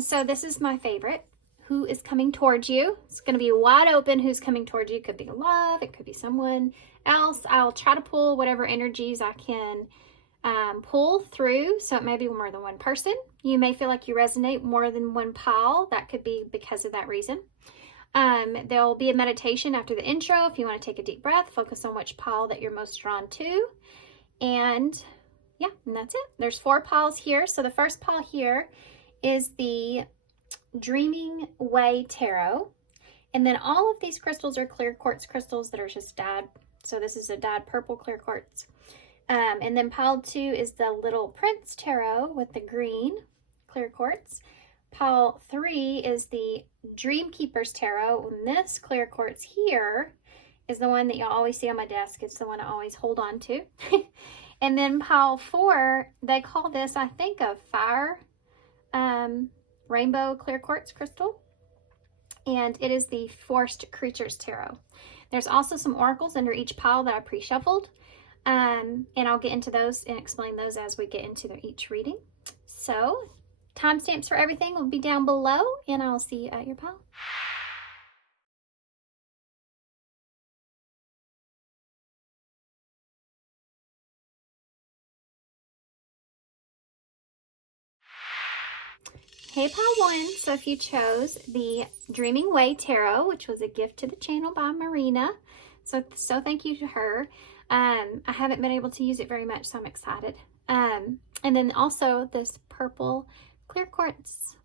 So this is my favorite. Who is coming towards you? It's going to be wide open. Who's coming towards you? It could be love. It could be someone else. I'll try to pull whatever energies I can pull through. So it may be more than one person. You may feel like you resonate more than one pile. That could be because of that reason. There'll be a meditation after the intro. If you want to take a deep breath, focus on which pile that you're most drawn to. And yeah, and that's it. There's 4 piles here. So the first pile here is the Dreaming Way Tarot. And then all of these crystals are clear quartz crystals that are just dyed. So this is a dyed purple clear quartz. And then pile 2 is the Little Prince Tarot with the green clear quartz. Pile 3 is the DreamKeepers Tarot. And this clear quartz here is the one that you'll always see on my desk. It's the one I always hold on to. And then pile 4, they call this, I think, a fire rainbow clear quartz crystal. And it is the Forced Creatures Tarot. There's also some oracles under each pile that I pre-shuffled. And I'll get into those and explain those as we get into each reading. So timestamps for everything will be down below, and I'll see you at your pile. Hey, pile 1. So if you chose the Dreaming Way Tarot, which was a gift to the channel by Marina, so thank you to her. I haven't been able to use it very much, so I'm excited. And then also this purple clear quartz.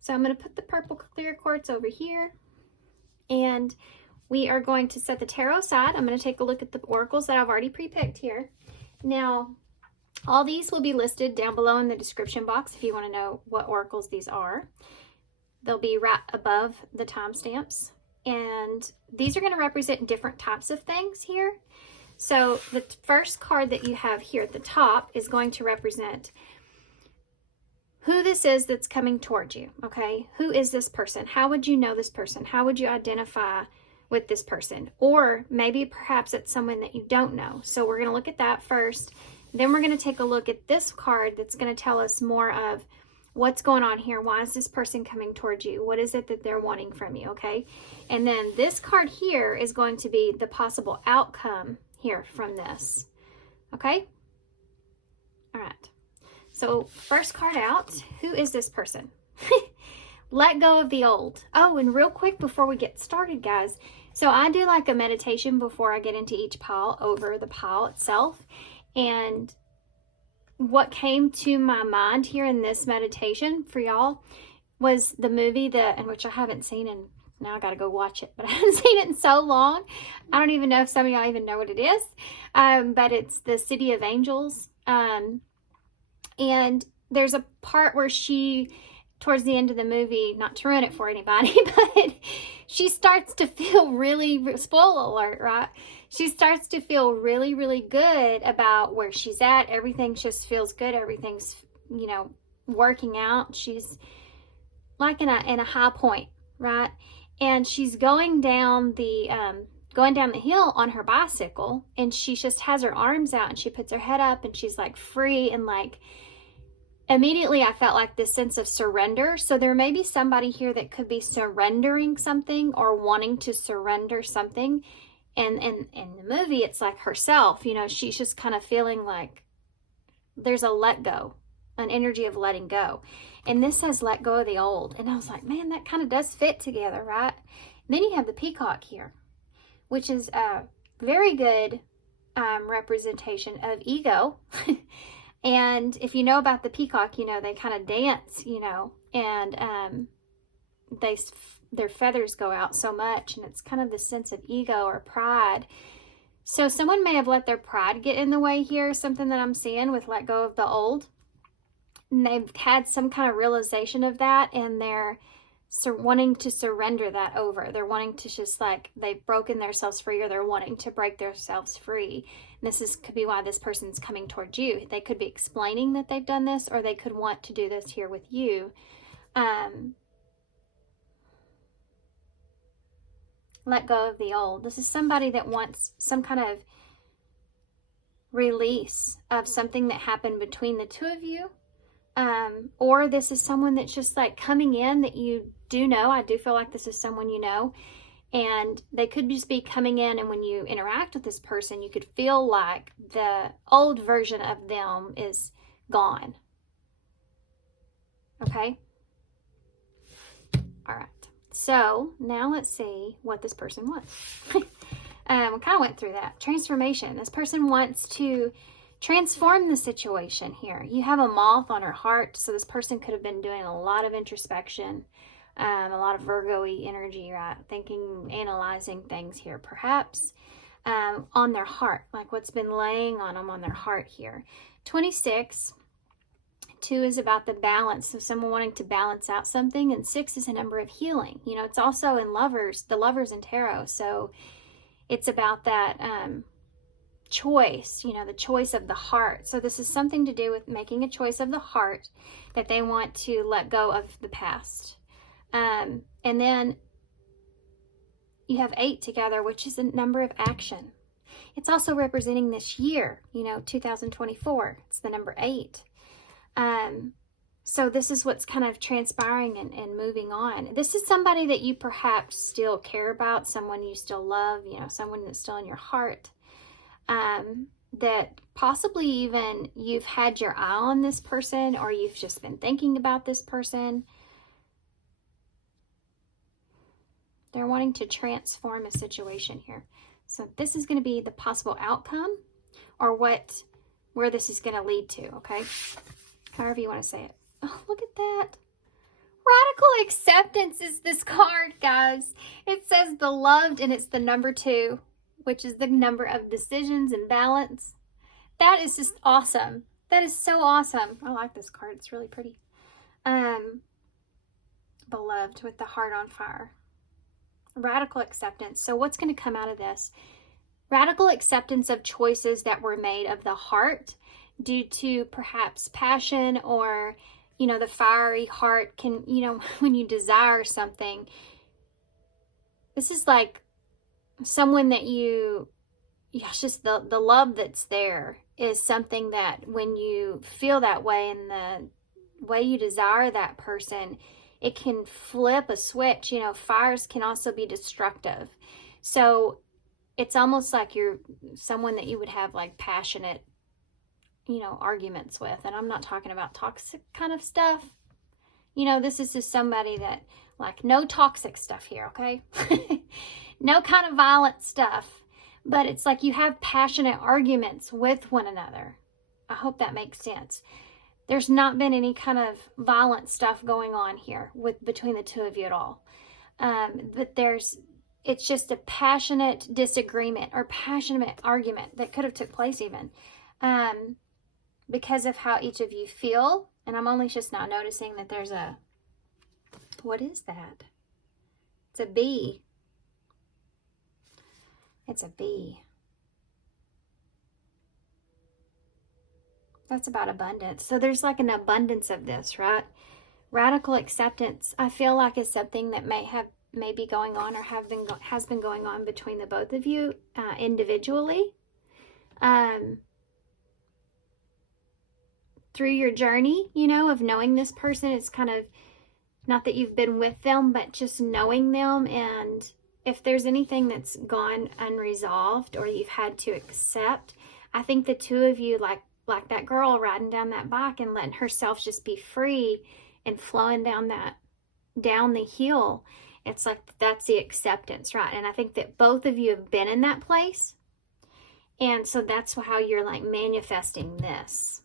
So I'm going to put the purple clear quartz over here, and we are going to set the tarot aside. I'm going to take a look at the oracles that I've already pre-picked here. Now, all these will be listed down below in the description box if you want to know what oracles these are. They'll be right above the timestamps. And these are going to represent different types of things here. So the first card that you have here at the top is going to represent who this is that's coming towards you, okay? Who is this person? How would you know this person? How would you identify with this person? Or maybe perhaps it's someone that you don't know. So we're going to look at that first. Then we're going to take a look at this card that's going to tell us more of what's going on here. Why is this person coming towards you? What is it that they're wanting from you, okay? And then this card here is going to be the possible outcome here from this, okay? All right. So first card out, who is this person? Let go of the old. Oh, and real quick before we get started, guys, so I do like a meditation before I get into each pile over the pile itself. And what came to my mind here in this meditation for y'all was the movie which I haven't seen, and now I got to go watch it, but I haven't seen it in so long. I don't even know if some of y'all even know what it is. But it's the City of Angels. And there's a part where she, towards the end of the movie, not to ruin it for anybody, but she starts to feel really, spoiler alert, right? She starts to feel really, really good about where she's at. Everything just feels good. Everything's, working out. She's like in a high point, right? And she's going down the hill on her bicycle, and she just has her arms out and she puts her head up and she's like free, and like immediately I felt like this sense of surrender. So there may be somebody here that could be surrendering something or wanting to surrender something. And in the movie, it's like herself, she's just kind of feeling like there's a let go, an energy of letting go. And this says let go of the old. And I was like, man, that kind of does fit together, right? And then you have the peacock here, which is a very good representation of ego. And if you know about the peacock, they kind of dance, and their feathers go out so much, and it's kind of this sense of ego or pride. So someone may have let their pride get in the way here, something that I'm seeing with let go of the old. And they've had some kind of realization of that, and they're wanting to surrender that over. They're wanting to just they've broken themselves free, or they're wanting to break themselves free. And could be why this person's coming towards you. They could be explaining that they've done this, or they could want to do this here with you. Let go of the old. This is somebody that wants some kind of release of something that happened between the two of you, Or this is someone that's just like coming in that you do know. I do feel like this is someone you know. And they could just be coming in, and when you interact with this person, you could feel like the old version of them is gone. Okay? All right. So now let's see what this person wants. We kind of went through that. Transformation. This person wants to transform the situation here. You have a moth on her heart, so this person could have been doing a lot of introspection. A lot of Virgo-y energy, right? Thinking, analyzing things here, perhaps on their heart, like what's been laying on them on their heart here. 26, 2 is about the balance of someone wanting to balance out something, and 6 is a number of healing. You know, it's also in lovers, the lovers in tarot, so it's about that choice, you know, the choice of the heart. So this is something to do with making a choice of the heart that they want to let go of the past. And then you have 8 together, which is a number of action. It's also representing this year, you know, 2024. It's the number 8. So this is what's kind of transpiring and moving on. This is somebody that you perhaps still care about, someone you still love, you know, someone that's still in your heart. That possibly even you've had your eye on this person, or you've just been thinking about this person. They're wanting to transform a situation here. So this is going to be the possible outcome, or where this is going to lead to, okay? However you want to say it. Oh, look at that. Radical acceptance is this card, guys. It says beloved, and it's the number 2, which is the number of decisions and balance. That is just awesome. That is so awesome. I like this card. It's really pretty. Beloved with the heart on fire. Radical acceptance. So what's going to come out of this? Radical acceptance of choices that were made of the heart due to perhaps passion, or, you know, the fiery heart can, you know, when you desire something, this is like someone that it's just the love that's there is something that when you feel that way and the way you desire that person, it can flip a switch. You know, fires can also be destructive. So it's almost like you're someone that you would have like passionate, you know, arguments with. And I'm not talking about toxic kind of stuff. You know, this is just somebody that, like, no toxic stuff here, okay? No kind of violent stuff. But it's like you have passionate arguments with one another. I hope that makes sense. There's not been any kind of violent stuff going on here between the two of you at all. But it's just a passionate disagreement or passionate argument that could have took place even. Because of how each of you feel. And I'm only just now noticing that there's what is that? It's a bee. It's a bee. That's about abundance. So there's like an abundance of this, right? Radical acceptance, I feel like, is something that may be going on, or has been going on between the both of you individually. Through your journey, you know, of knowing this person. It's kind of not that you've been with them, but just knowing them. And if there's anything that's gone unresolved or you've had to accept, I think the two of you, like that girl riding down that bike and letting herself just be free and flowing down the hill, it's like that's the acceptance, right? And I think that both of you have been in that place. And so that's how you're like manifesting this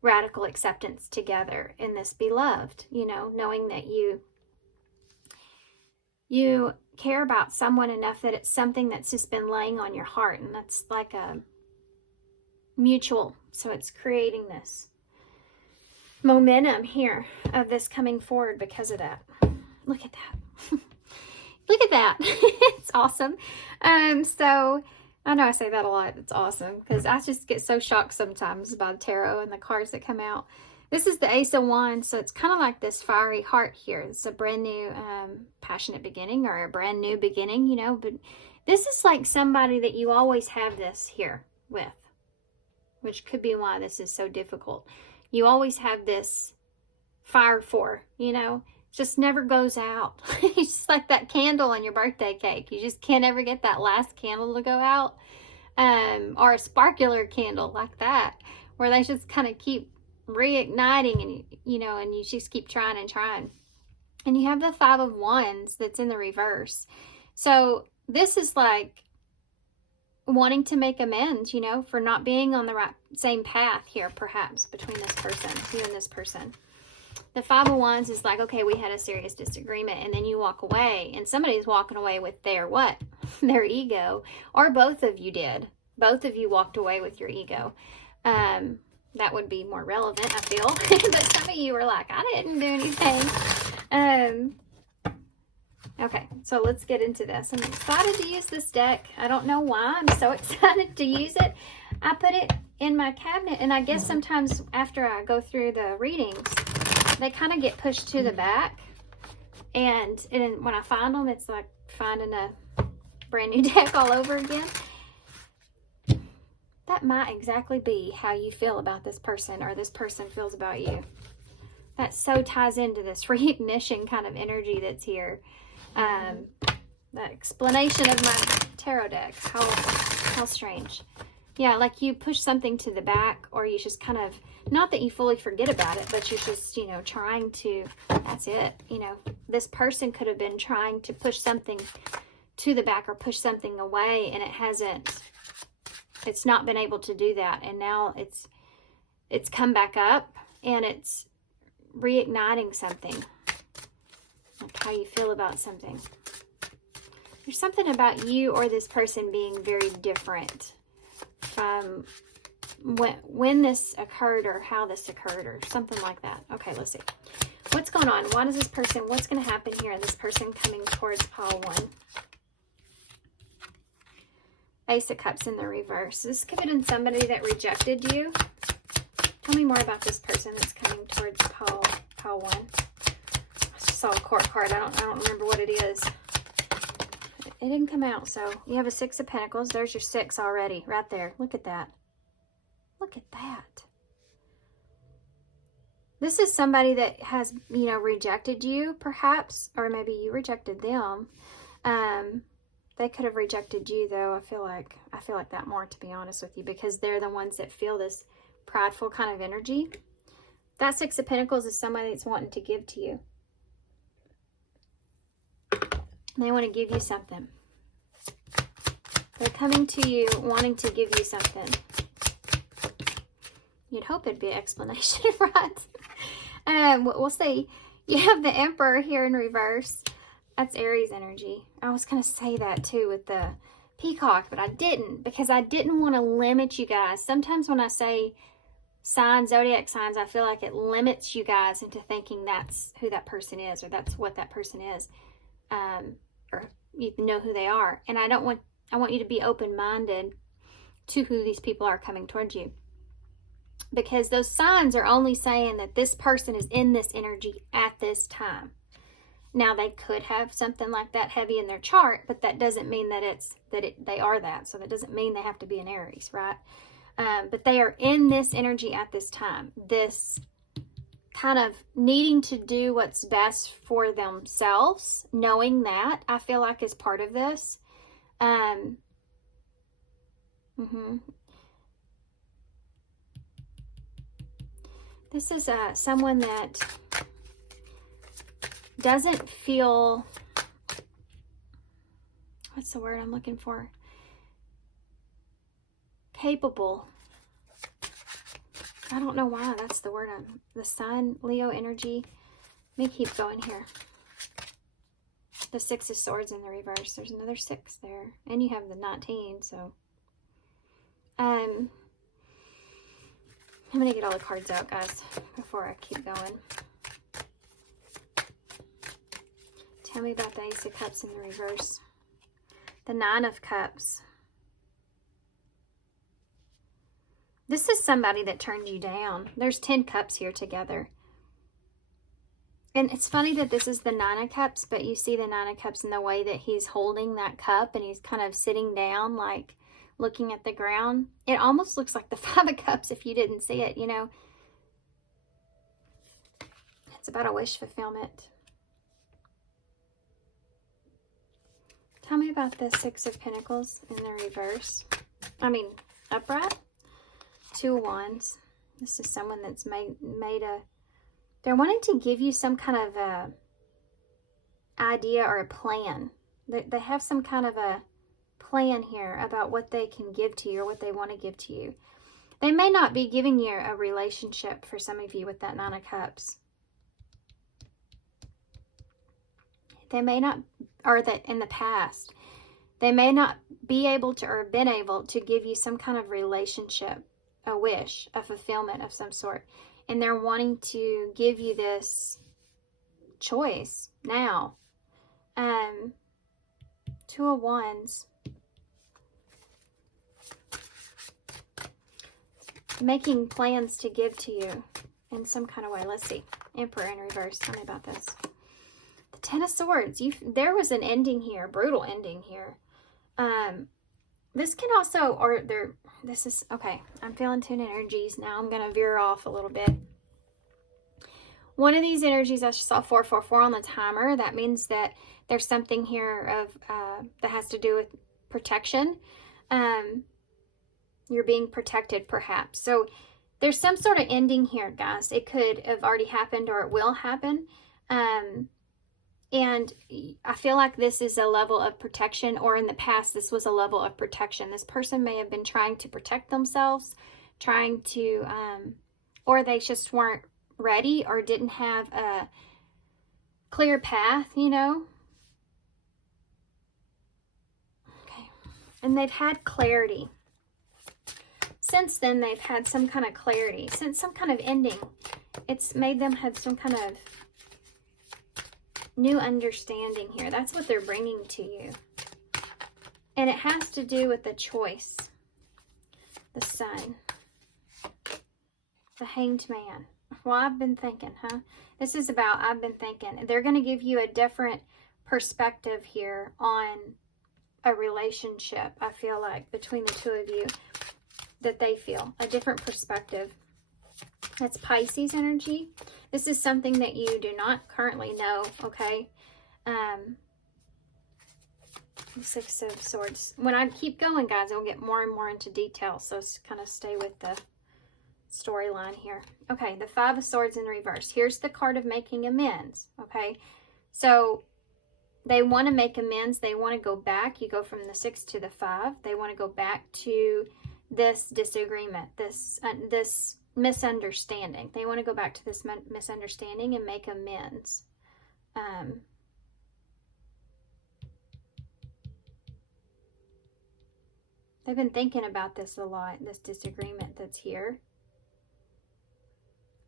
radical acceptance together in this beloved, you know, knowing that you care about someone enough that it's something that's just been laying on your heart, and that's like a mutual. So it's creating this momentum here of this coming forward because of that. Look at that. Look at that. It's awesome. So I know I say that a lot. It's awesome because I just get so shocked sometimes by the tarot and the cards that come out. This is the Ace of Wands, so it's kind of like this fiery heart here. It's a brand new passionate beginning, or a brand new beginning, you know. But this is like somebody that you always have this here with, which could be why this is so difficult. you always have this fire for, you know, it just never goes out. It's just like that candle on your birthday cake. You just can't ever get that last candle to go out. Or a sparkler candle like that, where they just kind of keep reigniting, and you know, and you just keep trying and trying. And you have the Five of Wands that's in the reverse. So this is like wanting to make amends, you know, for not being on the right same path here, perhaps, between this person, you and this person. The Five of Wands is like, okay, we had a serious disagreement, and then you walk away, and somebody's walking away with their what? Their ego. Or both of you did. Both of you walked away with your ego. That would be more relevant, I feel. But some of you were like, I didn't do anything. Okay, so let's get into this. I'm excited to use this deck. I don't know why. I'm so excited to use it. I put it in my cabinet, and I guess sometimes after I go through the readings, they kind of get pushed to the back. And when I find them, it's like finding a brand new deck all over again. That might exactly be how you feel about this person, or this person feels about you. That so ties into this reignition kind of energy that's here. That explanation of my tarot deck. How strange. Yeah, like you push something to the back, or you just kind of, not that you fully forget about it, but you're just, you know, trying to, that's it. You know, this person could have been trying to push something to the back or push something away, and it hasn't, it's not been able to do that. And now it's come back up, and it's reigniting something. Like how you feel about something. There's something about you or this person being very different from when this occurred, or how this occurred, or something like that. Okay, let's see. What's going on? Why does this person, what's going to happen here? This person coming towards pile 1. Ace of Cups in the reverse. This could have been somebody that rejected you. Tell me more about this person that's coming towards pile 1. I just saw a court card. I don't remember what it is. It didn't come out. So you have a Six of Pentacles. There's your 6 already, right there. Look at that. Look at that. This is somebody that has, you know, rejected you, perhaps, or maybe you rejected them. They could have rejected you, though. I feel like that more, to be honest with you, because they're the ones that feel this prideful kind of energy. That Six of Pentacles is somebody that's wanting to give to you. They want to give you something. They're coming to you wanting to give you something. You'd hope it'd be an explanation, right? We'll see. You have the Emperor here in reverse. That's Aries energy. I was going to say that too with the Peacock, but I didn't, because I didn't want to limit you guys. Sometimes when I say signs, zodiac signs, I feel like it limits you guys into thinking that's who that person is, or that's what that person is, or you know who they are. And I want you to be open-minded to who these people are coming towards you, because those signs are only saying that this person is in this energy at this time. Now, they could have something like that heavy in their chart, but that doesn't mean that they are that. So that doesn't mean they have to be an Aries, right? But they are in this energy at this time. This kind of needing to do what's best for themselves, knowing that, I feel like, is part of this. This is someone that doesn't feel, what's the word I'm looking for? Capable. I don't know why that's the word. The Sun, Leo energy. Let me keep going here. The Six of Swords in the reverse. There's another 6 there. And you have the 19, so. I'm going to get all the cards out, guys, before I keep going. Tell me about the Ace of Cups in the reverse. The Nine of Cups. This is somebody that turned you down. There's 10 cups here together. And it's funny that this is the Nine of Cups, but you see the Nine of Cups in the way that he's holding that cup, and he's kind of sitting down, like looking at the ground. It almost looks like the Five of Cups if you didn't see it, you know. It's about a wish fulfillment. Tell me about the Six of Pentacles in the reverse. I mean, upright. Two of Wands. This is someone that's made a... They're wanting to give you some kind of a idea or a plan. They have some kind of a plan here about what they can give to you or what they want to give to you. They may not be giving you a relationship for some of you with that Nine of Cups. They may not, or that in the past, they may not be able to or been able to give you some kind of relationship, a wish, a fulfillment of some sort. And they're wanting to give you this choice now. Two of Wands. Making plans to give to you in some kind of way. Let's see. Emperor in reverse. Tell me about this. The Ten of Swords. There was an ending here. Brutal ending here. This can also, or there, this is, okay, I'm feeling two energies now. I'm going to veer off a little bit. One of these energies, I saw 444 on the timer. That means that there's something here of that has to do with protection. You're being protected, perhaps. So there's some sort of ending here, guys. It could have already happened or it will happen. And I feel like this is a level of protection, or in the past, this was a level of protection. This person may have been trying to protect themselves, trying to, or they just weren't ready or didn't have a clear path, you know. Okay. And they've had clarity. Since then, they've had some kind of clarity, since some kind of ending. It's made them have some kind of new understanding here. That's what they're bringing to you. And it has to do with the choice. The Sun. The Hanged Man. Well, I've been thinking, huh? This is about I've been thinking. They're going to give you a different perspective here on a relationship, I feel like, between the two of you, that they feel. A different perspective. That's Pisces energy. This is something that you do not currently know, okay? The Six of Swords. When I keep going, guys, I'll get more and more into detail, so kind of stay with the storyline here. Okay, the Five of Swords in reverse. Here's the card of making amends, okay? So they want to make amends. They want to go back. You go from the 6 to the 5. They want to go back to this disagreement, this misunderstanding. They want to go back to this misunderstanding and make amends. They've been thinking about this a lot, this disagreement that's here,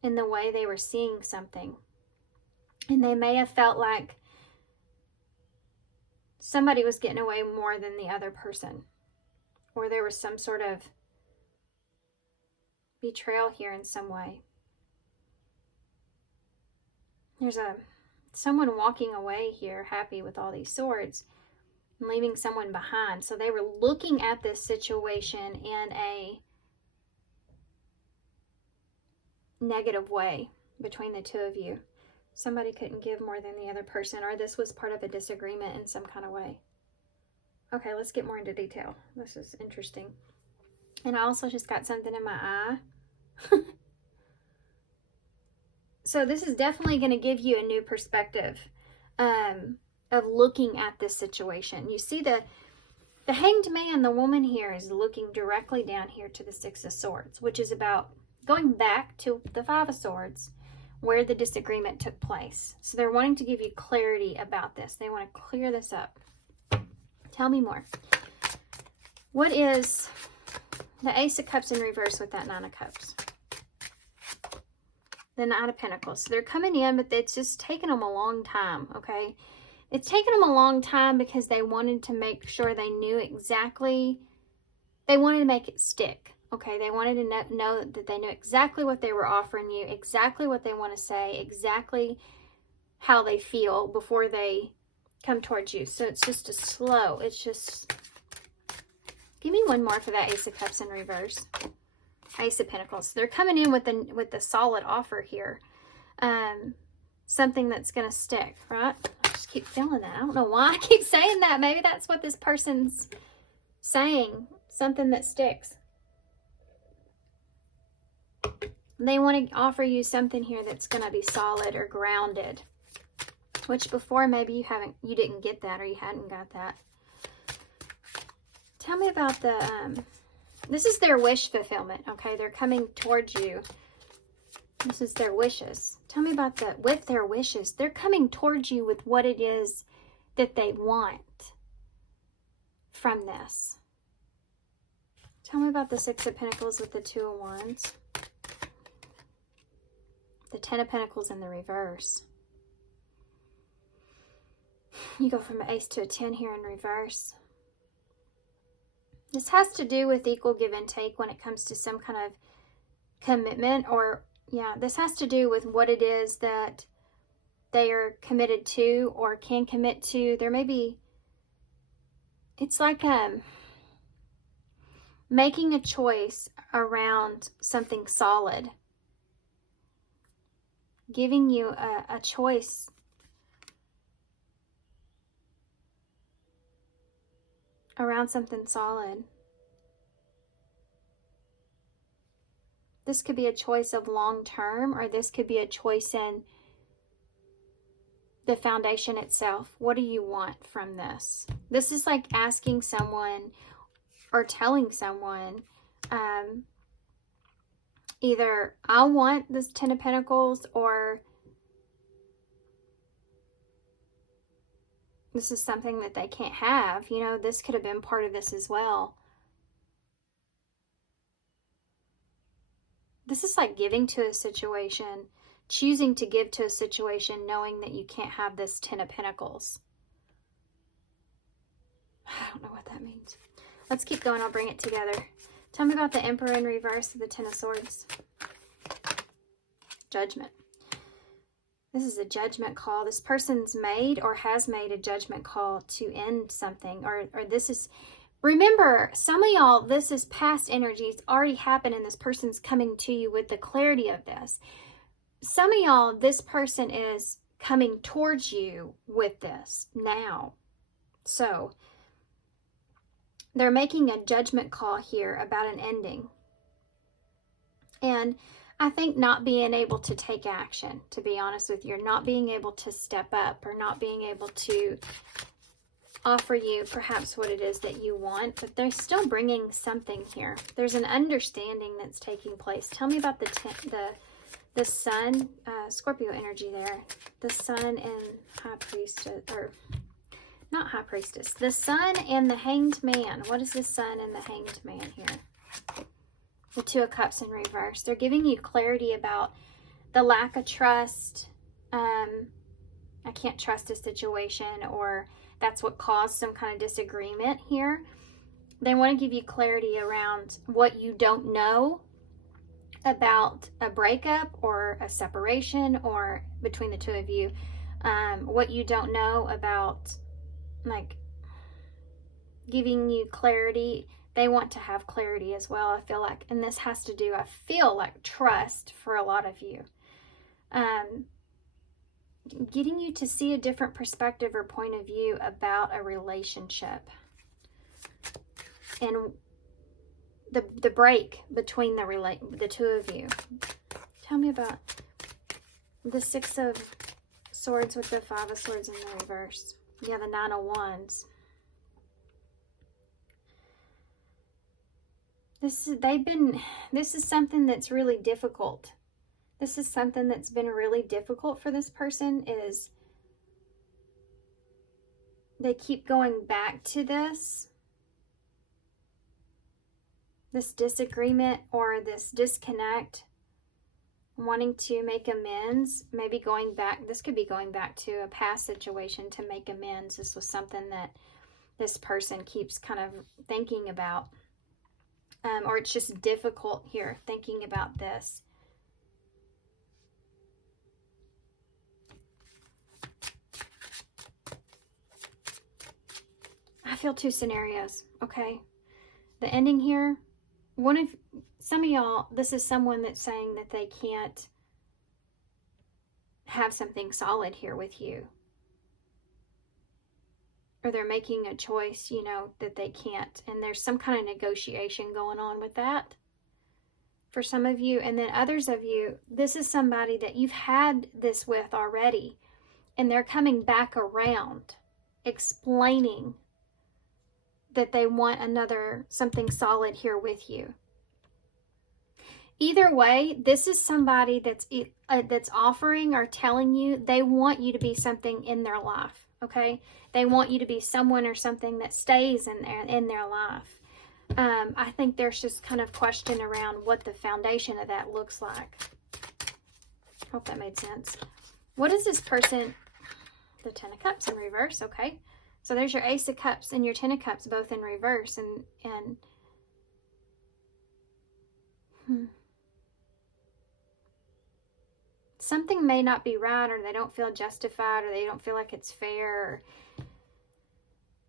in the way they were seeing something. And they may have felt like somebody was getting away more than the other person, or there was some sort of betrayal here in some way. There's someone walking away here happy with all these swords and leaving someone behind. So they were looking at this situation in a negative way between the two of you. Somebody couldn't give more than the other person, or this was part of a disagreement in some kind of way. Okay, let's get more into detail. This is interesting. And I also just got something in my eye. So this is definitely going to give you a new perspective of looking at this situation. You see the Hanged Man, the woman here, is looking directly down here to the Six of Swords, which is about going back to the Five of Swords, where the disagreement took place. So they're wanting to give you clarity about this. They want to clear this up. Tell me more. What is the Ace of Cups in reverse with that Nine of Cups? The Knight of Pentacles. So they're coming in, but it's just taken them a long time, okay? It's taken them a long time because they wanted to make sure they knew exactly, they wanted to make it stick, okay? They wanted to know that they knew exactly what they were offering you, exactly what they want to say, exactly how they feel before they come towards you. So it's just a slow, it's just, give me one more for that Ace of Cups in reverse. Ace of Pentacles. So they're coming in with the solid offer here. something that's going to stick, right? I just keep feeling that. I don't know why I keep saying that. Maybe that's what this person's saying. Something that sticks. They want to offer you something here that's going to be solid or grounded. Which before maybe you didn't get that, or you hadn't got that. Tell me about the, this is their wish fulfillment, okay? They're coming towards you. This is their wishes. Tell me about with their wishes. They're coming towards you with what it is that they want from this. Tell me about the Six of Pentacles with the Two of Wands. The Ten of Pentacles in the reverse. You go from an Ace to a 10 here in reverse. This has to do with equal give and take when it comes to some kind of commitment, or yeah, this has to do with what it is that they are committed to or can commit to. There may be, it's like making a choice around something solid. Giving you a choice. Around something solid. This could be a choice of long term, or this could be a choice in the foundation itself. What do you want from this? This is like asking someone or telling someone, either I want this Ten of Pentacles, or this is something that they can't have. You know, this could have been part of this as well. This is like giving to a situation, choosing to give to a situation, knowing that you can't have this Ten of Pentacles. I don't know what that means. Let's keep going. I'll bring it together. Tell me about the Emperor in reverse of the Ten of Swords. Judgment. This is a judgment call. This person's made or has made a judgment call to end something. Or this is, remember, some of y'all, this is past energy. It's already happened and this person's coming to you with the clarity of this. Some of y'all, this person is coming towards you with this now. So, they're making a judgment call here about an ending. And I think not being able to take action, to be honest with you, not being able to step up, or not being able to offer you perhaps what it is that you want, but they're still bringing something here. There's an understanding that's taking place. Tell me about the Sun, Scorpio energy there. The Sun and High Priestess, or not High Priestess. The Sun and the Hanged Man. What is the Sun and the Hanged Man here? The Two of Cups in reverse. They're giving you clarity about the lack of trust. I can't trust a situation, or that's what caused some kind of disagreement here. They want to give you clarity around what you don't know about a breakup or a separation, or between the two of you. What you don't know about, like, giving you clarity. They want to have clarity as well, I feel like. And this has to do, I feel like, trust for a lot of you. Getting you to see a different perspective or point of view about a relationship. And the break between the two of you. Tell me about the Six of Swords with the Five of Swords in the reverse. Yeah, the Nine of Wands. This is something that's really difficult. This is something that's been really difficult for this person, is they keep going back to this disagreement or this disconnect, wanting to make amends, maybe going back. This could be going back to a past situation to make amends. This was something that this person keeps kind of thinking about. Or it's just difficult here, thinking about this. I feel two scenarios, okay? The ending here, some of y'all, this is someone that's saying that they can't have something solid here with you. Or they're making a choice, you know, that they can't. And there's some kind of negotiation going on with that for some of you. And then others of you, this is somebody that you've had this with already. And they're coming back around, explaining that they want something solid here with you. Either way, this is somebody that's offering or telling you they want you to be something in their life, okay? They want you to be someone or something that stays in their life. I think there's just kind of question around what the foundation of that looks like. Hope that made sense. What is this person? The Ten of Cups in reverse, okay? So there's your Ace of Cups and your Ten of Cups both in reverse. Something may not be right, or they don't feel justified, or they don't feel like it's fair, or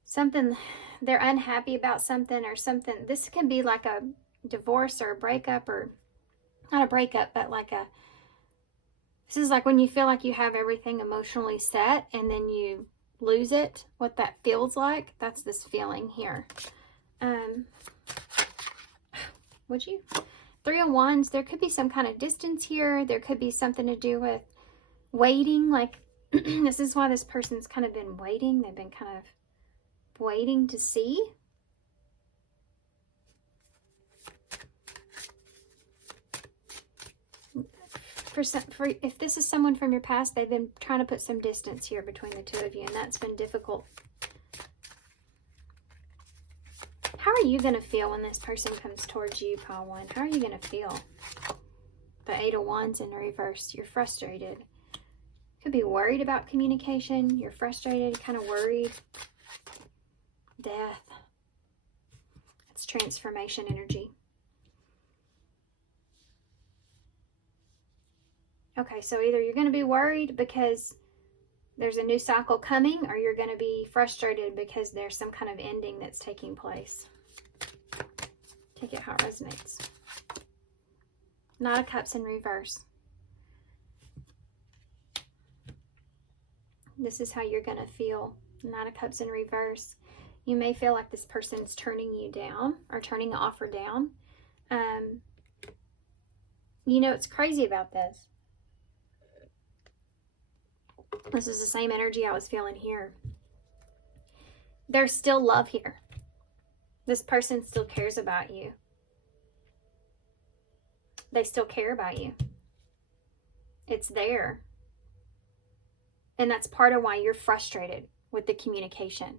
something, they're unhappy about something or something. This can be like a divorce or a breakup, or not a breakup, but this is like when you feel like you have everything emotionally set and then you lose it, what that feels like. That's this feeling here. Would you? Three of Wands, there could be some kind of distance here. There could be something to do with waiting. Like, this is why this person's kind of been waiting. They've been kind of waiting to see. If this is someone from your past, they've been trying to put some distance here between the two of you, and that's been difficult. How are you going to feel when this person comes towards you, Pile 1? How are you going to feel? The Eight of Wands in reverse. You're frustrated. Could be worried about communication. You're frustrated, kind of worried. Death. It's transformation energy. Okay, so either you're going to be worried because there's a new cycle coming, or you're going to be frustrated because there's some kind of ending that's taking place. Take it how it resonates. Knight of Cups in reverse. This is how you're going to feel. Knight of Cups in reverse. You may feel like this person's turning you down or turning the offer down. You know, it's crazy about this. This is the same energy I was feeling here. There's still love here. This person still cares about you. They still care about you. It's there. And that's part of why you're frustrated with the communication.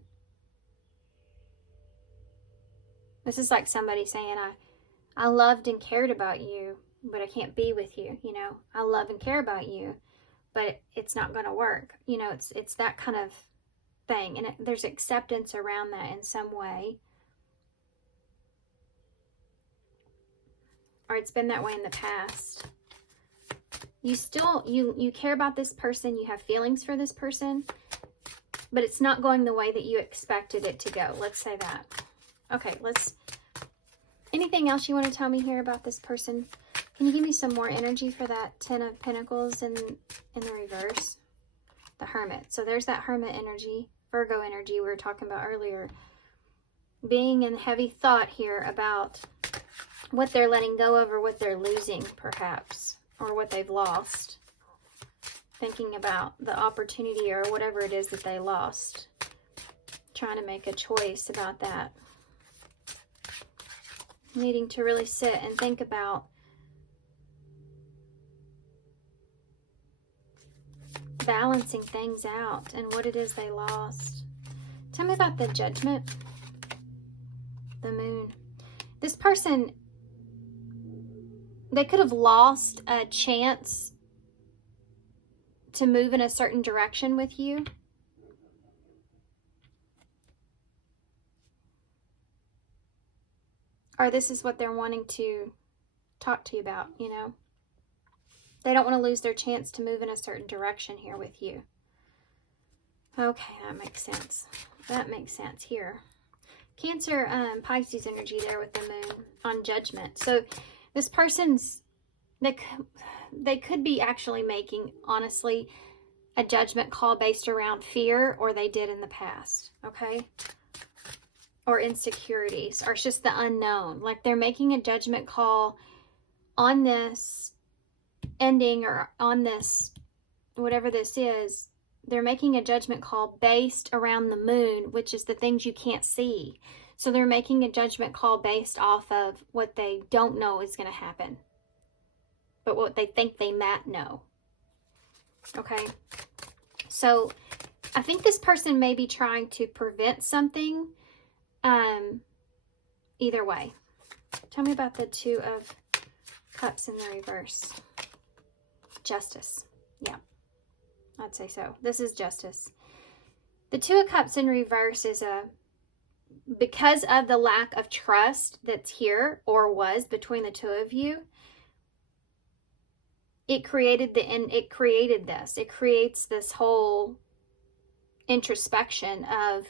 This is like somebody saying, I loved and cared about you, but I can't be with you. You know, I love and care about you, but it's not going to work. You know, it's that kind of thing. And there's acceptance around that in some way. Or it's been that way in the past. You still, you care about this person. You have feelings for this person. But it's not going the way that you expected it to go. Let's say that. Okay, anything else you want to tell me here about this person? Can you give me some more energy for that Ten of Pentacles in the reverse? The Hermit. So there's that Hermit energy, Virgo energy we were talking about earlier. Being in heavy thought here about what they're letting go of, or what they're losing, perhaps, or what they've lost. Thinking about the opportunity or whatever it is that they lost. Trying to make a choice about that. Needing to really sit and think about balancing things out and what it is they lost. Tell me about the Judgment. The Moon. This person, they could have lost a chance to move in a certain direction with you. Or this is what they're wanting to talk to you about, you know. They don't want to lose their chance to move in a certain direction here with you. Okay, that makes sense. That makes sense here. Cancer, Pisces energy there with the Moon on Judgment. So this person's they could be actually making, honestly, a judgment call based around fear, or they did in the past, okay? Or insecurities, or it's just the unknown. Like they're making a judgment call on this ending, or on this, whatever this is. They're making a judgment call based around the moon, which is the things you can't see. So they're making a judgment call based off of what they don't know is going to happen, but what they think they might know. Okay? So I think this person may be trying to prevent something. Either way. Tell me about the Two of Cups in the reverse. Justice. Yeah. I'd say so. This is justice. The Two of Cups in reverse is because of the lack of trust that's here, or was, between the two of you, it created this. It creates this whole introspection of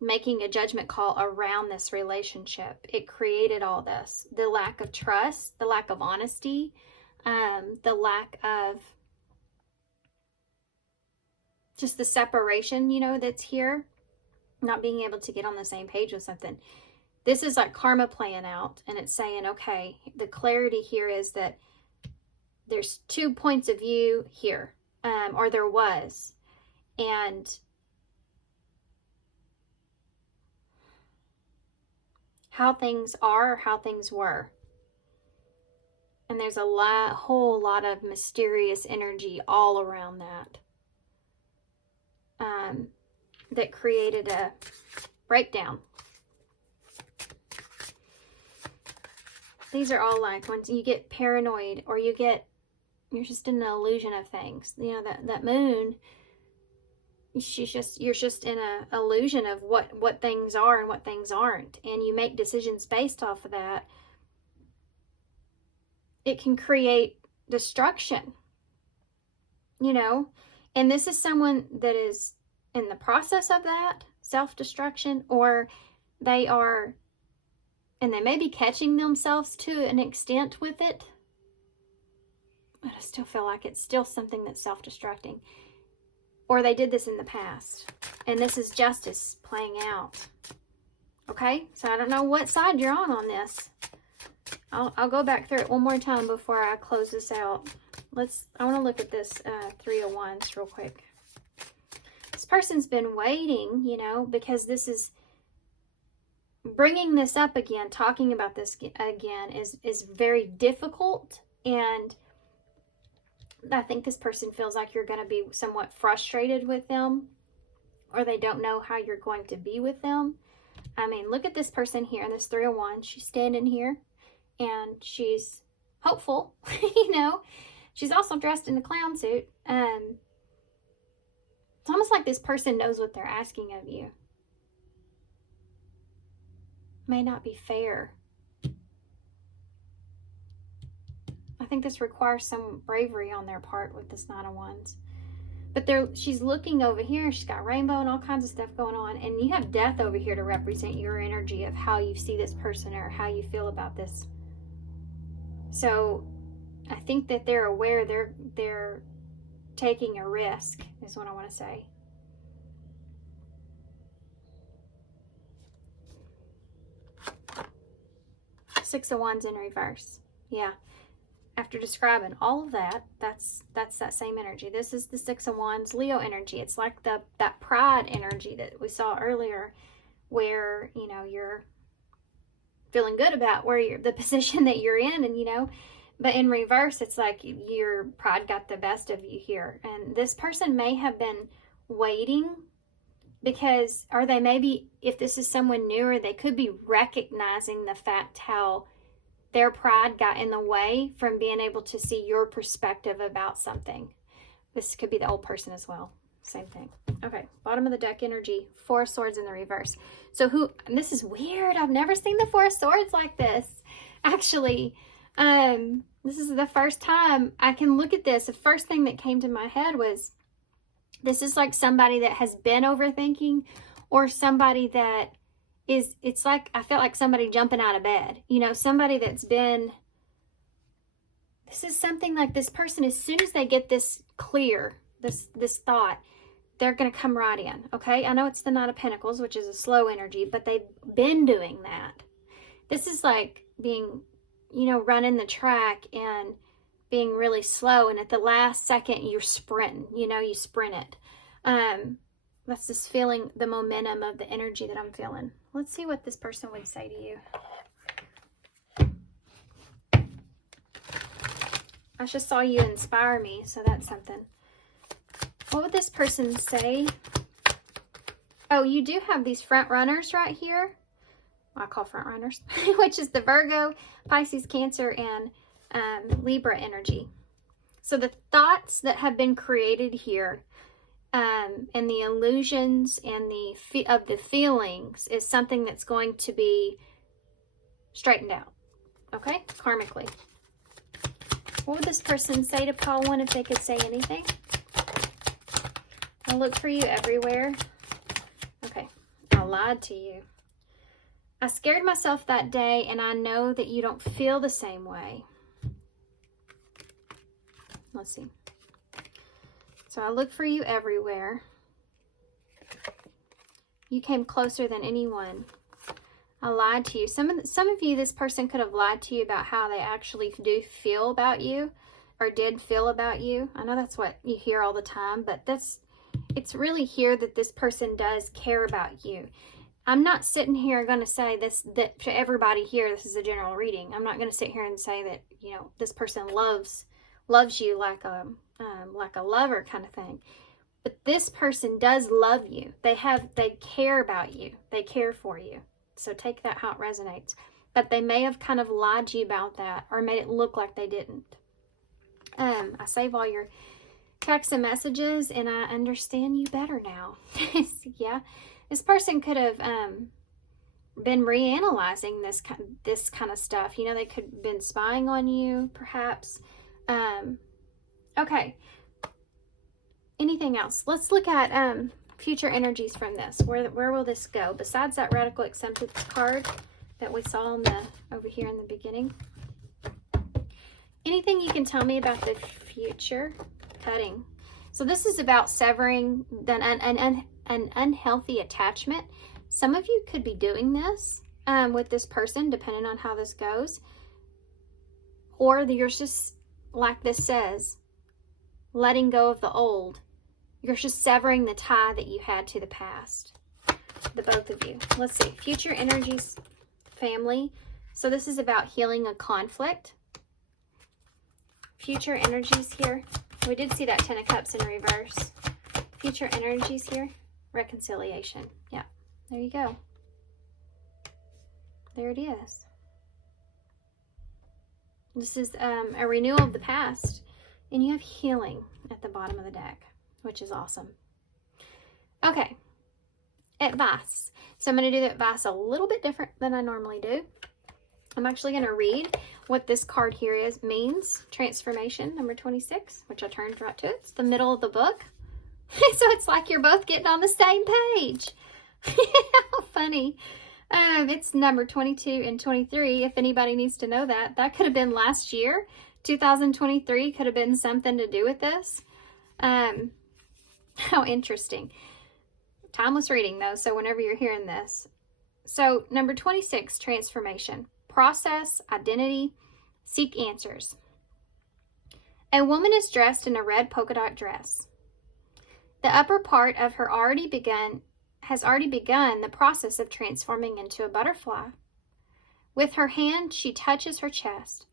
making a judgment call around this relationship. It created all this. The lack of trust, the lack of honesty, the lack of just the separation, you know, that's here. Not being able to get on the same page with something. This is like karma playing out, and it's saying, okay, the clarity here is that there's 2 points of view here, or there was, and how things are, or how things were. And there's a whole lot of mysterious energy all around that. That created a breakdown. These are all like when you get paranoid, or you're just in an illusion of things. You know, that moon, you're just in an illusion of what things are and what things aren't, and you make decisions based off of that. It can create destruction, you know. And this is someone that is in the process of that self-destruction, or they are, and they may be catching themselves to an extent with it, but I still feel like it's still something that's self-destructing. Or they did this in the past, and this is justice playing out. Okay, so I don't know what side you're on this. I'll go back through it one more time before I close this out. I want to look at this Three of Wands real quick. This person's been waiting, you know, because this is bringing this up again, talking about this again is very difficult, and I think this person feels like you're going to be somewhat frustrated with them, or they don't know how you're going to be with them. I mean, look at this person here, and this Three of Wands. She's standing here, and she's hopeful, you know. She's also dressed in a clown suit. It's almost like this person knows what they're asking of you. May not be fair. I think this requires some bravery on their part with this Nine of Wands. But she's looking over here. She's got rainbow and all kinds of stuff going on. And you have death over here to represent your energy of how you see this person, or how you feel about this. So I think that they're aware they're taking a risk, is what I want to say. Six of Wands in reverse. Yeah. After describing all of that, that's that same energy. This is the Six of Wands Leo energy. It's like that pride energy that we saw earlier, where, you know, you're feeling good about the position that you're in, and, you know, but in reverse, it's like your pride got the best of you here. And this person may have been waiting because, or they maybe, if this is someone newer, they could be recognizing the fact how their pride got in the way from being able to see your perspective about something. This could be the old person as well. Same thing. Okay, bottom of the deck energy, Four of Swords in the reverse. So this is weird. I've never seen the Four of Swords like this. Actually, this is the first time I can look at this. The first thing that came to my head was, this is like somebody that has been overthinking, or somebody that it's like, I felt like somebody jumping out of bed. You know, somebody that's been This is something like this person, as soon as they get this clear, this thought, they're going to come right in, okay? I know it's the Knight of Pentacles, which is a slow energy, but they've been doing that. This is like being, you know, running the track and being really slow, and at the last second, you're sprinting, you know, you sprint it. That's just feeling the momentum of the energy that I'm feeling. Let's see what this person would say to you. I just saw you inspire me, so that's something. What would this person say? Oh, you do have these front runners right here. I call front runners, which is the Virgo, Pisces, Cancer, and Libra energy. So the thoughts that have been created here, and the illusions and the feelings is something that's going to be straightened out, okay, karmically. What would this person say to pile 1 if they could say anything? I look for you everywhere. Okay, I lied to you. I scared myself that day, and I know that you don't feel the same way. Let's see. So I look for you everywhere. You came closer than anyone. I lied to you. Some of you, this person could have lied to you about how they actually do feel about you, or did feel about you. I know that's what you hear all the time, but it's really here that this person does care about you. I'm not sitting here going to say that to everybody here, this is a general reading. I'm not going to sit here and say that, you know, this person loves you like a lover kind of thing. But this person does love you. They care about you. They care for you. So take that how it resonates. But they may have kind of lied to you about that, or made it look like they didn't. I save all your texts and messages, and I understand you better now. Yeah. This person could have been reanalyzing this kind of stuff. You know, they could have been spying on you, perhaps. Okay. Anything else? Let's look at future energies from this. Where will this go? Besides that radical acceptance card that we saw over here in the beginning. Anything you can tell me about the future? Cutting. So this is about severing an unhealthy attachment. Some of you could be doing this with this person, depending on how this goes. Or you're just, like this says, letting go of the old. You're just severing the tie that you had to the past. The both of you. Let's see. Future energies, family. So this is about healing a conflict. Future energies here. We did see that 10 of Cups in reverse. Future energies here. Reconciliation. Yeah. There you go. There it is. This is a renewal of the past. And you have healing at the bottom of the deck, which is awesome. Okay. Advice. So I'm going to do the advice a little bit different than I normally do. I'm actually going to read what this card here means. Transformation, number 26, which I turned right to. It's the middle of the book. So it's like you're both getting on the same page. How funny. It's number 22 and 23, if anybody needs to know that. That could have been last year. 2023 could have been something to do with this. How interesting. Timeless reading, though, so whenever you're hearing this. So, number 26, transformation. Process, identity, seek answers. A woman is dressed in a red polka dot dress. The upper part of her has already begun the process of transforming into a butterfly. With her hand, she touches her chest.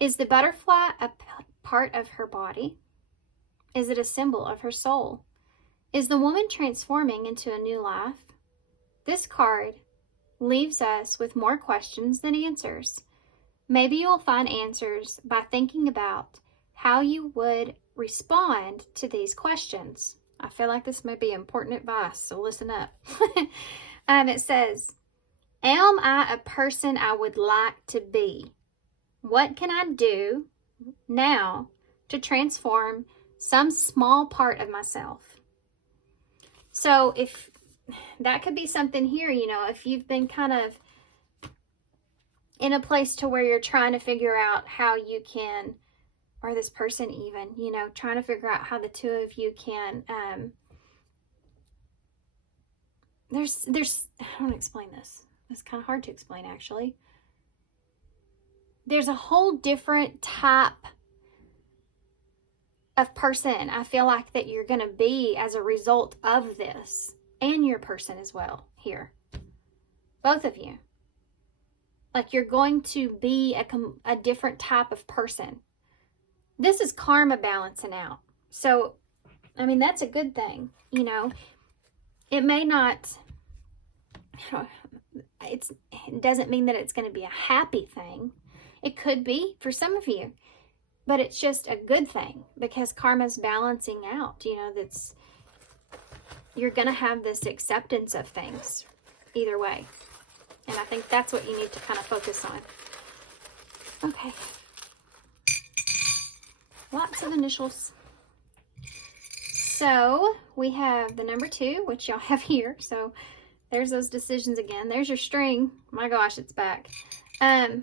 Is the butterfly a part of her body? Is it a symbol of her soul? Is the woman transforming into a new life? This card leaves us with more questions than answers. Maybe you'll find answers by thinking about how you would respond to these questions. I feel like this may be important advice, so listen up. It says, am I a person I would like to be? What can I do now to transform some small part of myself? So if that could be something here, you know, if you've been kind of in a place to where you're trying to figure out how you can or this person even, you know, trying to figure out how the two of you can, there's, I don't explain this. It's kind of hard to explain, actually. There's a whole different type of person I feel like that you're going to be as a result of this, and your person as well here. Both of you. Like, you're going to be a different type of person. This is karma balancing out. So, I mean, that's a good thing, you know. It may not, it doesn't mean that it's going to be a happy thing. It could be for some of you, but it's just a good thing because karma's balancing out, you know, you're going to have this acceptance of things either way. And I think that's what you need to kind of focus on. Okay. Lots of initials. So we have the number 2, which y'all have here. So there's those decisions again. There's your string. My gosh, it's back. I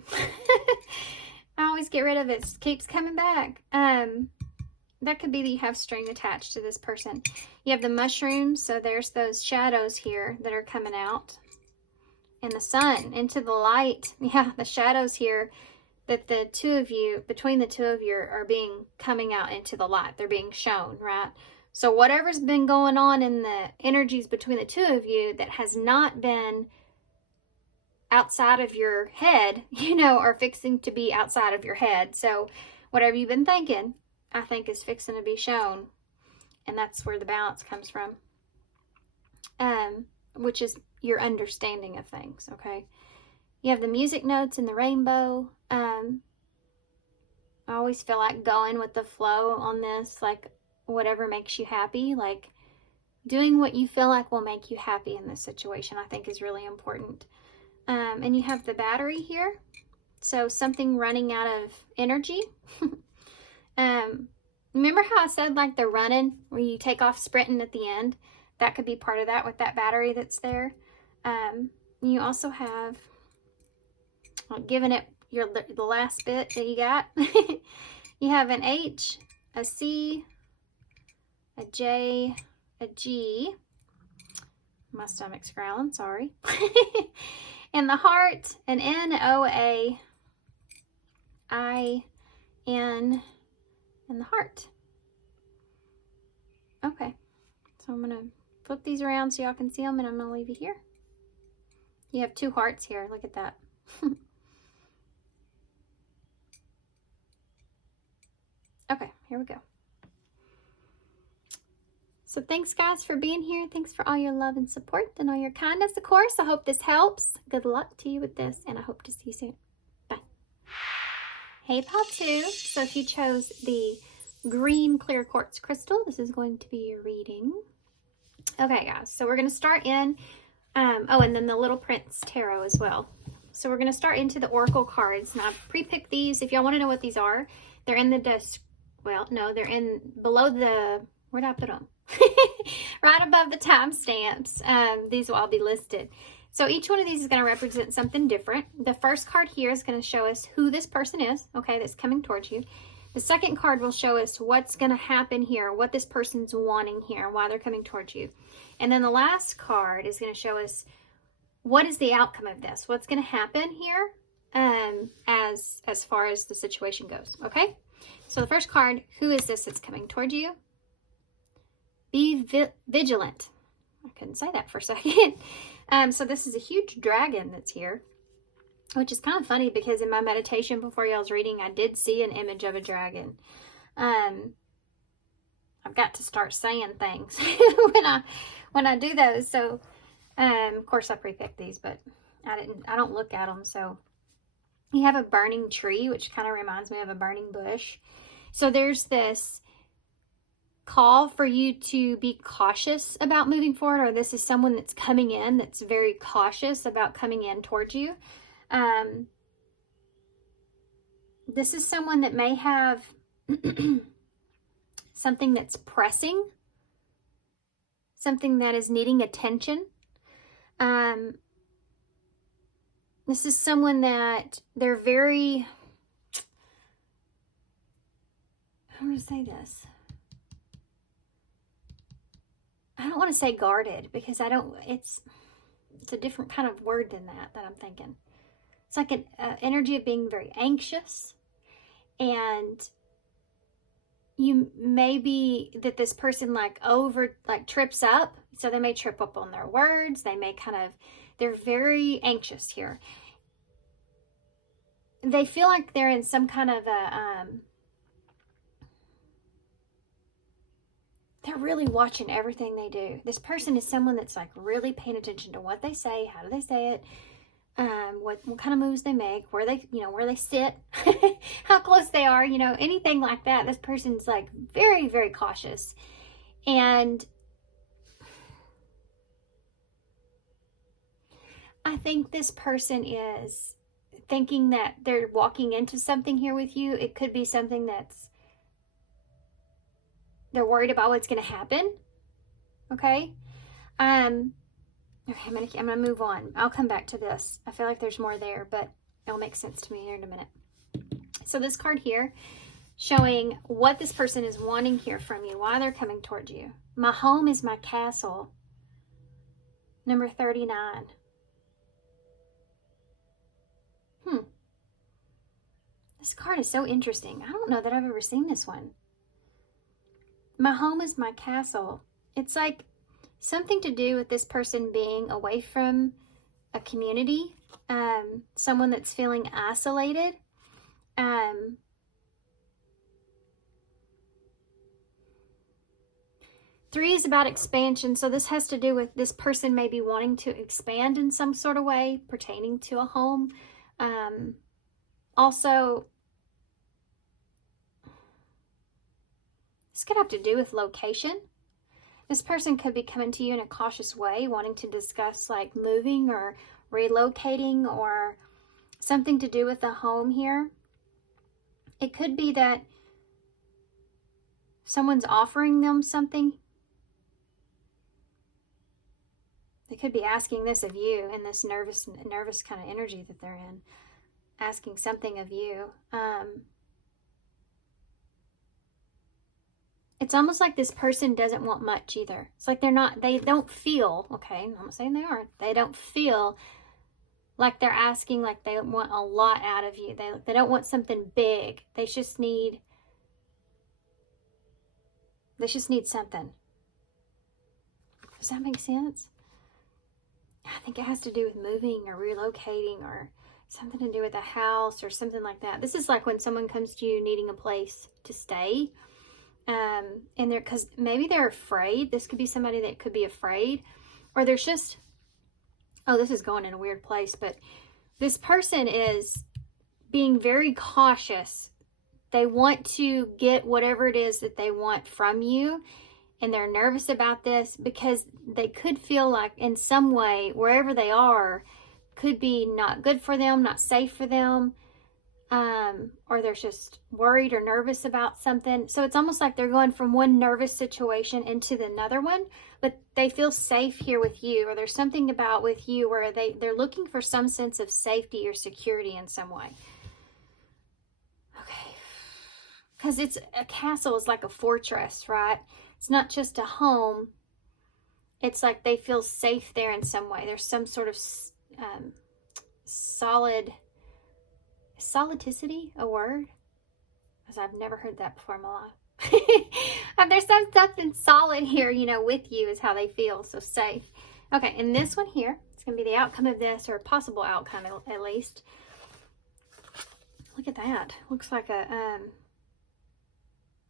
always get rid of it. It keeps coming back. That could be that you have string attached to this person. You have the mushrooms. So there's those shadows here that are coming out. And the sun into the light. Yeah, the shadows here that the two of you, between the two of you, are coming out into the light. They're being shown, right? So whatever's been going on in the energies between the two of you that has not been outside of your head, you know, are fixing to be outside of your head. So whatever you've been thinking, I think is fixing to be shown. And that's where the balance comes from. Which is your understanding of things, okay? You have the music notes and the rainbow. I always feel like going with the flow on this, like whatever makes you happy, like doing what you feel like will make you happy in this situation, I think is really important. And you have the battery here. So something running out of energy. Remember how I said like the running where you take off sprinting at the end? That could be part of that with that battery that's there. You also have, giving it the last bit that you got. You have an H, a C, a J, a G. My stomach's growling, sorry. And the heart, an N, O, A, I, N, and the heart. Okay, so I'm going to flip these around so y'all can see them, and I'm going to leave you here. You have 2 hearts here. Look at that. Okay, here we go. So thanks, guys, for being here. Thanks for all your love and support and all your kindness, of course. I hope this helps. Good luck to you with this, and I hope to see you soon. Bye. Hey, Pal 2. So if you chose the green clear quartz crystal, this is going to be your reading. Okay, guys, so we're going to start in, oh, and then the Little Prince Tarot as well. So we're going to start into the Oracle cards. Now, I've pre-picked these. If y'all want to know what these are, they're in the desk. Well, no, they're in below the, where did I put them? Right above the timestamps. These will all be listed. So each one of these is going to represent something different. The first card here is going to show us who this person is, okay, that's coming towards you. The second card will show us what's going to happen here, what this person's wanting here, why they're coming towards you. And then the last card is going to show us what is the outcome of this, what's going to happen here as far as the situation goes, okay? So the first card, who is this that's coming towards you? Be vigilant. I couldn't say that for a second. So this is a huge dragon that's here, which is kind of funny because in my meditation before y'all's reading, I did see an image of a dragon. I've got to start saying things when I do those. So, of course I pre-picked these, but I don't look at them. So you have a burning tree, which kind of reminds me of a burning bush. So there's this call for you to be cautious about moving forward, or this is someone that's coming in that's very cautious about coming in towards you. This is someone that may have something that's pressing, something that is needing attention. This is someone that they're very, How do I say this? I don't want to say guarded because I don't, it's a different kind of word than that I'm thinking. It's like an energy of being very anxious, and you maybe that this person like trips up. So they may trip up on their words. They may they're very anxious here. They feel like they're in some kind of a, they're really watching everything they do. This person is someone that's like really paying attention to what they say, how do they say it, what kind of moves they make, where they sit, how close they are, anything like that. This person's like very, very cautious. And I think this person is thinking that they're walking into something here with you. It could be something that's, they're worried about what's going to happen. Okay. Okay, I'm gonna move on. I'll come back to this. I feel like there's more there, but it'll make sense to me here in a minute. So this card here, showing what this person is wanting here from you, why they're coming towards you. My home is my castle. Number 39. This card is so interesting. I don't know that I've ever seen this one. My home is my castle. It's like something to do with this person being away from a community, someone that's feeling isolated. 3 is about expansion, so this has to do with this person maybe wanting to expand in some sort of way pertaining to a home. Also, this could have to do with location. This person could be coming to you in a cautious way, wanting to discuss like moving or relocating or something to do with the home here. It could be that someone's offering them something. They could be asking this of you in this nervous kind of energy that they're in, asking something of you. It's almost like this person doesn't want much either. It's like they don't feel, okay, I'm not saying they aren't, they don't feel like they're asking like they want a lot out of you. They don't want something big. They just need something. Does that make sense? I think it has to do with moving or relocating or something to do with a house or something like that. This is like when someone comes to you needing a place to stay. And because maybe they're afraid. This could be somebody that could be afraid, or there's just, oh, this is going in a weird place, but this person is being very cautious. They want to get whatever it is that they want from you, and they're nervous about this because they could feel like in some way, wherever they are, could be not good for them, not safe for them. Or they're just worried or nervous about something. So it's almost like they're going from one nervous situation into another one, but they feel safe here with you, or there's something about with you where they're looking for some sense of safety or security in some way. Okay. Because it's a castle is like a fortress, right? It's not just a home. It's like they feel safe there in some way. There's some sort of solidity, a word? Because I've never heard that before in my life. There's something solid here, with you is how they feel, so safe. Okay, and this one here, it's going to be the outcome of this, or a possible outcome at least. Look at that. Looks like a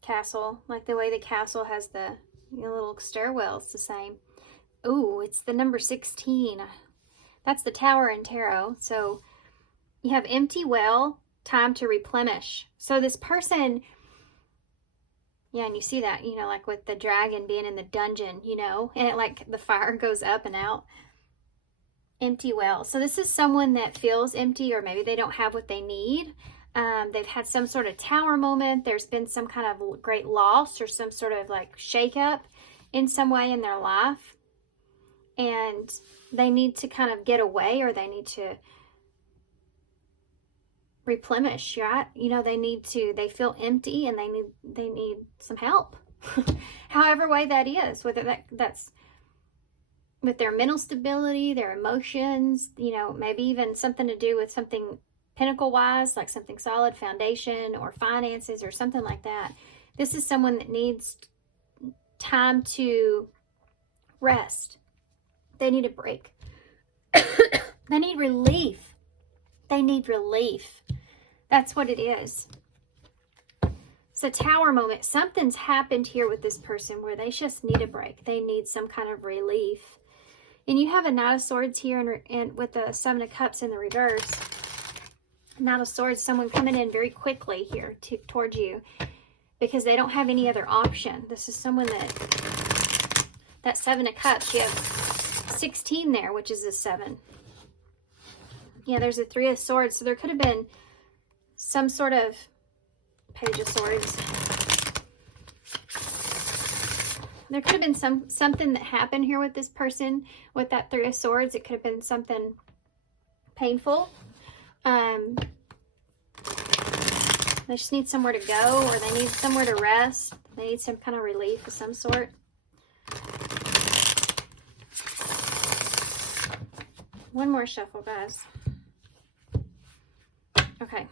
castle, like the way the castle has the little stairwells the same. Ooh, it's the number 16. That's the Tower in tarot. So you have empty well, time to replenish. So this person, yeah, and you see that, like with the dragon being in the dungeon, and it like the fire goes up and out. Empty well. So this is someone that feels empty, or maybe they don't have what they need. They've had some sort of tower moment. There's been some kind of great loss or some sort of like shakeup in some way in their life. And they need to kind of get away, or they need to replenish, right? You know, they feel empty and they need some help. However way that is, whether that's with their mental stability, their emotions, you know, maybe even something to do with something pinnacle wise, like something solid, foundation, or finances, or something like that. This is someone that needs time to rest. They need a break. They need relief. They need relief. That's what it is. It's a Tower moment. Something's happened here with this person where they just need a break. They need some kind of relief. And you have a Knight of Swords here and with the Seven of Cups in the reverse. Knight of Swords, someone coming in very quickly here towards you because they don't have any other option. This is someone that Seven of Cups, you have 16 there, which is a 7. Yeah, there's a 3 of Swords. So there could have been some sort of Page of Swords. There could have been something that happened here with this person with that 3 of Swords. It could have been something painful. They just need somewhere to go, or they need somewhere to rest. They need some kind of relief of some sort. One more shuffle, guys. Okay.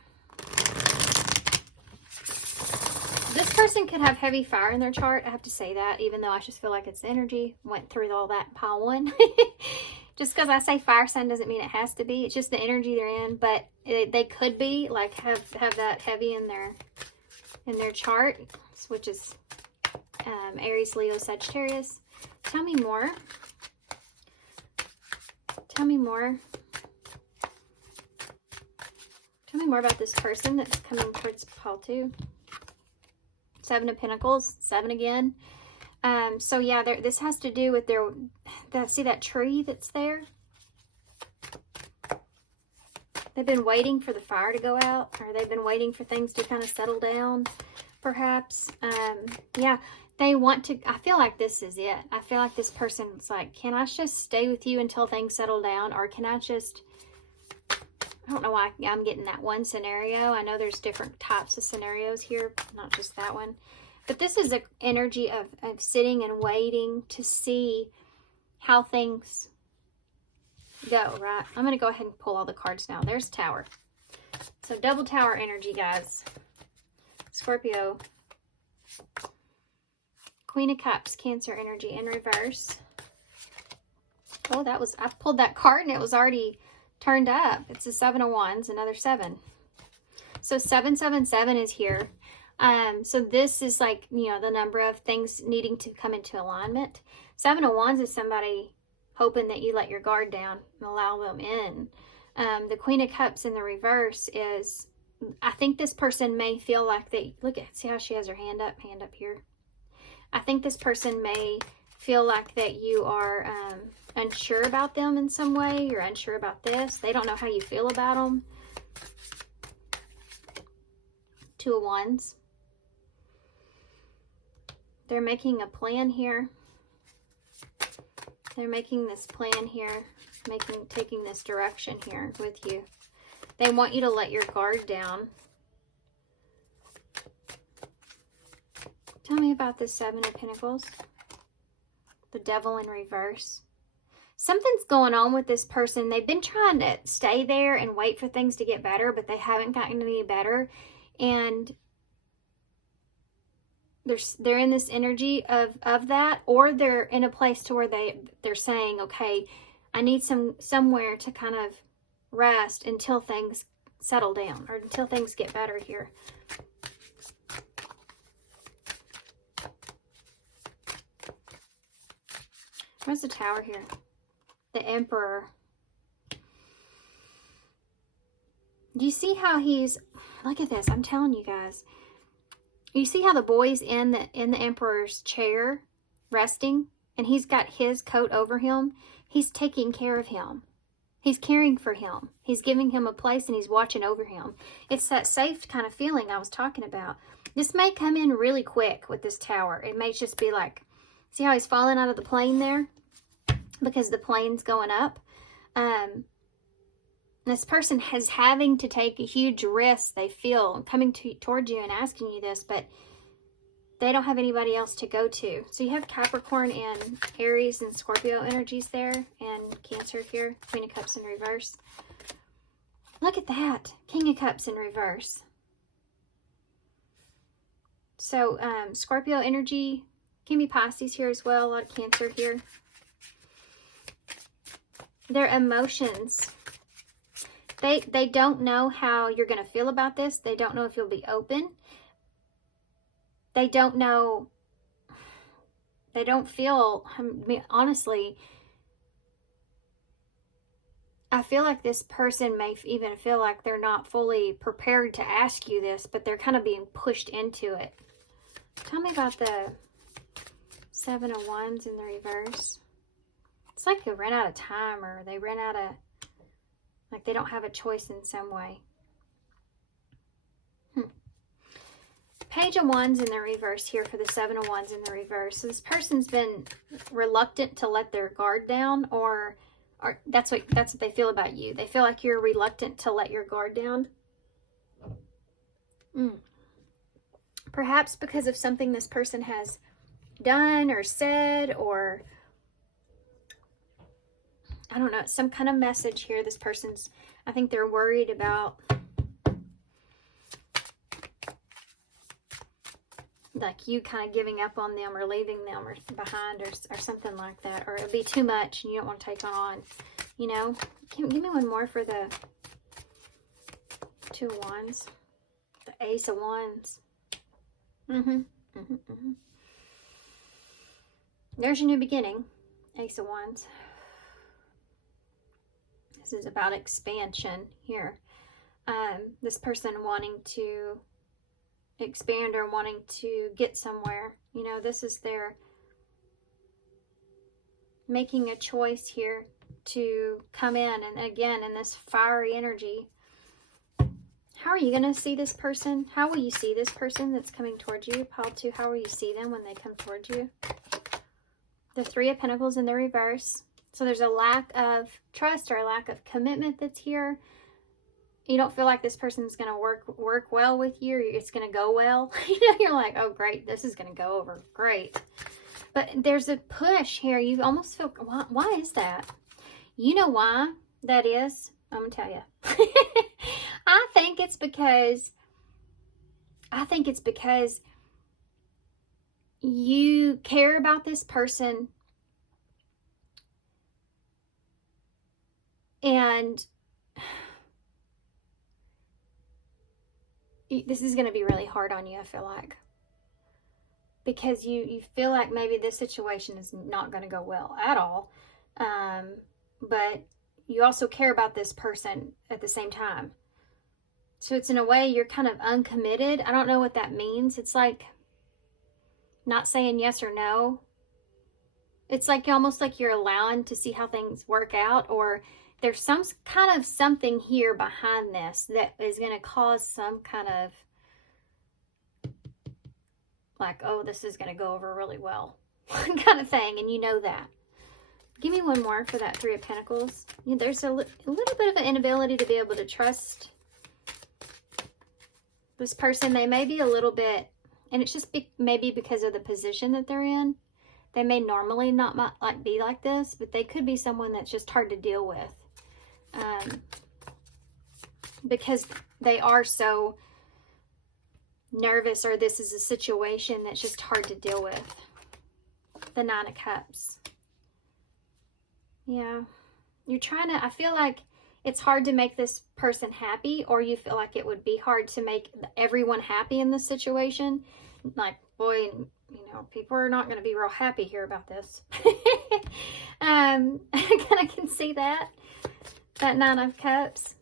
This person could have heavy fire in their chart. I have to say that, even though I just feel like it's the energy. Went through all that in pile 1. Just because I say fire sign doesn't mean it has to be. It's just the energy they're in. But they could be, like, have that heavy in their chart, which is Aries, Leo, Sagittarius. Tell me more. Tell me more. Tell me more about this person that's coming towards pile 2. 7 of Pentacles, 7 again. So yeah, this has to do with see that tree that's there? They've been waiting for the fire to go out, or they've been waiting for things to kind of settle down, perhaps. Yeah, they want to, I feel like this is it. I feel like this person's like, can I just stay with you until things settle down? Or can I just, I don't know why I'm getting that one scenario. I know there's different types of scenarios here, not just that one. But this is an energy of sitting and waiting to see how things go, right? I'm going to go ahead and pull all the cards now. There's Tower. So double Tower energy, guys. Scorpio. Queen of Cups, Cancer energy in reverse. Oh, I pulled that card and it was already turned up. It's a 7 of Wands, another 7. So 777 is here. So this is like, you know, the number of things needing to come into alignment. 7 of Wands is somebody hoping that you let your guard down and allow them in. The Queen of Cups in the reverse is, I think this person may feel like see how she has her hand up here. I think this person may feel like that you are unsure about them in some way. You're unsure about this. They don't know how you feel about them. 2 of Wands. They're making a plan here. They're making this plan here, taking this direction here with you. They want you to let your guard down. Tell me about this 7 of Pentacles. The Devil in reverse. Something's going on with this person. They've been trying to stay there and wait for things to get better, but they haven't gotten any better. And they're in this energy of that, or they're in a place to where they're saying, okay, I need somewhere to kind of rest until things settle down, or until things get better here. Where's the Tower here? The Emperor. Do you see how he's, look at this, I'm telling you guys. You see how the boy's in the Emperor's chair, resting, and he's got his coat over him? He's taking care of him. He's caring for him. He's giving him a place, and he's watching over him. It's that safe kind of feeling I was talking about. This may come in really quick with this Tower. It may just be like, see how he's falling out of the plane there? Because the plane's going up. This person is having to take a huge risk, they feel, coming towards you and asking you this, but they don't have anybody else to go to. So you have Capricorn and Aries and Scorpio energies there, and Cancer here, Queen of Cups in reverse. Look at that, King of Cups in reverse. So Scorpio energy, can be Pisces here as well, a lot of Cancer here. Their emotions. They don't know how you're going to feel about this. They don't know if you'll be open. They don't know. They don't feel, I mean, honestly, I feel like this person may even feel like they're not fully prepared to ask you this, but they're kind of being pushed into it. Tell me about the Seven of Wands in the reverse. It's like they ran out of time, or they ran out of, like they don't have a choice in some way. Page of Wands in the reverse here for the Seven of Wands in the reverse. So this person's been reluctant to let their guard down, or that's what they feel about you. They feel like you're reluctant to let your guard down. Perhaps because of something this person has done or said, or I don't know, some kind of message here. This person's, I think they're worried about, like you kind of giving up on them or leaving them or behind, or something like that, or it'll be too much and you don't want to take on, you know. Give me one more for the Two of Wands, the Ace of Wands. There's your new beginning, Ace of Wands. This is about expansion here. This person wanting to expand or wanting to get somewhere. You know, this is their making a choice here to come in. And again, in this fiery energy, how are you going to see this person? How will you see this person that's coming towards you? Pile 2, how will you see them when they come towards you? The Three of Pentacles in the reverse. So there's a lack of trust or a lack of commitment that's here. You don't feel like this person's going to work well with you, or it's going to go well. You know, you're like, oh, great, this is going to go over great. But there's a push here. You almost feel, why is that? You know why that is? I'm going to tell you. I think it's because you care about this person, and this is going to be really hard on you, I feel like, because you feel like maybe this situation is not going to go well at all, but you also care about this person at the same time. So it's, in a way, you're kind of uncommitted. I don't know what that means. It's like not saying yes or no. It's like almost like you're allowing to see how things work out, or there's some kind of something here behind this that is going to cause some kind of like, oh, this is going to go over really well kind of thing, and you know that. Give me one more for that Three of Pentacles. You know, there's a little bit of an inability to be able to trust this person. They may be a little bit, and it's just maybe because of the position that they're in. They may normally not be like this, but they could be someone that's just hard to deal with. Because they are so nervous, or this is a situation that's just hard to deal with. The Nine of Cups. Yeah. You're trying to, I feel like it's hard to make this person happy, or you feel like it would be hard to make everyone happy in this situation. Like, boy, you know, people are not going to be real happy here about this. I kind of can see that. That Nine of Cups.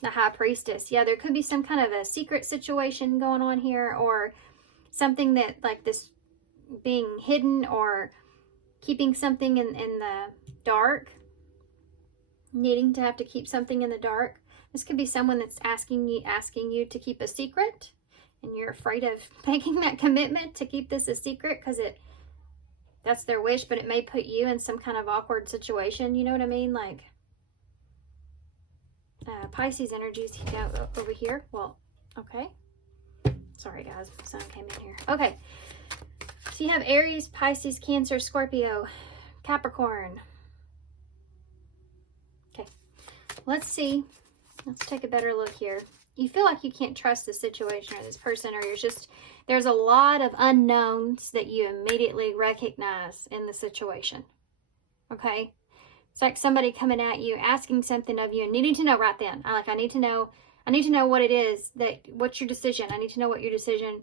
The High Priestess. Yeah, there could be some kind of a secret situation going on here, or something that, like, this being hidden, or keeping something in the dark. Needing to have to keep something in the dark. This could be someone that's asking you to keep a secret, and you're afraid of making that commitment to keep this a secret because that's their wish, but it may put you in some kind of awkward situation. You know what I mean? Like, Pisces energies over here. Well, okay. Sorry, guys. The sun came in here. Okay. So you have Aries, Pisces, Cancer, Scorpio, Capricorn. Okay. Let's see. Let's take a better look here. You feel like you can't trust the situation or this person, or you're just, there's a lot of unknowns that you immediately recognize in the situation. Okay? It's like somebody coming at you, asking something of you and needing to know right then. I need to know what it is, what's your decision? I need to know what your decision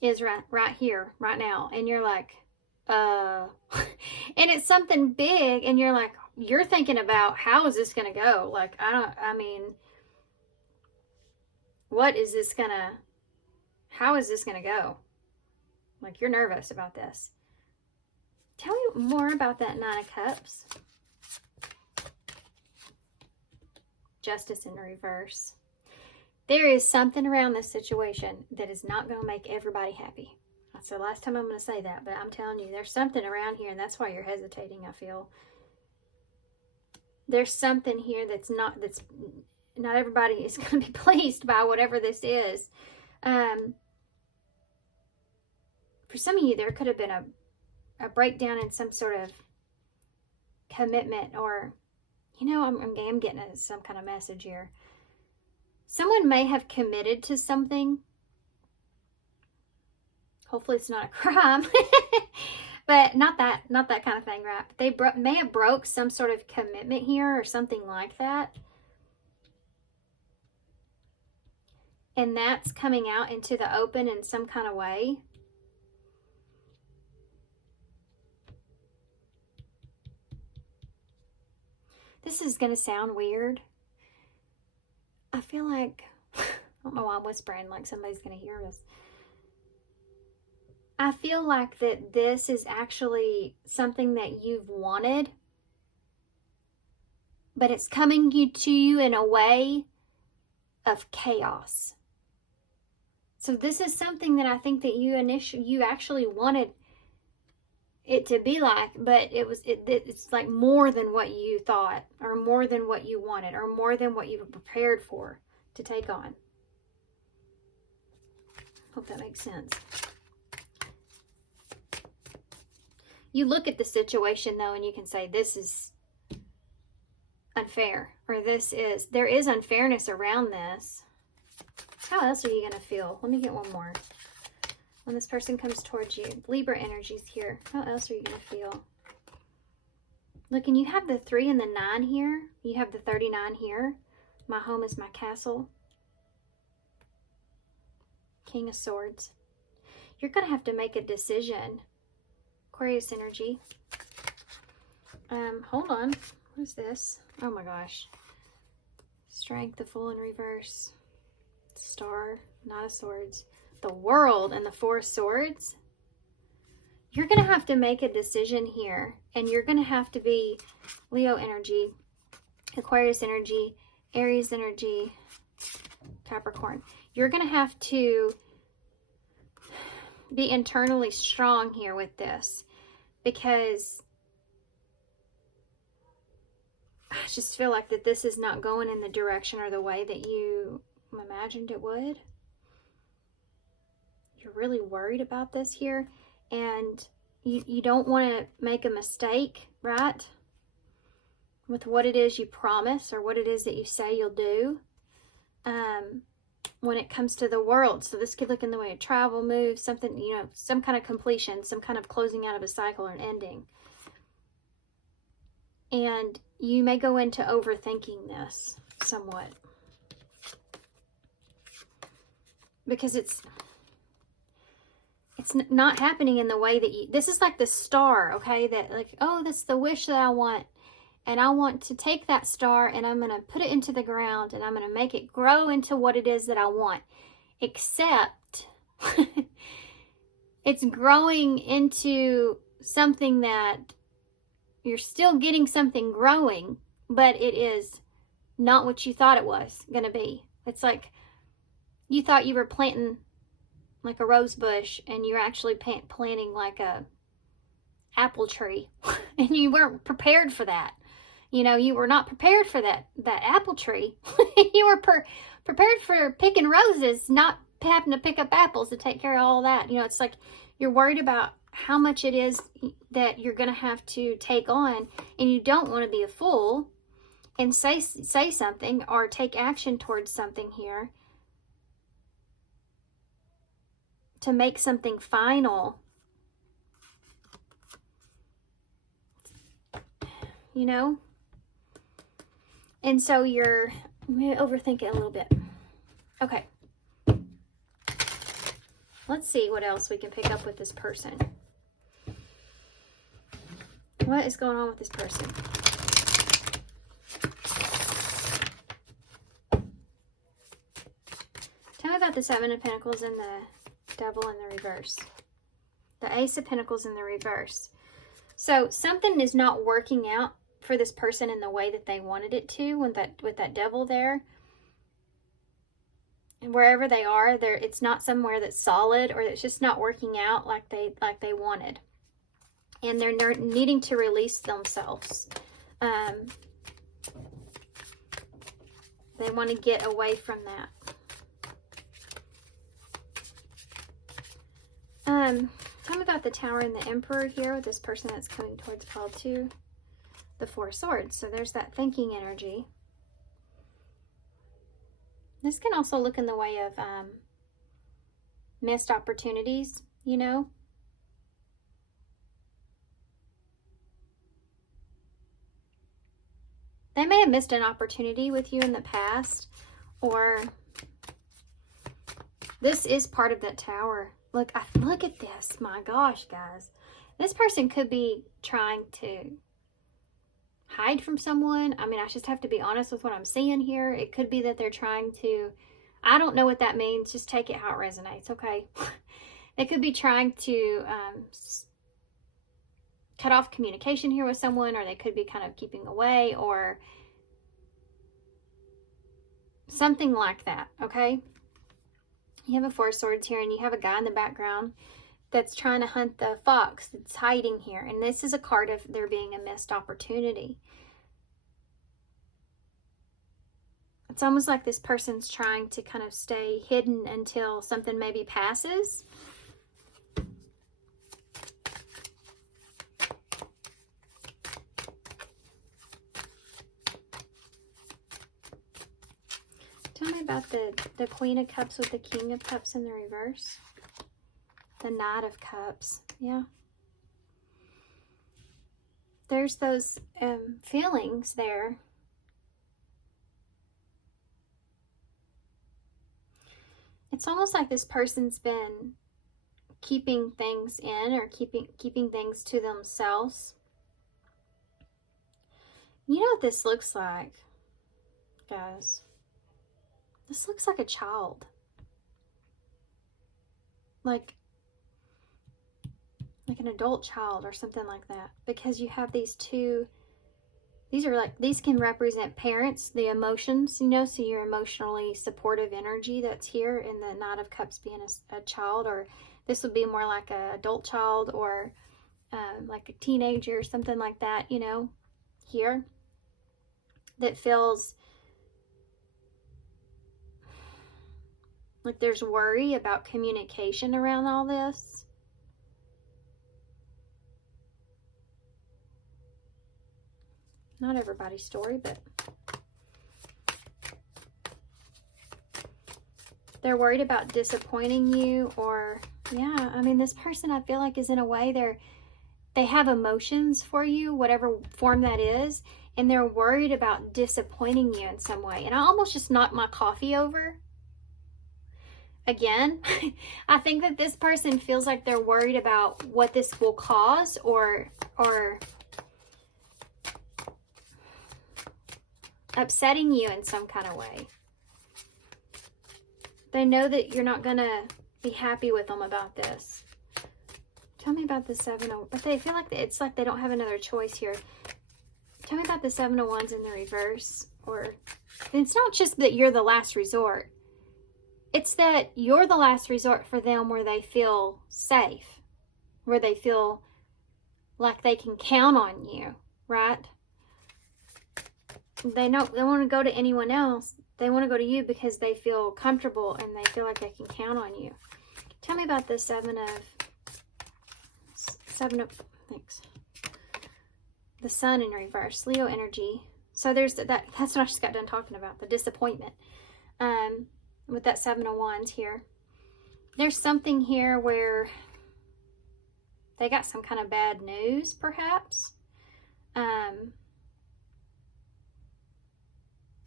is right here, right now. And you're like, and it's something big, and you're like, you're thinking about, how is this going to go? Like, what is this gonna, how is this gonna go? Like, you're nervous about this. Tell me more about that Nine of Cups. Justice in reverse. There is something around this situation that is not going to make everybody happy. That's the last time I'm going to say that, but I'm telling you, there's something around here, and that's why you're hesitating, I feel. There's something here that's not everybody is going to be pleased by whatever this is. For some of you, there could have been a breakdown in some sort of commitment, or, I'm getting some kind of message here. Someone may have committed to something. Hopefully it's not a crime, but not that kind of thing, right? They may have broke some sort of commitment here or something like that. And that's coming out into the open in some kind of way. This is going to sound weird. I feel like, I don't know why I'm whispering like somebody's going to hear this. I feel like that this is actually something that you've wanted, but it's coming to you in a way of chaos. So this is something that I think that you actually wanted it to be like, but it's like more than what you thought, or more than what you wanted, or more than what you were prepared for to take on. Hope that makes sense. You look at the situation though, and you can say, this is unfair, or there is unfairness around this. How else are you going to feel? Let me get one more. When this person comes towards you, Libra energies here. How else are you going to feel? Look, and you have the 3 and the 9 here. You have the 39 here. My home is my castle. King of Swords. You're going to have to make a decision. Aquarius energy. Hold on. What is this? Oh my gosh. Strength, the Fool in reverse. Star, Knight of Swords. The World and the 4 of Swords. You're going to have to make a decision here, and you're going to have to be Leo energy, Aquarius energy, Aries energy, Capricorn. You're going to have to be internally strong here with this, because I just feel like that this is not going in the direction or the way that you imagined it would. You're really worried about this here, and you don't want to make a mistake, right? With what it is you promise, or what it is that you say you'll do when it comes to the World. So this could look in the way of travel, move, something, some kind of completion, some kind of closing out of a cycle or an ending. And you may go into overthinking this somewhat, because it's not happening in the way that this is like the star, okay? That like, oh, that's the wish that I want. And I want to take that star, and I'm going to put it into the ground, and I'm going to make it grow into what it is that I want. Except it's growing into something that you're still getting something growing, but it is not what you thought it was going to be. It's like you thought you were planting like a rose bush, and you're actually planting like a apple tree, and you weren't prepared for that. You know, you were not prepared for that apple tree. You were prepared for picking roses, not having to pick up apples to take care of all that. You know, it's like you're worried about how much it is that you're going to have to take on, and you don't want to be a fool and say something or take action towards something here to make something final. You know? And so you're overthinking a little bit. Okay. Let's see what else we can pick up with this person. What is going on with this person? Tell me about the Seven of Pentacles and the Devil in the reverse. The Ace of Pentacles in the reverse. So something is not working out for this person in the way that they wanted it to with that Devil there. And wherever they are, it's not somewhere that's solid, or it's just not working out like they wanted. And they're needing to release themselves. They want to get away from that. Tell me about the Tower and the Emperor here with this person that's coming towards call to the Four of Swords. So there's that thinking energy. This can also look in the way of missed opportunities, you know. They may have missed an opportunity with you in the past, or this is part of that Tower. Look at this. My gosh, guys. This person could be trying to hide from someone. I mean, I just have to be honest with what I'm seeing here. It could be that they're trying to, I don't know what that means. Just take it how it resonates, okay? They could be trying to cut off communication here with someone, or they could be kind of keeping away, or something like that, okay? You have a Four of Swords here, and you have a guy in the background that's trying to hunt the fox that's hiding here. And this is a card of there being a missed opportunity. It's almost like this person's trying to kind of stay hidden until something maybe passes. Tell me about the Queen of Cups with the King of Cups in the reverse. The Knight of Cups. Yeah. There's those feelings there. It's almost like this person's been keeping things in, or keeping things to themselves. You know what this looks like, guys? This looks like a child. Like an adult child or something like that. Because you have these two, these can represent parents, the emotions, you know, so your emotionally supportive energy that's here, in the Knight of Cups being a child, or this would be more like an adult child, or like a teenager or something like that, you know, here, that feels like there's worry about communication around all this. Not everybody's story, but they're worried about disappointing you, or, yeah, I mean, this person, I feel like, is in a way they have emotions for you, whatever form that is, and they're worried about disappointing you in some way. And I almost just knocked my coffee over. Again, I think that this person feels like they're worried about what this will cause, or upsetting you in some kind of way. They know that you're not going to be happy with them about this. Tell me about the Seven of... But they feel like it's like they don't have another choice here. Tell me about the Seven of Wands in the reverse. Or it's not just that you're the last resort. It's that you're the last resort for them, where they feel safe. Where they feel like they can count on you, right? they don't want to go to anyone else. They want to go to you because they feel comfortable and they feel like they can count on you. Tell me about the seven of thanks. The sun in reverse, Leo energy. So there's that's what I just got done talking about, the disappointment. With that 7 of Wands here. There's something here where they got some kind of bad news, perhaps.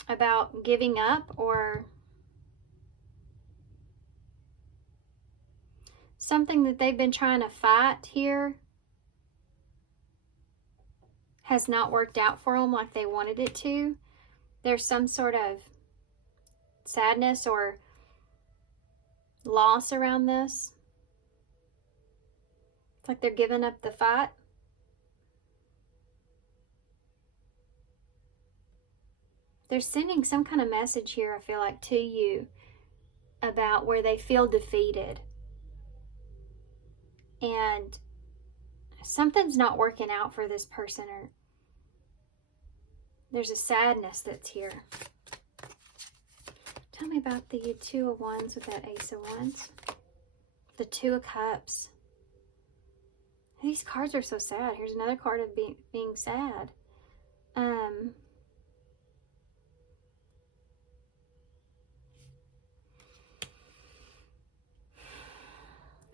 About giving up, or something that they've been trying to fight here has not worked out for them like they wanted it to. There's some sort of sadness or loss around this. It's like they're giving up the fight. They're sending some kind of message here, I feel like, to you about where they feel defeated. And something's not working out for this person, or there's a sadness that's here. Tell me about the 2 of Wands with that Ace of Wands. The 2 of Cups. These cards are so sad. Here's another card of being sad.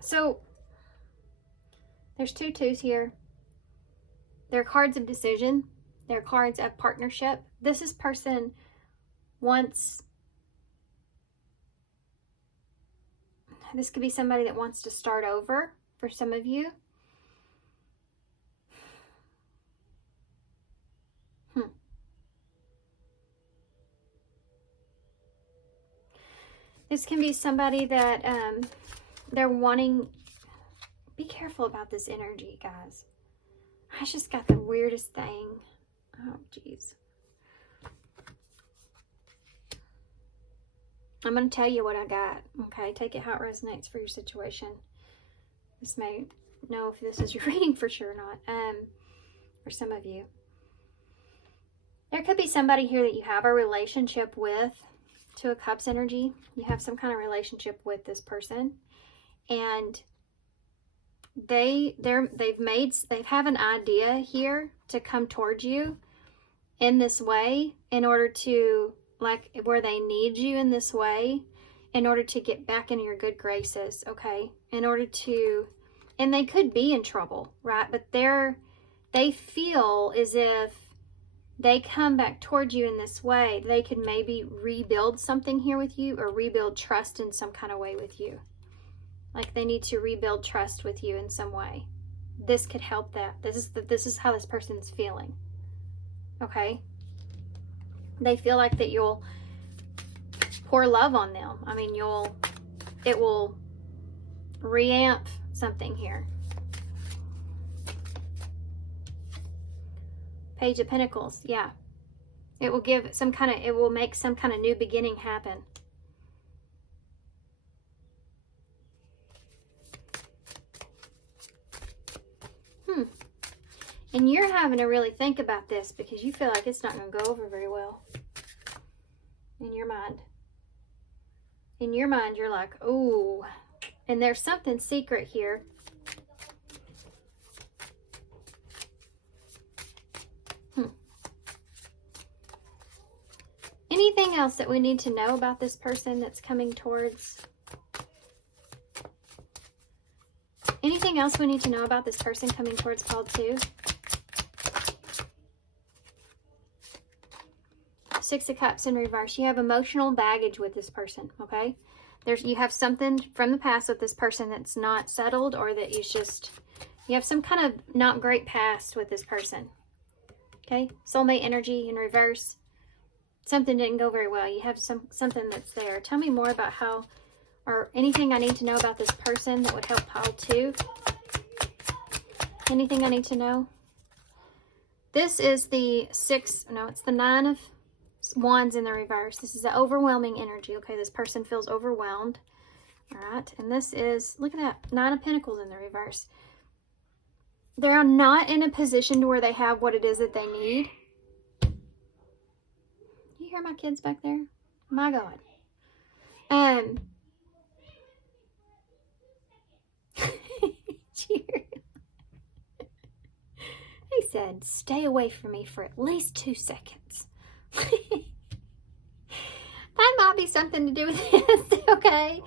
So there's 2 twos here. They're cards of decision. They're cards of partnership. This person wants, this could be somebody that wants to start over for some of you. This can be somebody that they're wanting. Be careful about this energy, guys. I just got the weirdest thing. Oh, geez. I'm going to tell you what I got. Okay, take it how it resonates for your situation. This may know if this is your reading for sure or not. For some of you. There could be somebody here that you have a relationship with. 2 of Cups energy. You have some kind of relationship with this person. And they have an idea here to come towards you in this way in order to, like, where they need you in this way in order to get back into your good graces, okay? In order to, and they could be in trouble, right? But they feel as if they come back towards you in this way, they could maybe rebuild something here with you, or rebuild trust in some kind of way with you. Like they need to rebuild trust with you in some way. This could help that. This is how this person's feeling. Okay? They feel like that you'll pour love on them. I mean, it will reamp something here. Page of Pentacles, yeah. It will give some kind of, it will make some kind of new beginning happen. And you're having to really think about this because you feel like it's not going to go over very well in your mind. In your mind, you're like, ooh. And there's something secret here. Anything else that we need to know about this person that's coming towards? Anything else we need to know about this person coming towards call 2? 6 of Cups in reverse. You have emotional baggage with this person, okay? You have something from the past with this person that's not settled, or that you have some kind of not great past with this person. Okay? Soulmate energy in reverse. Something didn't go very well. You have something that's there. Tell me more about how, or anything I need to know about this person that would help pile 2. Anything I need to know? This is the it's the 9 of Wands in the reverse. This is the overwhelming energy. Okay, this person feels overwhelmed. All right, and this is, look at that, 9 of Pentacles in the reverse. They're not in a position to where they have what it is that they need. hear my kids back there? My God. He said, stay away from me for at least 2 seconds. That might be something to do with this, okay?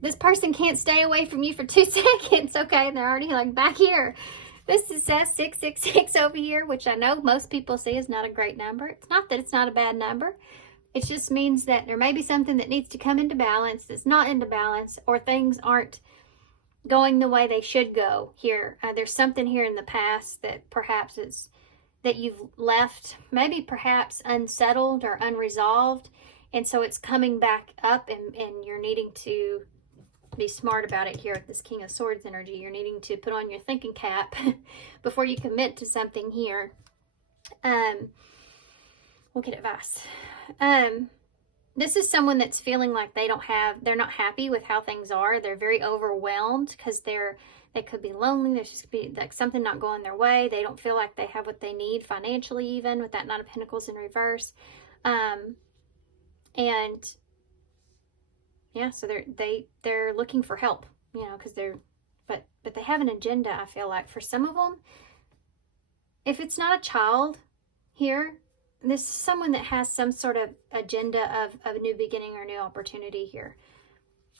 This person can't stay away from you for 2 seconds, okay? They're already like back here. This says 666 over here, which I know most people see is not a great number. It's not that it's not a bad number. It just means that there may be something that needs to come into balance that's not into balance, or things aren't going the way they should go here. There's something here in the past that perhaps it's that you've left, maybe perhaps unsettled or unresolved, and so it's coming back up, and you're needing to be smart about it here with this King of Swords energy. You're needing to put on your thinking cap before you commit to something here. We'll get advice. This is someone that's feeling like they're not happy with how things are. They're very overwhelmed because they could be lonely. There's just be like something not going their way. They don't feel like they have what they need financially, even with that Knight of Pentacles in reverse. And yeah, so they're looking for help, you know, because but they have an agenda. I feel like for some of them, if it's not a child here, this is someone that has some sort of agenda of a new beginning or new opportunity here.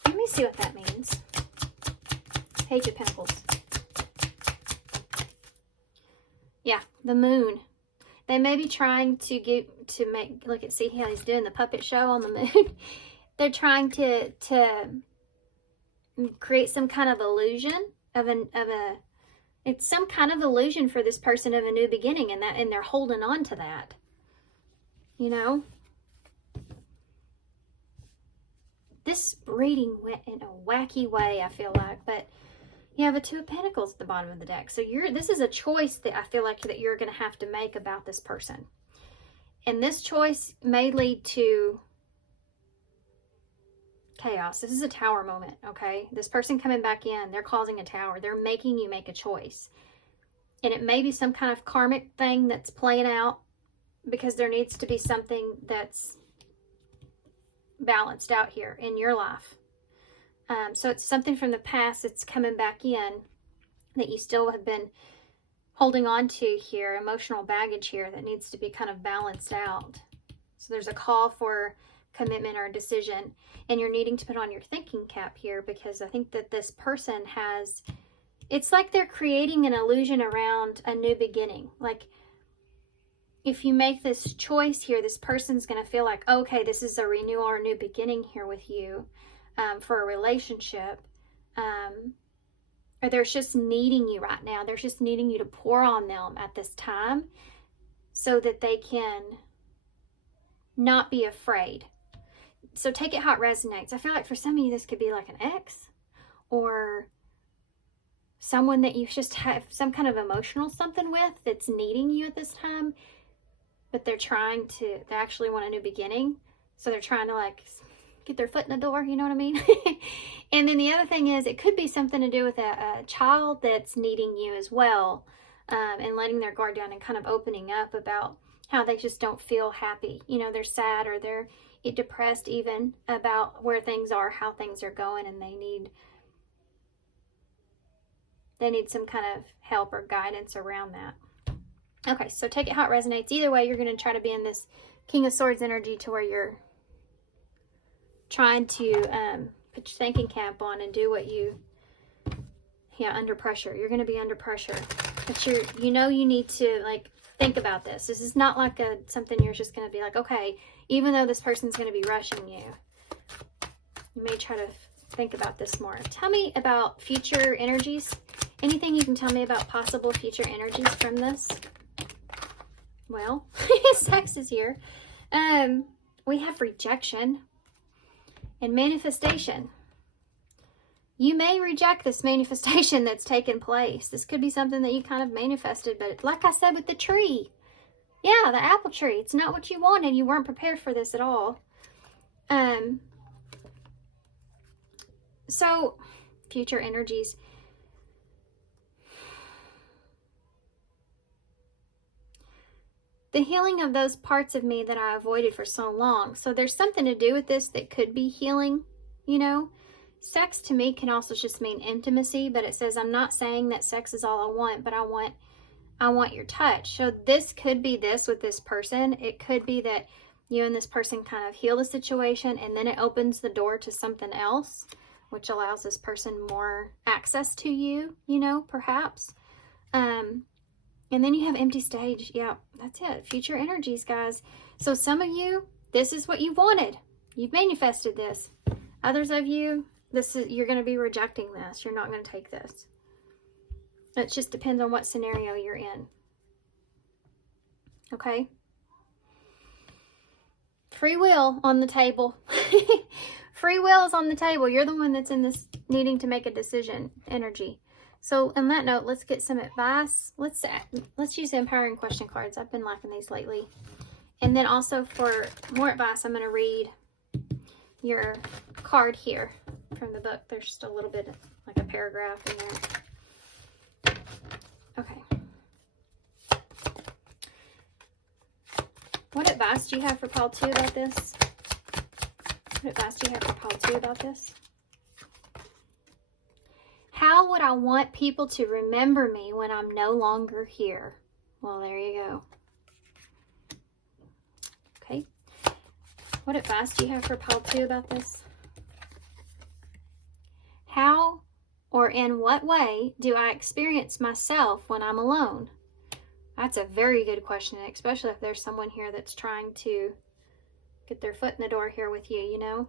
Let me see what that means. Page of Pentacles. Yeah, the Moon. They may be trying to see how he's doing the puppet show on the moon. They're trying to create some kind of illusion it's some kind of illusion for this person of a new beginning, and they're holding on to that. You know, this reading went in a wacky way, I feel like, but you have a Two of Pentacles at the bottom of the deck. So this is a choice that I feel like that you're going to have to make about this person. And this choice may lead to chaos. This is a tower moment, okay? This person coming back in, they're causing a tower. They're making you make a choice. And it may be some kind of karmic thing that's playing out, because there needs to be something that's balanced out here in your life. So it's something from the past that's coming back in that you still have been holding on to here, emotional baggage here that needs to be kind of balanced out. So there's a call for commitment or a decision, and you're needing to put on your thinking cap here, because I think that this person it's like they're creating an illusion around a new beginning. Like, if you make this choice here, this person's going to feel like, okay, this is a renewal or a new beginning here with you for a relationship. Or they're just needing you right now. They're just needing you to pour on them at this time so that they can not be afraid. So take it how it resonates. I feel like for some of you, this could be like an ex or someone that you just have some kind of emotional something with that's needing you at this time. But they actually want a new beginning. So they're trying to like get their foot in the door, you know what I mean? And then the other thing is, it could be something to do with a child that's needing you as well, and letting their guard down and kind of opening up about how they just don't feel happy. You know, they're sad or they're depressed even about where things are, how things are going, and they need some kind of help or guidance around that. Okay, so take it how it resonates. Either way, you're going to try to be in this King of Swords energy to where you're trying to put your thinking cap on and do what under pressure. You're going to be under pressure. But you need to, like, think about this. This is not like something you're just going to be like, okay, even though this person's going to be rushing you, you may try to think about this more. Tell me about future energies. Anything you can tell me about possible future energies from this? Well, sex is here. We have rejection and manifestation. You may reject this manifestation that's taken place. This could be something that you kind of manifested, but like I said with the tree, yeah, the apple tree, it's not what you wanted. You weren't prepared for this at all. So, future energies. the healing of those parts of me that I avoided for so long. So there's something to do with this that could be healing, you know. Sex to me can also just mean intimacy, but it says, I'm not saying that sex is all I want, but I want your touch. So this could be this with this person. It could be that you and this person kind of heal the situation, and then it opens the door to something else, which allows this person more access to you, you know, perhaps. And then you have empty stage. Yeah, that's it. Future energies, guys. So some of you, this is what you wanted. You've manifested this. Others of you, you're going to be rejecting this. You're not going to take this. It just depends on what scenario you're in. Okay? Free will on the table. Free will is on the table. You're the one that's in this needing to make a decision energy. So on that note, let's get some advice. Let's use the empowering question cards. I've been liking these lately. And then also for more advice, I'm going to read your card here from the book. There's just a little bit like a paragraph in there. Okay. What advice do you have for Paul 2 about this? What advice do you have for Paul 2 about this? How would I want people to remember me when I'm no longer here? Well, there you go. Okay. What advice do you have for Paul 2 about this? How or in what way do I experience myself when I'm alone? That's a very good question, especially if there's someone here that's trying to get their foot in the door here with you, you know?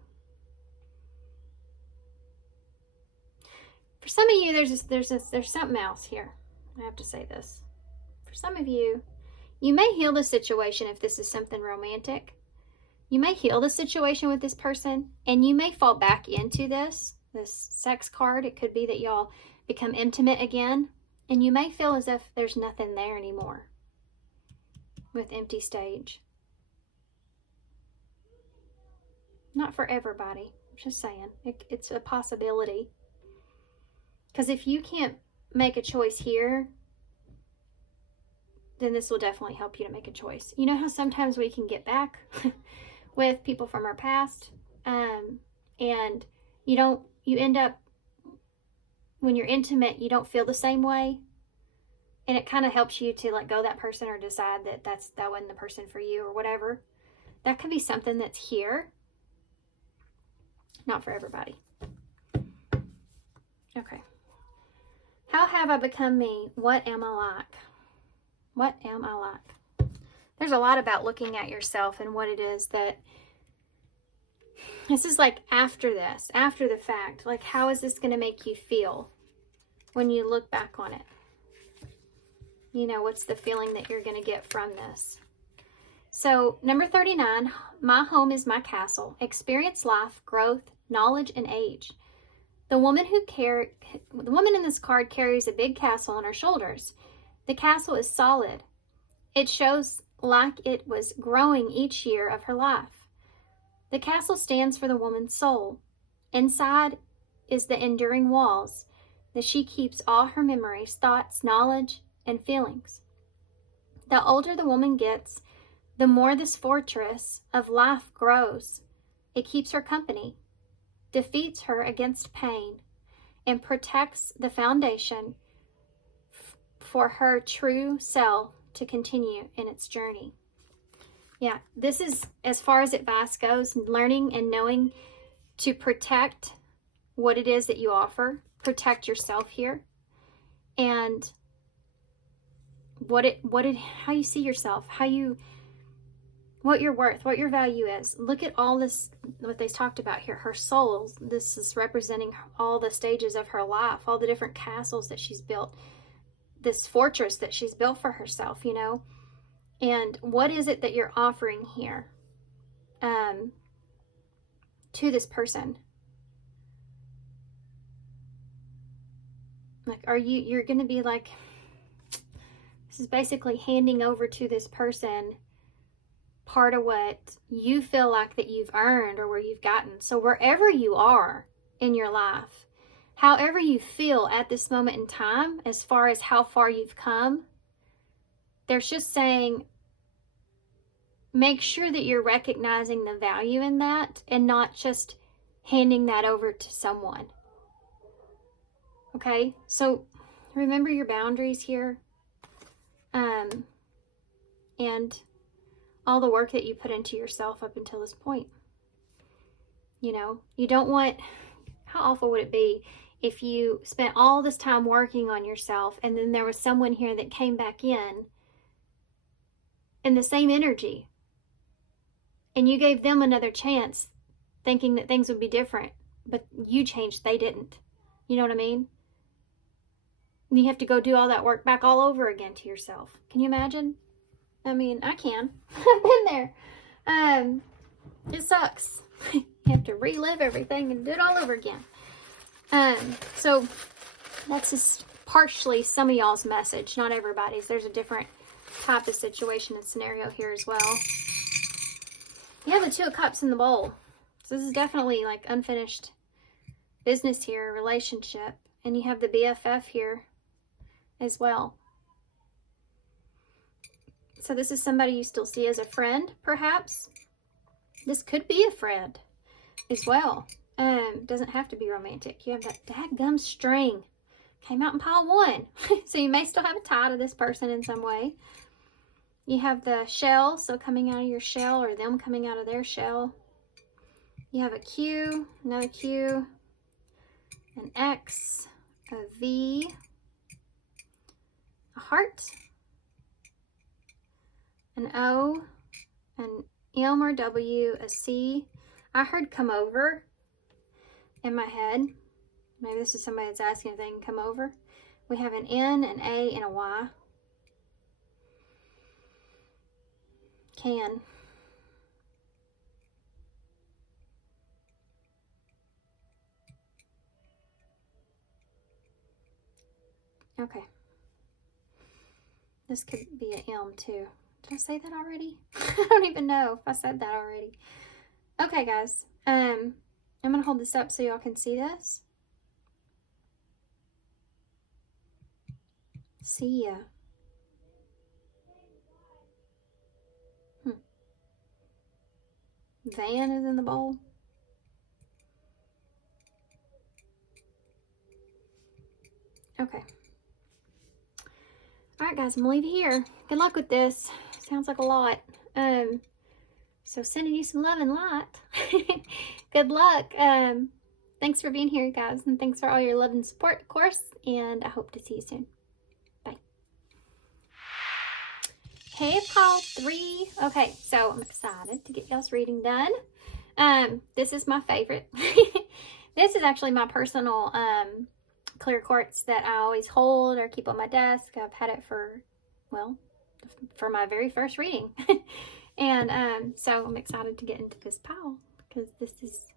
For some of you, there's something else here. I have to say this. For some of you, you may heal the situation if this is something romantic. You may heal the situation with this person, and you may fall back into this sex card. It could be that y'all become intimate again, and you may feel as if there's nothing there anymore with empty stage. Not for everybody. I'm just saying. It's a possibility. Because if you can't make a choice here, then this will definitely help you to make a choice. You know how sometimes we can get back with people from our past, and you end up, when you're intimate, you don't feel the same way, and it kind of helps you to let go of that person or decide that that wasn't the person for you or whatever. That could be something that's here. Not for everybody. Okay. How have I become me? What am I like? What am I like? There's a lot about looking at yourself and what it is that, this is like after this, after the fact. Like, how is this going to make you feel when you look back on it? You know, what's the feeling that you're going to get from this? So, number 39, my home is my castle. Experience life, growth, knowledge, and age. The woman in this card carries a big castle on her shoulders. The castle is solid. It shows like it was growing each year of her life. The castle stands for the woman's soul. Inside is the enduring walls that she keeps all her memories, thoughts, knowledge, and feelings. The older the woman gets, the more this fortress of life grows. It keeps her company, defeats her against pain, and protects the foundation for her true self to continue in its journey. Yeah, this is, as far as advice goes, learning and knowing to protect what it is that you offer, protect yourself here, and how you see yourself, what you're worth, what your value is. Look at all this, what they talked about here, her soul. This is representing all the stages of her life, all the different castles that she's built, this fortress that she's built for herself, you know. And what is it that you're offering here to this person? Like, you're going to be like, this is basically handing over to this person part of what you feel like that you've earned or where you've gotten. So wherever you are in your life, however you feel at this moment in time, as far as how far you've come, there's just saying, make sure that you're recognizing the value in that and not just handing that over to someone. Okay, so remember your boundaries here, and all the work that you put into yourself up until this point. You know, you don't want, how awful would it be if you spent all this time working on yourself and then there was someone here that came back in the same energy and you gave them another chance thinking that things would be different, but you changed, they didn't. You know what I mean? And you have to go do all that work back all over again to yourself. Can you imagine? I mean, I can. I've been there. It sucks. You have to relive everything and do it all over again. So that's just partially some of y'all's message, not everybody's. There's a different type of situation and scenario here as well. You have the Two of Cups in the bowl. So this is definitely like unfinished business here, relationship. And you have the BFF here as well. So this is somebody you still see as a friend, perhaps. This could be a friend as well. Doesn't have to be romantic. You have that dadgum string. Came out in pile 1. So you may still have a tie to this person in some way. You have the shell, so coming out of your shell or them coming out of their shell. You have a Q, another Q, an X, a V, a heart, an O, an M or W, a C. I heard come over in my head. Maybe this is somebody that's asking if they can come over. We have an N, an A, and a Y. Can. Okay. This could be an M too. Did I say that already? I don't even know if I said that already. Okay, guys. I'm going to hold this up so y'all can see this. See ya. Van is in the bowl. Okay. Alright guys, I'm going to leave you here. Good luck with this. Sounds like a lot. So sending you some love and light. Good luck. Thanks for being here, guys. And thanks for all your love and support, of course. And I hope to see you soon. Bye. Hey, pile 3. Okay, so I'm excited to get y'all's reading done. This is my favorite. This is actually my personal clear quartz that I always hold or keep on my desk. I've had it for, well, for my very first reading. And so I'm excited to get into this pile because this is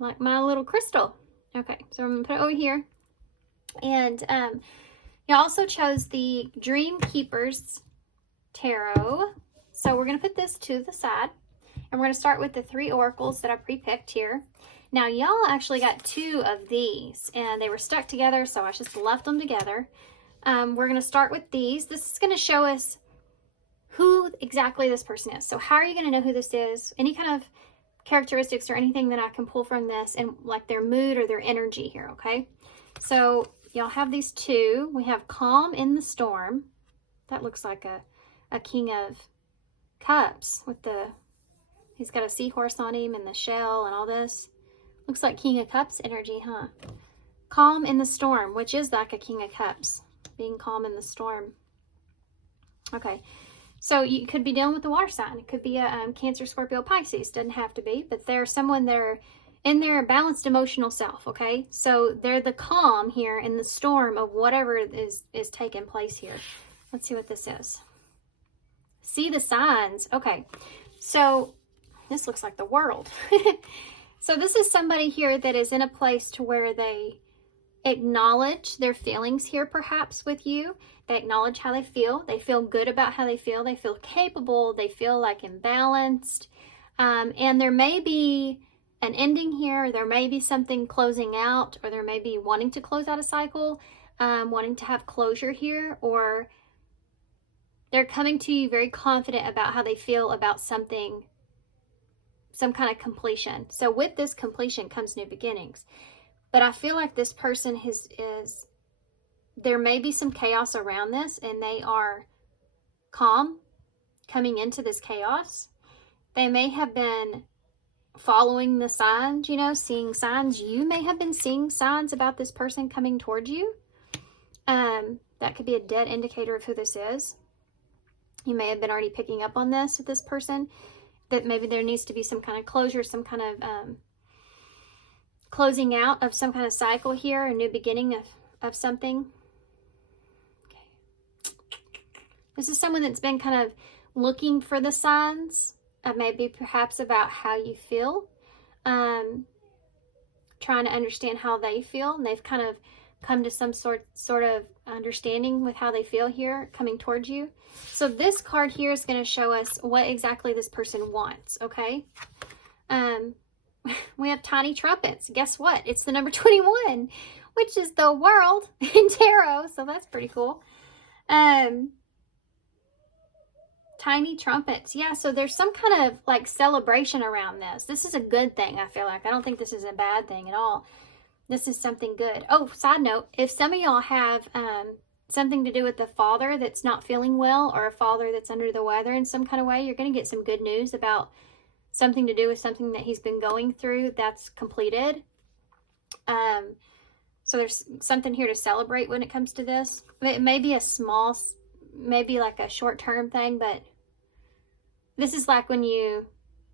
like my little crystal. Okay, so I'm gonna put it over here. And you also chose the DreamKeepers tarot. So we're gonna put this to the side and we're gonna start with the 3 oracles that I pre-picked here. Now y'all actually got 2 of these and they were stuck together, so I just left them together. We're gonna start with these. This is gonna show us who exactly this person is. So how are you going to know who this is? Any kind of characteristics or anything that I can pull from this and like their mood or their energy here, okay? So y'all have these 2. We have Calm in the Storm. That looks like a King of Cups with the, he's got a seahorse on him and the shell and all this. Looks like King of Cups energy, huh? Calm in the Storm, which is like a King of Cups, being calm in the storm. Okay. So you could be dealing with the water sign. It could be a Cancer, Scorpio, Pisces. Doesn't have to be, but they're someone they're in their balanced emotional self, okay? So they're the calm here in the storm of whatever is taking place here. Let's see what this is. See the signs. Okay, so this looks like the world. So this is somebody here that is in a place to where they acknowledge their feelings here perhaps with you. They acknowledge how they feel. They feel good about how they feel. They feel capable. They feel like imbalanced. And there may be an ending here. There may be something closing out, or there may be wanting to close out a cycle, wanting to have closure here, or They're coming to you very confident about how they feel about something, some kind of completion. So with this completion comes new beginnings. But I feel like this person is there may be some chaos around this, and they are calm coming into this chaos. They may have been following the signs, you know, seeing signs. You may have been seeing signs about this person coming towards you. That could be a dead indicator of who this is. You may have been already picking up on this with this person, that maybe there needs to be some kind of closure, some kind of closing out of some kind of cycle here, a new beginning of something. Okay. This is someone that's been kind of looking for the signs, maybe perhaps about how you feel, trying to understand how they feel, and they've kind of come to some sort of understanding with how they feel here, coming towards you. So this card here is going to show us what exactly this person wants, okay? We have tiny trumpets. Guess what? It's the number 21, which is the world in tarot, so that's pretty cool. Tiny trumpets. Yeah, so there's some kind of like celebration around this. This is a good thing, I feel like. I don't think this is a bad thing at all. This is something good. Oh, side note, if some of y'all have something to do with the father that's not feeling well, or a father that's under the weather in some kind of way, you're going to get some good news about something to do with something that he's been going through that's completed. So there's something here to celebrate when it comes to this. It may be a small, maybe like a short-term thing, but this is like when you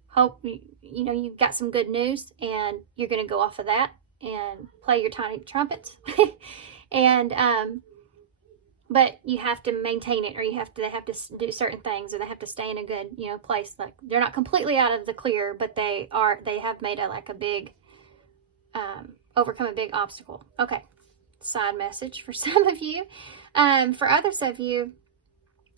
hope, you know, you've got some good news and you're going to go off of that and play your tiny trumpets. And, but you have to maintain it, or they have to do certain things, or they have to stay in a good, you know, place. Like they're not completely out of the clear, but they have made a big, overcome a big obstacle. Okay. Side message for some of you. For others of you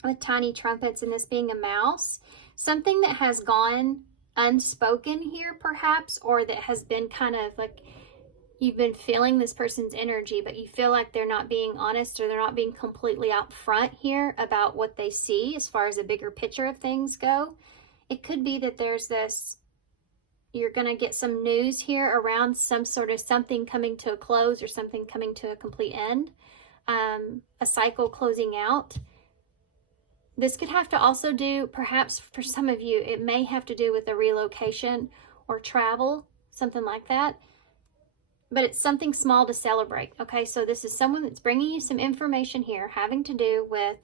with tiny trumpets, and this being a mouse, something that has gone unspoken here perhaps, or that has been kind of like, you've been feeling this person's energy, but you feel like they're not being honest, or they're not being completely out front here about what they see as far as a bigger picture of things go. It could be that there's this, you're going to get some news here around some sort of something coming to a close, or something coming to a complete end, a cycle closing out. This could have to also do, perhaps for some of you, it may have to do with a relocation or travel, something like that. But it's something small to celebrate, okay? So this is someone that's bringing you some information here having to do with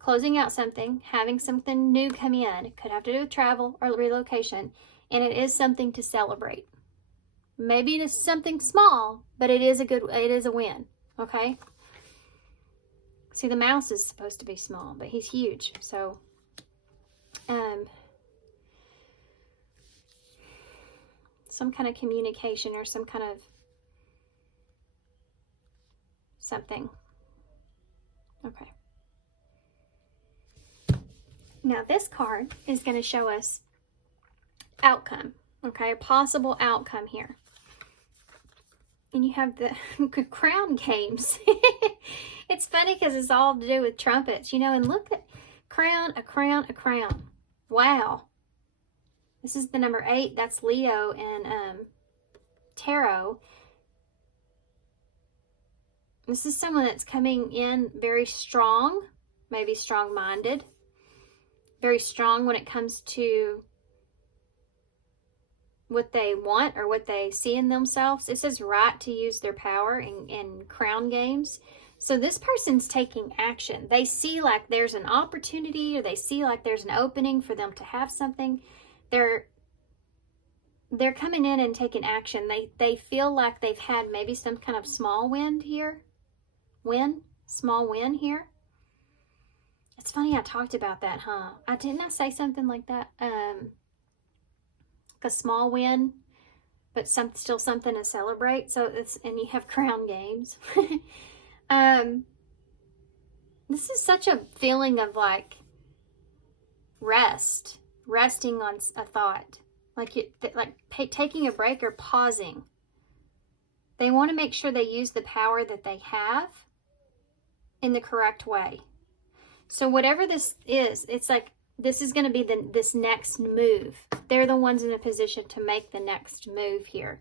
closing out something, having something new come in. It could have to do with travel or relocation, and it is something to celebrate. Maybe it is something small, but it is a win, okay? See, the mouse is supposed to be small, but he's huge. So, some kind of communication, or some kind of something. Okay. Now this card is going to show us outcome, okay? A possible outcome here. And you have the crown games. It's funny because it's all to do with trumpets, you know, and look at crown, a crown, a crown. Wow. This is the number 8. That's Leo and tarot. This is someone that's coming in very strong, maybe strong-minded, very strong when it comes to what they want or what they see in themselves. It says right to use their power in crown games. So this person's taking action. They see like there's an opportunity, or they see like there's an opening for them to have something. They're coming in and taking action. They feel like they've had maybe some kind of small win here. Small win here. It's funny I talked about that, huh? Didn't I say something like that? A small win, but still something to celebrate. So and you have crown games. This is such a feeling of like resting on a thought, taking a break or pausing. They want to make sure they use the power that they have in the correct way. So whatever this is, it's like this is going to be this next move. They're the ones in a position to make the next move here.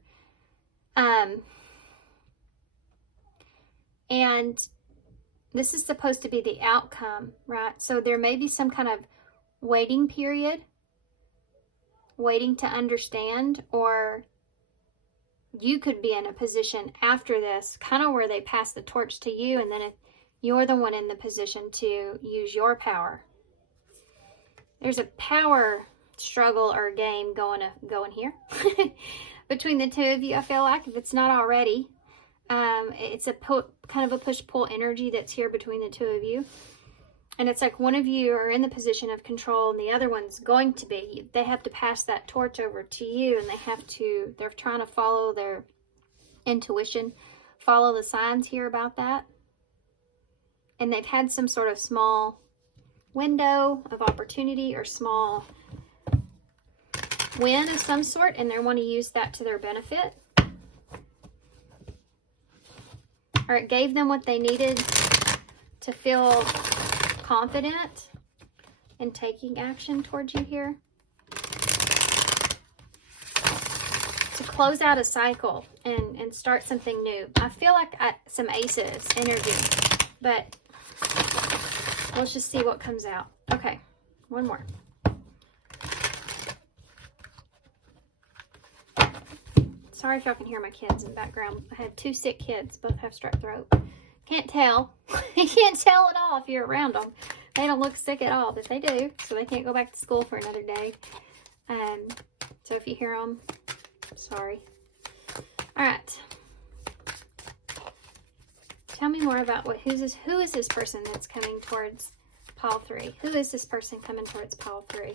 And this is supposed to be the outcome, right? So there may be some kind of waiting period, waiting to understand, or you could be in a position after this, kind of where they pass the torch to you, and then you're the one in the position to use your power. There's a power struggle or game going here between the two of you, I feel like, if it's not already. It's a kind of a push-pull energy that's here between the two of you. And it's like one of you are in the position of control and the other one's going to be. They have to pass that torch over to you, and they're trying to follow their intuition, follow the signs here about that. And they've had some sort of small window of opportunity or small win of some sort, and they want to use that to their benefit. Or it gave them what they needed to feel confident in taking action towards you here. To close out a cycle and start something new. I feel like some aces energy, but let's just see what comes out. Okay, one more. Sorry if y'all can hear my kids in the background. I have 2 sick kids. Both have strep throat. Can't tell. You can't tell at all if you're around them. They don't look sick at all, but they do. So they can't go back to school for another day. So if you hear them, sorry. All right. Tell me more about who is this person that's coming towards pile 3? Who is this person coming towards pile 3?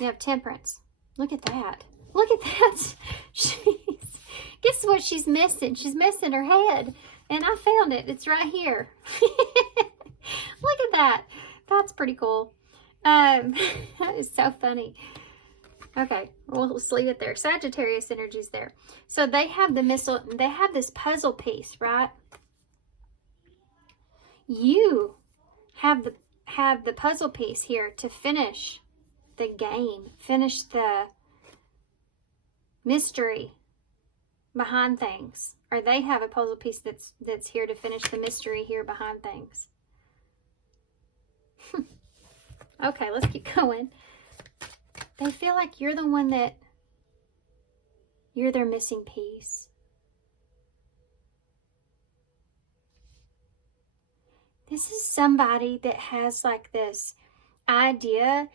You have Temperance. Look at that. Look at that. Guess what she's missing? She's missing her head. And I found it. It's right here. Look at that. That's pretty cool. That is so funny. Okay, we'll just leave it there. Sagittarius energy's there. So they have they have this puzzle piece, right? You have the puzzle piece here to finish the game, finish the mystery behind things. Or they have a puzzle piece that's here to finish the mystery here behind things. Okay, let's keep going. They feel like you're the one you're their missing piece. This is somebody that has like this idea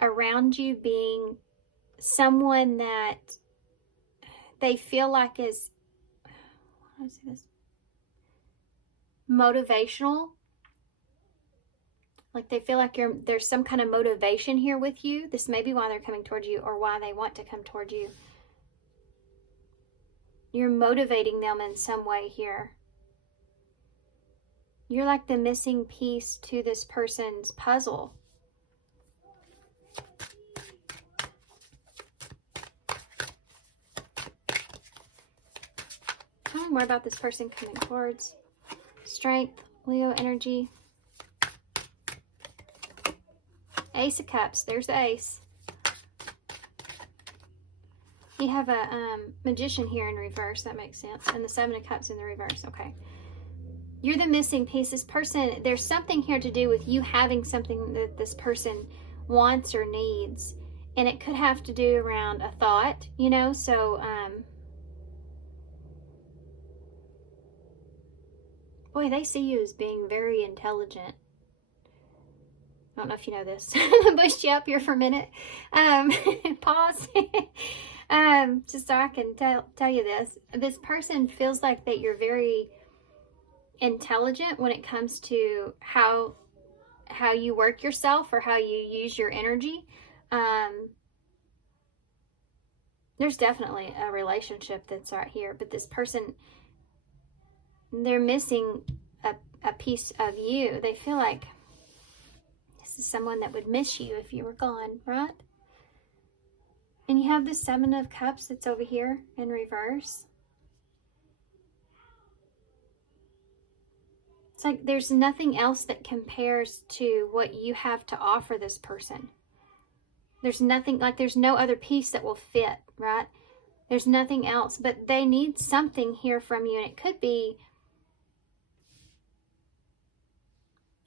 around you being someone that they feel like is, how do I say this? Motivational. Like they feel like there's some kind of motivation here with you. This may be why they're coming towards you or why they want to come towards you. You're motivating them in some way here. You're like the missing piece to this person's puzzle. Tell me more about this person coming towards. Strength, Leo energy. Ace of Cups. There's the ace. You have a Magician here in reverse. That makes sense. And the 7 of Cups in the reverse. Okay. You're the missing piece. This person, there's something here to do with you having something that this person wants or needs. And it could have to do around a thought, you know. So, boy, they see you as being very intelligent. I don't know if you know this. I pushed you up here for a minute. Pause. Just so I can tell you this. This person feels like that you're very intelligent when it comes to how you work yourself or how you use your energy. There's definitely a relationship that's right here, but this person, they're missing a piece of you. They feel like this is someone that would miss you if you were gone, right? And you have the 7 of Cups that's over here in reverse. It's like there's nothing else that compares to what you have to offer this person. There's nothing, like there's no other piece that will fit, right? There's nothing else, but they need something here from you. And it could be,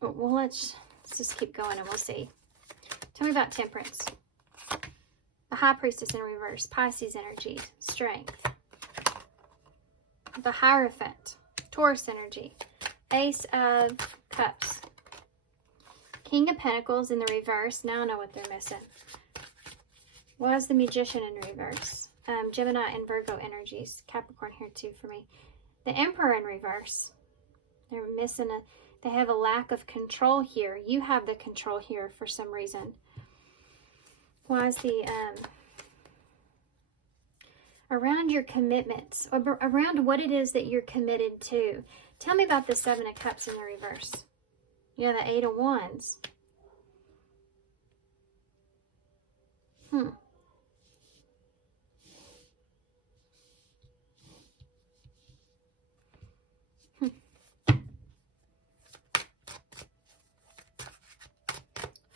well, let's just keep going and we'll see. Tell me about Temperance. The High Priestess in reverse. Pisces energy. Strength. The Hierophant. Taurus energy. Ace of Cups. King of Pentacles in the reverse. Now I know what they're missing. Was the Magician in reverse. Gemini and Virgo energies. Capricorn here too for me. The Emperor in reverse. They're missing they have a lack of control here. You have the control here for some reason. Why is the around your commitments, around what it is that you're committed to? Tell me about the Seven of Cups in the reverse. Yeah, the Eight of Wands.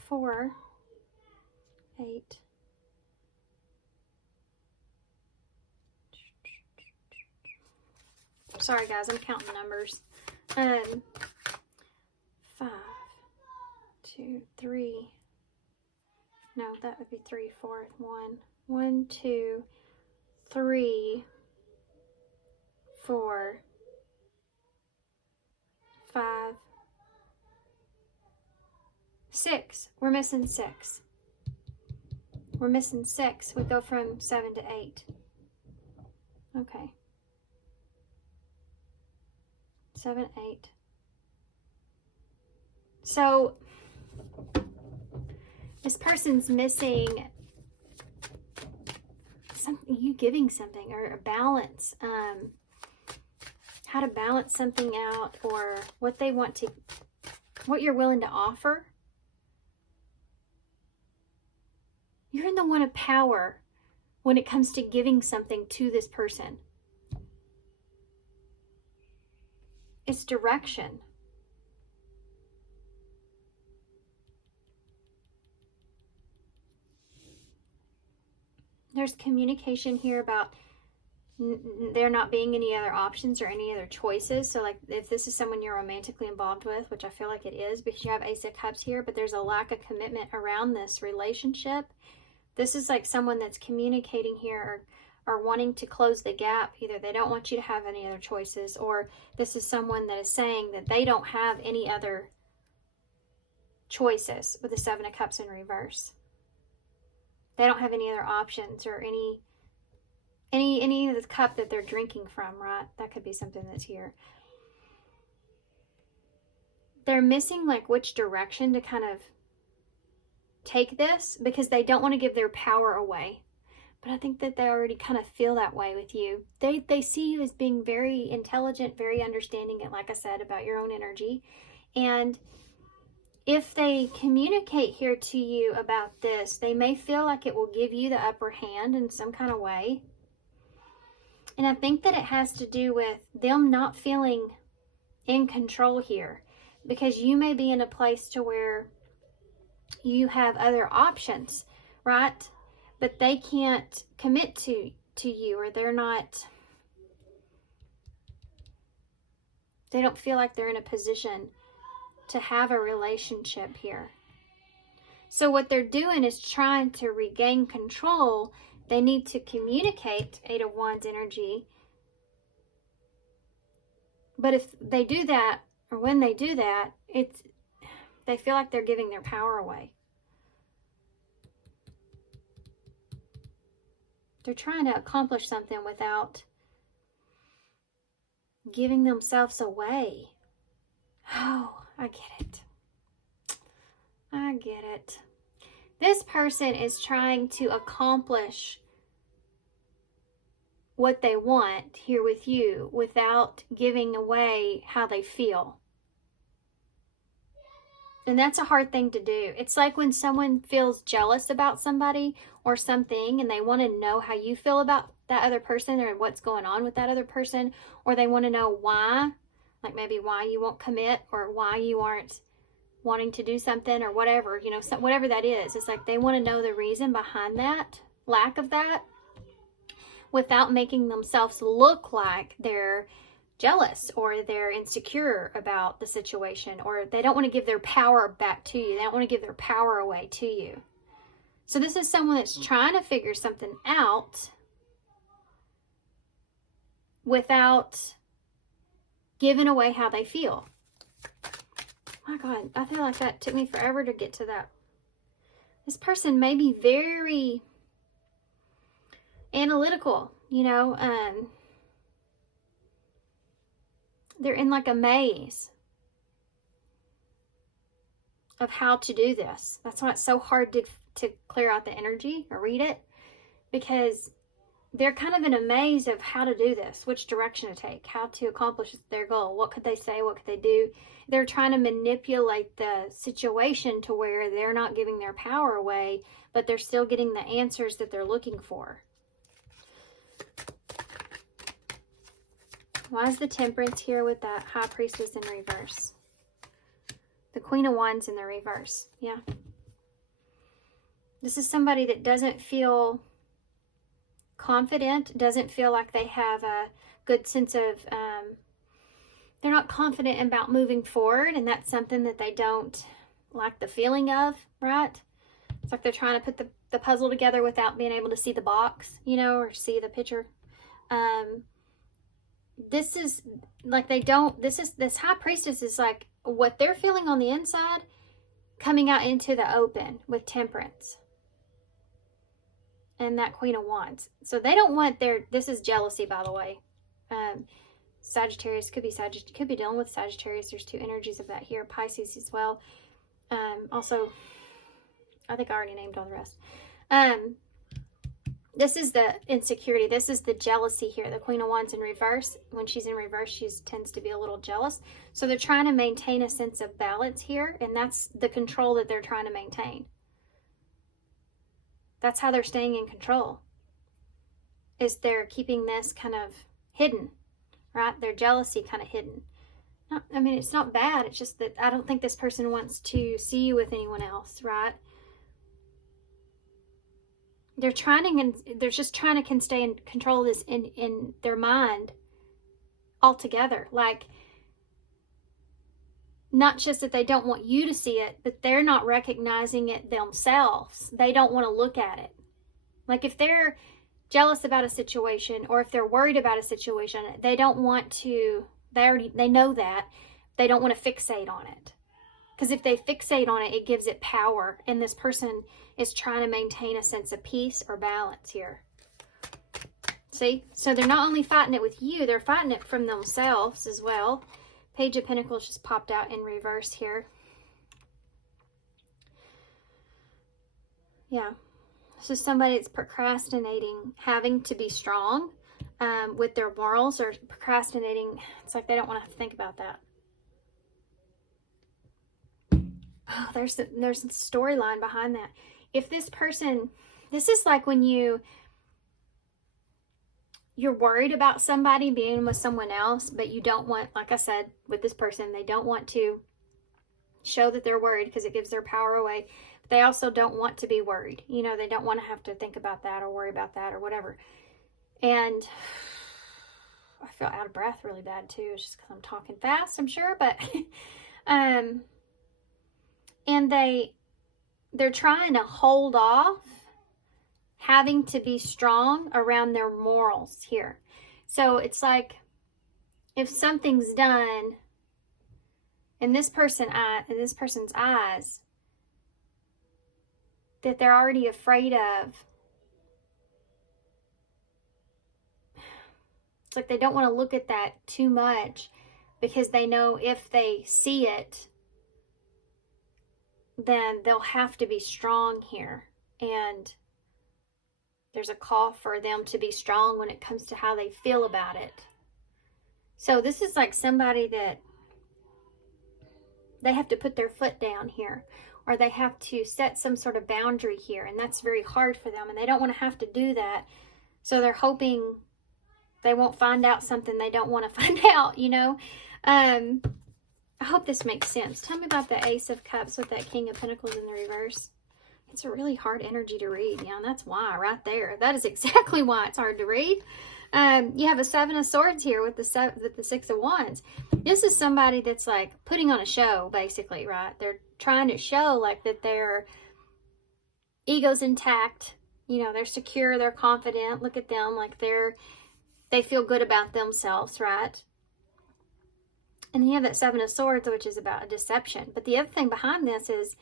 4, 8. Sorry guys, I'm counting numbers. 5, 2, 3. No, that would be 3, 4, 1. 1, 2, 3, 4, 5, 6. We're missing 6. We're missing 6. We go from 7 to 8. Okay. 7, 8. So this person's missing something, you giving something, or a balance. How to balance something out, or what they want to, what you're willing to offer. You're in the one of power when it comes to giving something to this person. It's direction. There's communication here about there not being any other options or any other choices. So like if this is someone you're romantically involved with, which I feel like it is because you have Ace of Cups here, but there's a lack of commitment around this relationship. This is like someone that's communicating here or wanting to close the gap. Either they don't want you to have any other choices, or this is someone that is saying that they don't have any other choices with the Seven of Cups in reverse. They don't have any other options or any of the cup that they're drinking from, right? That could be something that's here. They're missing like which direction to kind of take this because they don't want to give their power away. But I think that they already kind of feel that way with you. They see you as being very intelligent, very understanding, and like I said, about your own energy. And if they communicate here to you about this, they may feel like it will give you the upper hand in some kind of way. And I think that it has to do with them not feeling in control here, because you may be in a place to where you have other options, right? But they can't commit to you, or they don't feel like they're in a position to have a relationship here. So what they're doing is trying to regain control. They need to communicate, Eight of Wands energy. But if they do that, or when they do that, they feel like they're giving their power away. They're trying to accomplish something without giving themselves away. Oh, I get it. I get it. This person is trying to accomplish what they want here with you without giving away how they feel. And that's a hard thing to do. It's like when someone feels jealous about somebody or something and they want to know how you feel about that other person or what's going on with that other person, or they want to know why like maybe why you won't commit or why you aren't wanting to do something or whatever, you know, whatever that is. It's like they want to know the reason behind that, lack of that, without making themselves look like they're jealous or they're insecure about the situation, or they don't want to give their power back to you. They don't want to give their power away to you. So this is someone that's trying to figure something out without giving away how they feel. My God, I feel like that took me forever to get to that. This person may be very analytical, you know, they're in like a maze of how to do this. That's why it's so hard to clear out the energy or read it, because they're kind of in a maze of how to do this, which direction to take, how to accomplish their goal. What could they say? What could they do? They're trying to manipulate the situation to where they're not giving their power away, but they're still getting the answers that they're looking for. Why is the Temperance here with that High Priestess in reverse? The Queen of Wands in the reverse. Yeah. This is somebody that doesn't feel confident, doesn't feel like they have a good sense of, they're not confident about moving forward, and that's something that they don't like the feeling of, right? It's like they're trying to put the puzzle together without being able to see the box, you know, or see the picture. This is like this High Priestess is like what they're feeling on the inside coming out into the open with Temperance and that Queen of Wands. So they don't want this is jealousy, by the way. Sagittarius could be dealing with Sagittarius. There's two energies of that here. Pisces as well. Also, I think I already named all the rest. This is the insecurity. This is the jealousy here. The Queen of Wands in reverse. When she's in reverse, she tends to be a little jealous. So they're trying to maintain a sense of balance here, and that's the control that they're trying to maintain. That's how they're staying in control, is they're keeping this kind of hidden, right? Their jealousy kind of hidden. I mean, it's not bad. It's just that I don't think this person wants to see you with anyone else, right? They're just trying to stay in control of this in their mind altogether. Like, not just that they don't want you to see it, but they're not recognizing it themselves. They don't want to look at it. Like, if they're jealous about a situation, or if they're worried about a situation, they don't want to, they know that. They don't want to fixate on it. Because if they fixate on it, it gives it power. And this person is trying to maintain a sense of peace or balance here. See? So they're not only fighting it with you, they're fighting it from themselves as well. Page of Pentacles just popped out in reverse here. Yeah. This is somebody that's procrastinating, having to be strong with their morals, or procrastinating. It's like they don't want to think about that. Oh, there's a storyline behind that. If this person, this is like when you're worried about somebody being with someone else, but you don't want, like I said, with this person, they don't want to show that they're worried because it gives their power away. But they also don't want to be worried. You know, they don't want to have to think about that or worry about that or whatever. And I feel out of breath really bad too. It's just because I'm talking fast, I'm sure. But, and they're trying to hold off having to be strong around their morals here. So it's like, if something's done in this person's eyes that they're already afraid of, it's like they don't want to look at that too much, because they know if they see it, then they'll have to be strong here. And there's a call for them to be strong when it comes to how they feel about it. So this is like somebody that they have to put their foot down here, or they have to set some sort of boundary here, and that's very hard for them, and they don't want to have to do that. So they're hoping they won't find out something they don't want to find out, you know. I hope this makes sense. Tell me about the Ace of Cups with that King of Pentacles in the reverse. It's a really hard energy to read. Yeah, that's why right there. That is exactly why it's hard to read. You have a Seven of Swords here with the Six of Wands. This is somebody that's like putting on a show, basically, right? They're trying to show like that their ego's intact. You know, they're secure, they're confident. Look at them, like they feel good about themselves, right? And then you have that Seven of Swords, which is about a deception. But the other thing behind this is,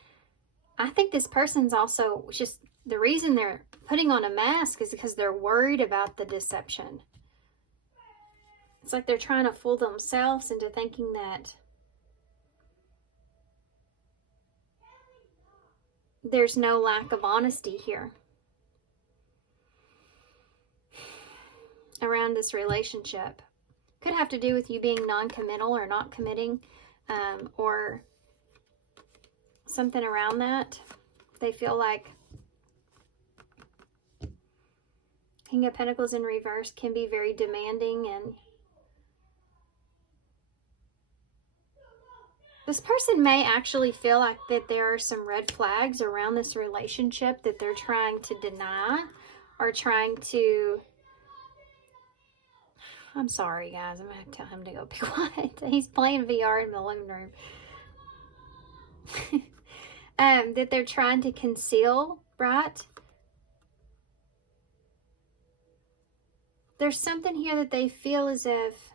I think this person's also just, the reason they're putting on a mask is because they're worried about the deception. It's like they're trying to fool themselves into thinking that there's no lack of honesty here around this relationship. Could have to do with you being non-committal or not committing, or something around that. They feel like King of Pentacles in reverse can be very demanding, and this person may actually feel like that there are some red flags around this relationship that they're trying to deny or trying to... I'm sorry, guys. I'm going to tell him to go be quiet. He's playing VR in the living room. That they're trying to conceal, right? There's something here that they feel as if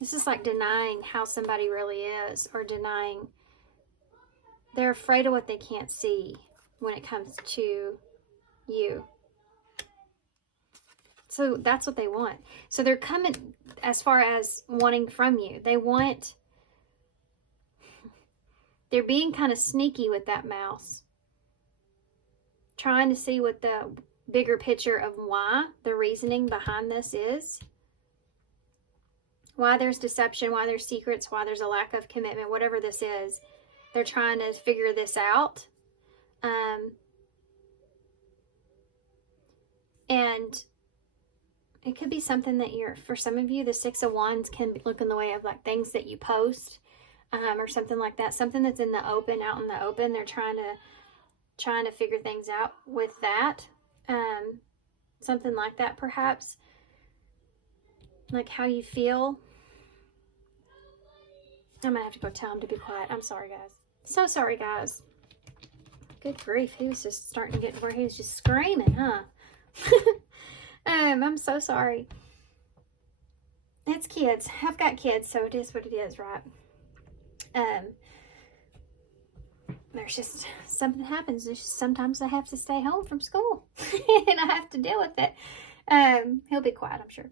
this is like denying how somebody really is, or denying, they're afraid of what they can't see when it comes to you. So that's what they want. So they're coming as far as wanting from you. They're being kind of sneaky with that mouse. Trying to see what the bigger picture of why, the reasoning behind this is. Why there's deception, why there's secrets, why there's a lack of commitment, whatever this is. They're trying to figure this out. And it could be something that for some of you, the Six of Wands can look in the way of like things that you post, or something like that. Something that's in the open, out in the open. They're trying to figure things out with that. Something like that, perhaps. Like how you feel. I'm gonna have to go tell him to be quiet. I'm sorry, guys. So sorry, guys. Good grief. He was just starting to get where he was just screaming, huh? I'm so sorry. It's kids. I've got kids, so it is what it is, right? There's just something happens. There's just, sometimes I have to stay home from school and I have to deal with it. He'll be quiet, I'm sure.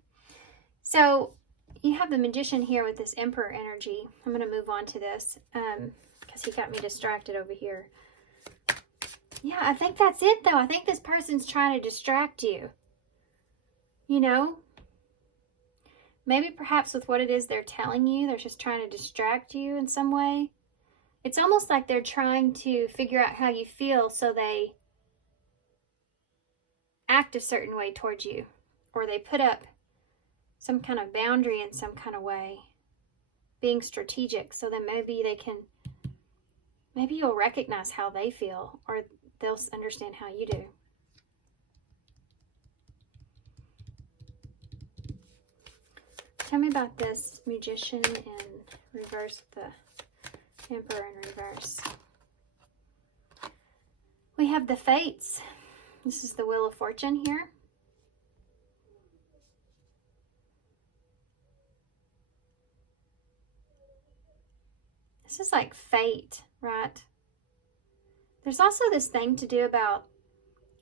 So you have the Magician here with this Emperor energy. I'm going to move on to this because he got me distracted over here. Yeah, I think that's it, though. I think this person's trying to distract you. You know? Maybe perhaps with what it is they're telling you, they're just trying to distract you in some way. It's almost like they're trying to figure out how you feel so they act a certain way towards you. Or they put up some kind of boundary in some kind of way. Being strategic so that maybe they can, maybe you'll recognize how they feel, or they'll understand how you do. Tell me about this Magician in reverse with the Emperor in reverse. We have the Fates. This is the Wheel of Fortune here. This is like fate, right? There's also this thing to do about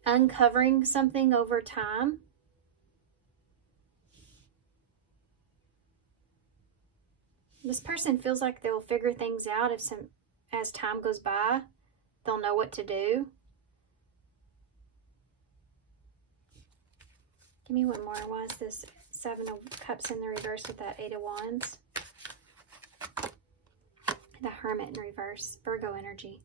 uncovering something over time. This person feels like they'll figure things out as time goes by. They'll know what to do. Give me one more. Why is this Seven of Cups in the reverse with that Eight of Wands? The Hermit in reverse. Virgo energy.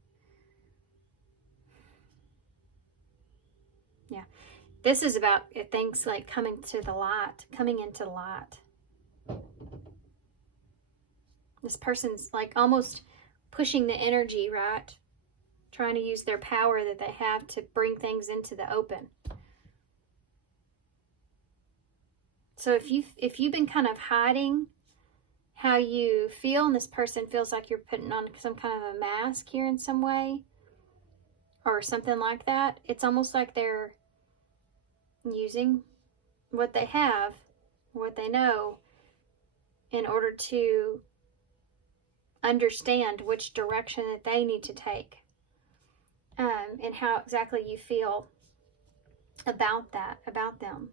Yeah. This is about things like coming to the light, coming into the light. This person's like almost pushing the energy, right? Trying to use their power that they have to bring things into the open. So if you've been kind of hiding how you feel, and this person feels like you're putting on some kind of a mask here in some way, or something like that, it's almost like they're using what they have, what they know, in order to understand which direction that they need to take, and how exactly you feel about that, about them.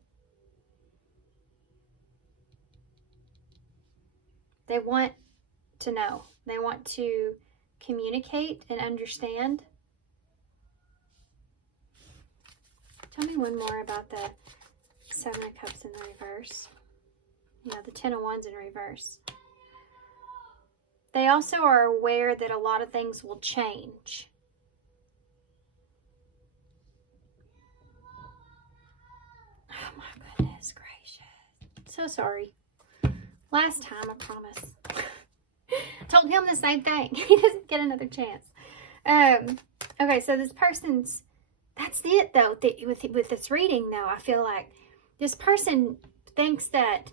They want to know. They want to communicate and understand. Tell me one more about the Seven of Cups in the reverse. Yeah, the Ten of Wands in reverse. They also are aware that a lot of things will change. Oh my goodness gracious. So sorry. Last time, I promise. Told him the same thing. He doesn't get another chance. Okay, so this person's, that's it though. With this reading though, I feel like this person thinks that,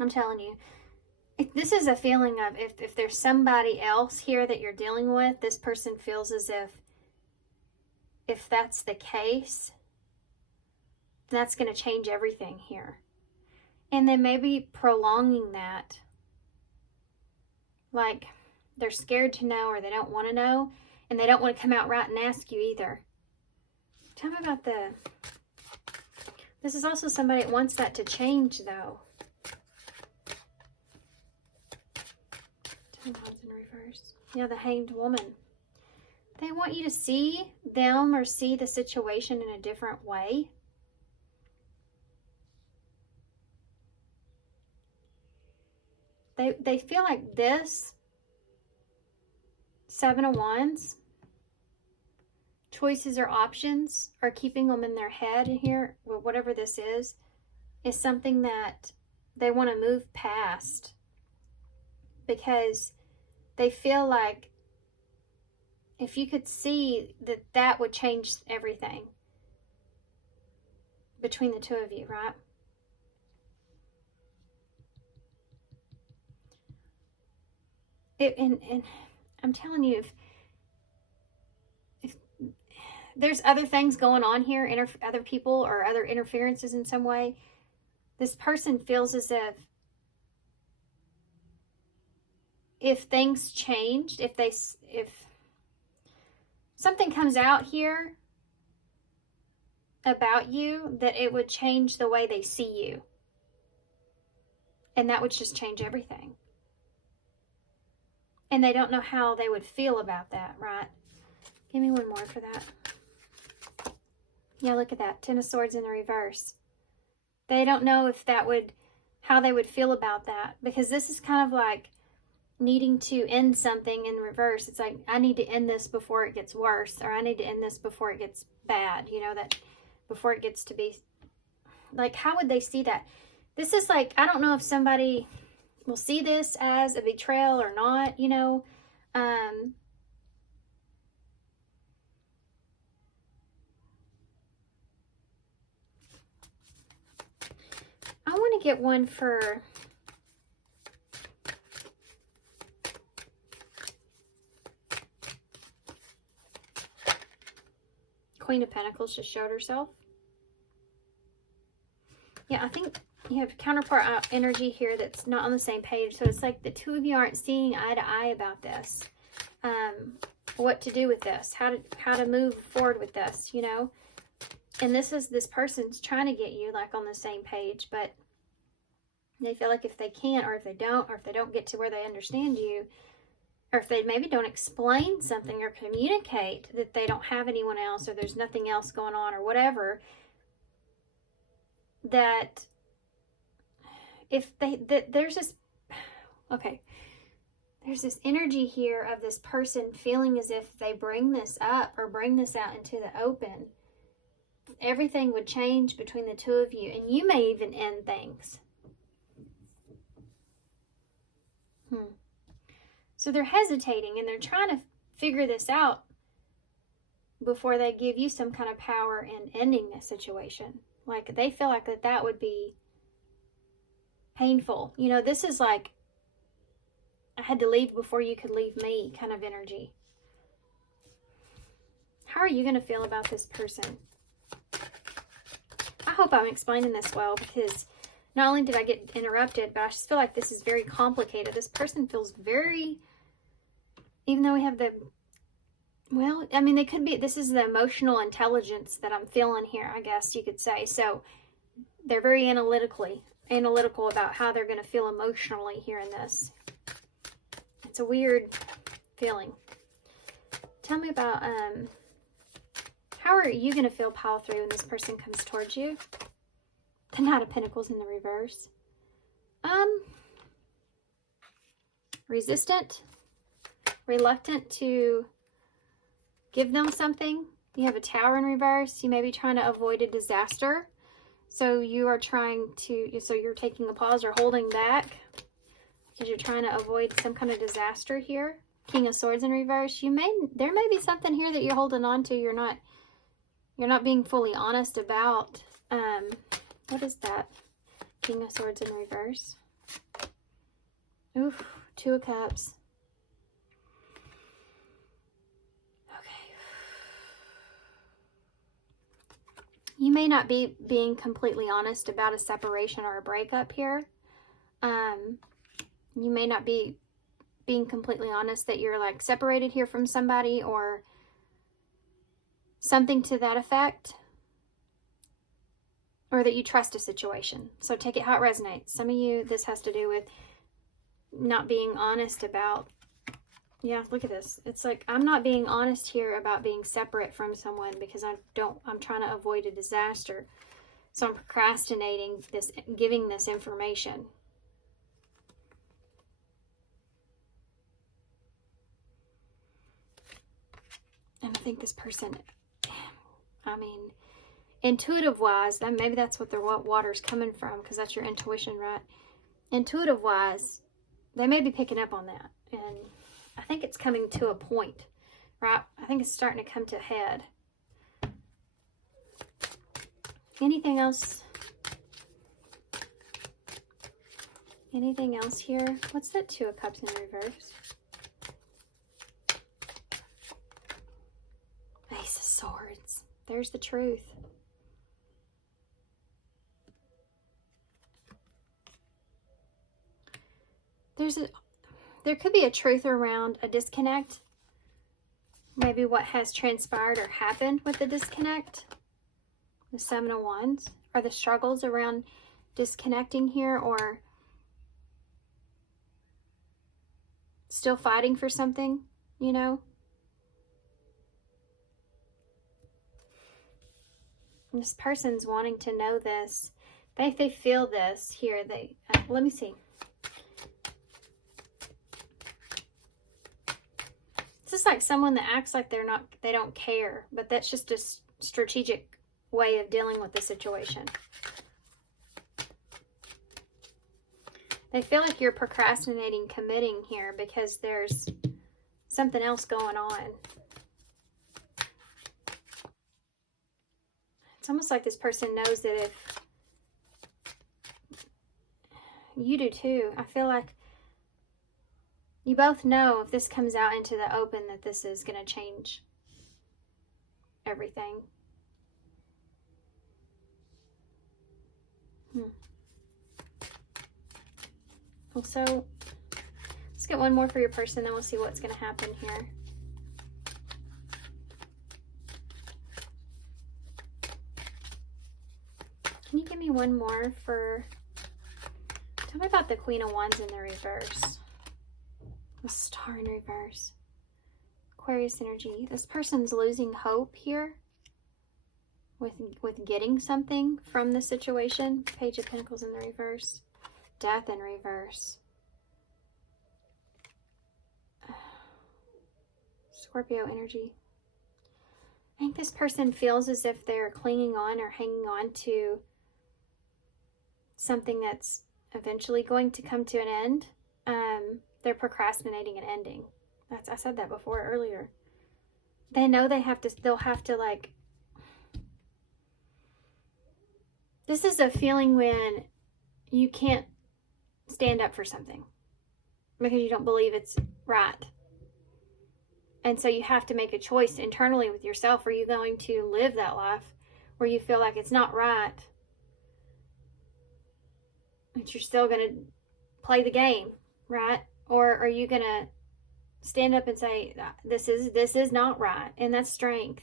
I'm telling you, this is a feeling of if there's somebody else here that you're dealing with, this person feels as if that's the case, that's going to change everything here. And then maybe prolonging that. Like they're scared to know, or they don't want to know, and they don't want to come out right and ask you either. Tell me about this is also somebody that wants that to change though. Ten Wands in reverse. Yeah, the Hanged Woman. They want you to see them or see the situation in a different way. They feel like this Seven of Wands, choices or options, are keeping them in their head here, whatever this is something that they want to move past, because they feel like if you could see that would change everything between the two of you, right? And I'm telling you, if there's other things going on here, other people or other interferences in some way, this person feels as if things changed, if something comes out here about you, that it would change the way they see you. And that would just change everything. And they don't know how they would feel about that, right? Give me one more for that. Yeah, look at that. Ten of Swords in the reverse. They don't know if how they would feel about that. Because this is kind of like needing to end something in reverse. It's like, I need to end this before it gets worse. Or I need to end this before it gets bad. You know, that before it gets to be... Like, how would they see that? This is like, I don't know if somebody will see this as a betrayal or not, you know. I want to get one for Queen of Pentacles. Just showed herself. Yeah, I think you have counterpart energy here that's not on the same page. So it's like the two of you aren't seeing eye to eye about this. What to do with this. How to move forward with this, you know. And this person's trying to get you like on the same page, but they feel like if they can't, or if they don't get to where they understand you, or if they maybe don't explain something or communicate that they don't have anyone else, or there's nothing else going on, or whatever, that there's this, okay, there's this energy here of this person feeling as if they bring this up or bring this out into the open, everything would change between the two of you, and you may even end things. So they're hesitating, and they're trying to figure this out before they give you some kind of power in ending this situation. Like, they feel like that would be painful. You know, this is like, I had to leave before you could leave me kind of energy. How are you going to feel about this person? I hope I'm explaining this well, because not only did I get interrupted, but I just feel like this is very complicated. This person feels very, even though we have the, well, I mean, they could be, this is the emotional intelligence that I'm feeling here, I guess you could say. So they're very analytical about how they're going to feel emotionally here in this. It's a weird feeling. Tell me about, how are you going to feel pile through when this person comes towards you? The Knight of Pentacles in the reverse. Resistant, reluctant to give them something. You have a Tower in reverse. You may be trying to avoid a disaster. So you are trying to, so you're taking a pause or holding back because you're trying to avoid some kind of disaster here. King of Swords in reverse. There may be something here that you're holding on to. You're not being fully honest about. What is that? King of Swords in reverse. Oof, Two of Cups. Okay. You may not be being completely honest about a separation or a breakup here. You may not be being completely honest that you're like separated here from somebody or something to that effect. Or that you trust a situation. So take it how it resonates. Some of you, this has to do with not being honest about, yeah, look at this. It's like, I'm not being honest here about being separate from someone because I'm trying to avoid a disaster. So I'm procrastinating this, giving this information. And I think this person, I mean, intuitive wise, maybe that's what the water's coming from, because that's your intuition, right? Intuitive wise, they may be picking up on that. And I think it's coming to a point, right? I think it's starting to come to a head. Anything else? Anything else here? What's that Two of Cups in reverse? Ace of Swords. There's the truth. There could be a truth around a disconnect. Maybe what has transpired or happened with the disconnect. The Seven of Wands. Or the struggles around disconnecting here, or still fighting for something, you know. And this person's wanting to know this. They feel this here. Let me see. This is like someone that acts like they don't care, but that's just a strategic way of dealing with the situation. They feel like you're procrastinating committing here because there's something else going on. It's almost like this person knows that if you do too, I feel like you both know if this comes out into the open that this is going to change everything. Well, so let's get one more for your person, then we'll see what's going to happen here. Can you give me one more for... Tell me about the Queen of Wands in the reverse. The Star in reverse. Aquarius energy. This person's losing hope here with getting something from the situation. Page of Pentacles in the reverse. Death in reverse. Scorpio energy. think this person feels as if they're clinging on or hanging on to something that's eventually going to come to an end. They're procrastinating an ending. I said that before earlier. They know they'll have to like, this is a feeling when you can't stand up for something because you don't believe it's right. And so you have to make a choice internally with yourself. Are you going to live that life where you feel like it's not right, but you're still going to play the game, right? Or are you going to stand up and say, this is not right? And that's strength.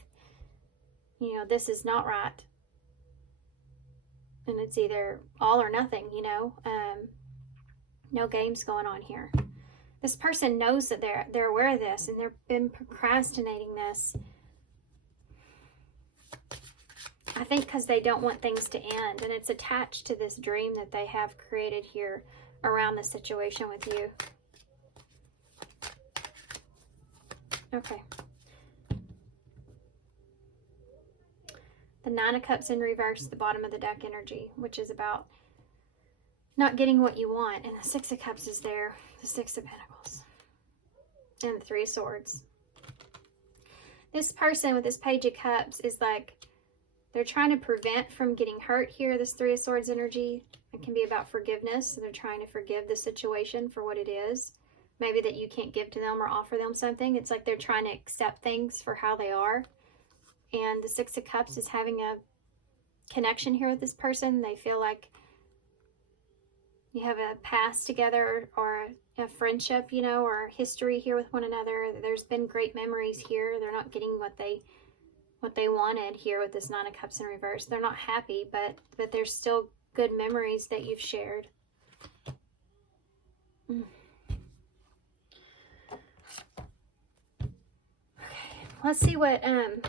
You know, this is not right. And it's either all or nothing, you know. No games going on here. This person knows that they're aware of this, and they've been procrastinating this. I think because they don't want things to end, and it's attached to this dream that they have created here around the situation with you. Okay. The Nine of Cups in reverse, the bottom of the deck energy, which is about not getting what you want. And the Six of Cups is there, the Six of Pentacles, and the Three of Swords. This person with this Page of Cups is like, they're trying to prevent from getting hurt here, this Three of Swords energy. It can be about forgiveness. So they're trying to forgive the situation for what it is. Maybe that you can't give to them or offer them something. It's like they're trying to accept things for how they are. And the Six of Cups is having a connection here with this person. They feel like you have a past together or a friendship, you know, or history here with one another. There's been great memories here. They're not getting what they wanted here with this Nine of Cups in reverse. They're not happy, but there's still good memories that you've shared. Okay, let's see what I'm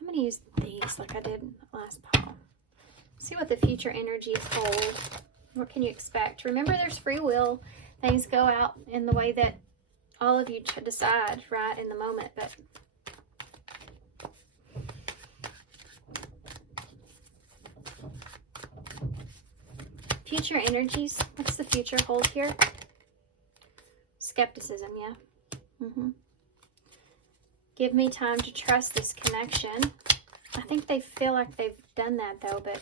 going to use these like I did last pile. See what the future energies hold. What can you expect? Remember, there's free will. Things go out in the way that all of you decide, right, in the moment. But future energies, what's the future hold here? Skepticism, yeah. Give me time to trust this connection. I think they feel like they've done that, though, but,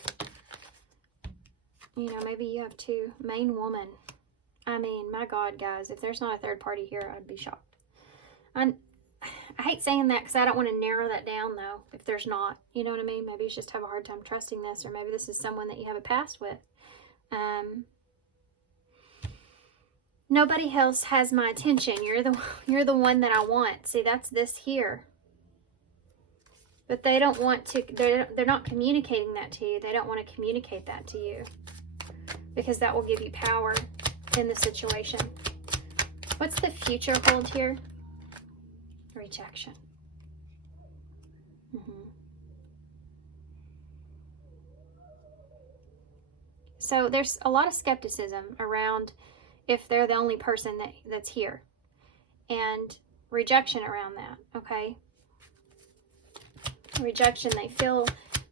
you know, maybe you have two. Main woman. I mean, my God, guys, if there's not a third party here, I'd be shocked. I hate saying that because I don't want to narrow that down, though, if there's not. You know what I mean? Maybe you just have a hard time trusting this, or maybe this is someone that you have a past with. Nobody else has my attention. You're the one that I want. See, that's this here. But they don't want to, they're not communicating that to you. They don't want to communicate that to you because that will give you power in the situation. What's the future hold here? Rejection. So there's a lot of skepticism around if they're the only person that's here, and rejection around that. Okay, rejection. They feel,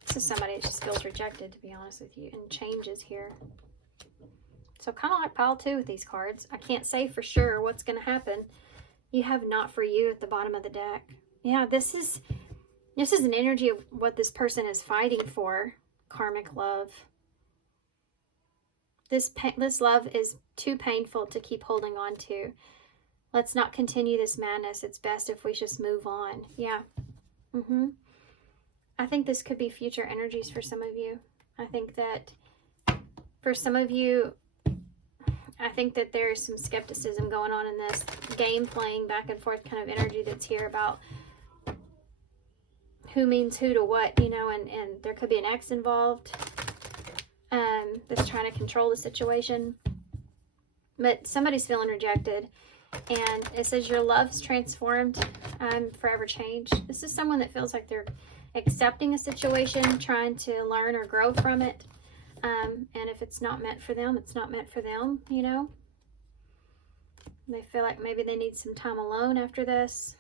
this is somebody that just feels rejected, to be honest with you, and changes here. So kind of like pile 2 with these cards. I can't say for sure what's going to happen. You have not for you at the bottom of the deck. Yeah, this is an energy of what this person is fighting for. Karmic love. This love is too painful to keep holding on to. Let's not continue this madness. It's best if we just move on. Yeah. I think this could be future energies for some of you. I think that for some of you, I think that there's some skepticism going on in this game playing back and forth kind of energy that's here about who means who to what, you know, and there could be an ex involved that's trying to control the situation. But somebody's feeling rejected. And it says your love's transformed, forever changed. This is someone that feels like they're accepting a situation, trying to learn or grow from it. And if it's not meant for them, it's not meant for them, you know. They feel like maybe they need some time alone after this.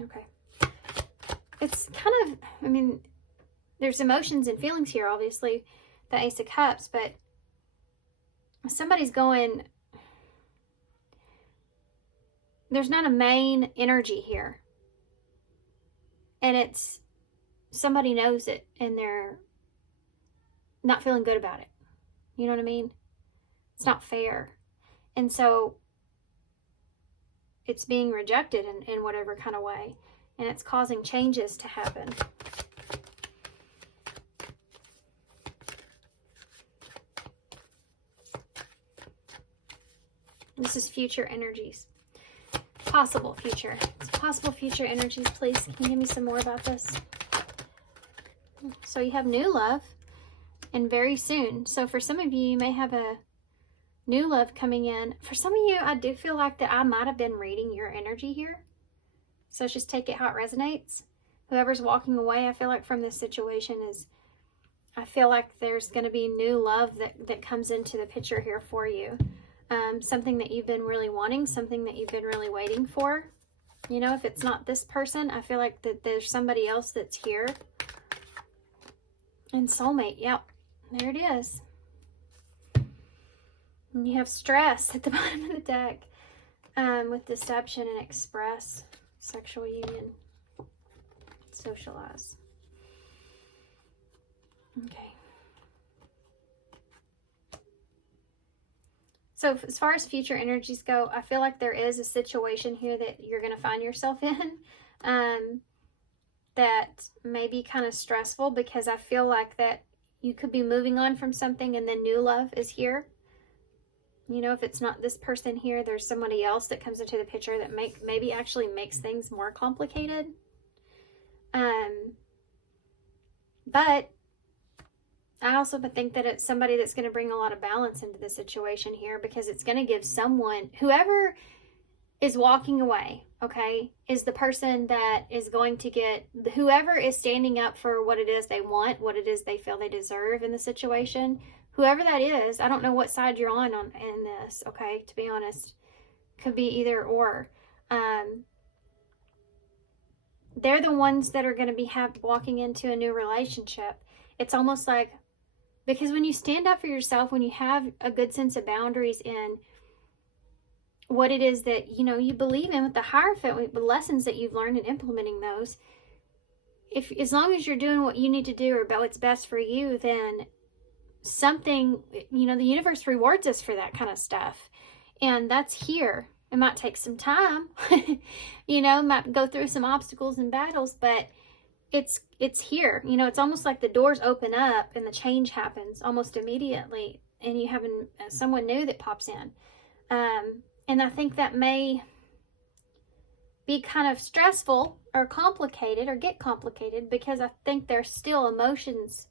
Okay. It's kind of, I mean, there's emotions and feelings here, obviously, the Ace of Cups, but somebody's going, there's not a main energy here. And it's, somebody knows it and they're not feeling good about it. You know what I mean? It's not fair. And so it's being rejected in whatever kind of way. And it's causing changes to happen. This is future energies. Possible future. Possible future energies, please. Can you give me some more about this? So you have new love, and very soon. So for some of you, you may have a new love coming in. For some of you, I do feel like that I might have been reading your energy here. So just take it how it resonates. Whoever's walking away, I feel like from this situation is, I feel like there's going to be new love that comes into the picture here for you. Something that you've been really wanting, something that you've been really waiting for. You know, if it's not this person, I feel like that there's somebody else that's here. And soulmate, yep, there it is. And you have stress at the bottom of the deck with deception and express, sexual union, socialize. Okay. So as far as future energies go, I feel like there is a situation here that you're going to find yourself in that may be kind of stressful, because I feel like that you could be moving on from something and then new love is here. You know, if it's not this person here, there's somebody else that comes into the picture that maybe actually makes things more complicated. But I also think that it's somebody that's going to bring a lot of balance into the situation here, because it's going to give someone, whoever is walking away, okay, is the person that is going to get, whoever is standing up for what it is they want, what it is they feel they deserve in the situation, whoever that is. I don't know what side you're on in this, okay, to be honest. Could be either or. They're the ones that are going to be walking into a new relationship. It's almost like, because when you stand up for yourself, when you have a good sense of boundaries in what it is that, you know, you believe in with the Hierophant, with the lessons that you've learned and implementing those, as long as you're doing what you need to do or about what's best for you, then something, you know, the universe rewards us for that kind of stuff. And that's here. It might take some time, you know, might go through some obstacles and battles, but it's here. You know, it's almost like the doors open up and the change happens almost immediately, and you have someone new that pops in. And I think that may be kind of stressful or complicated, or get complicated, because I think there's still emotions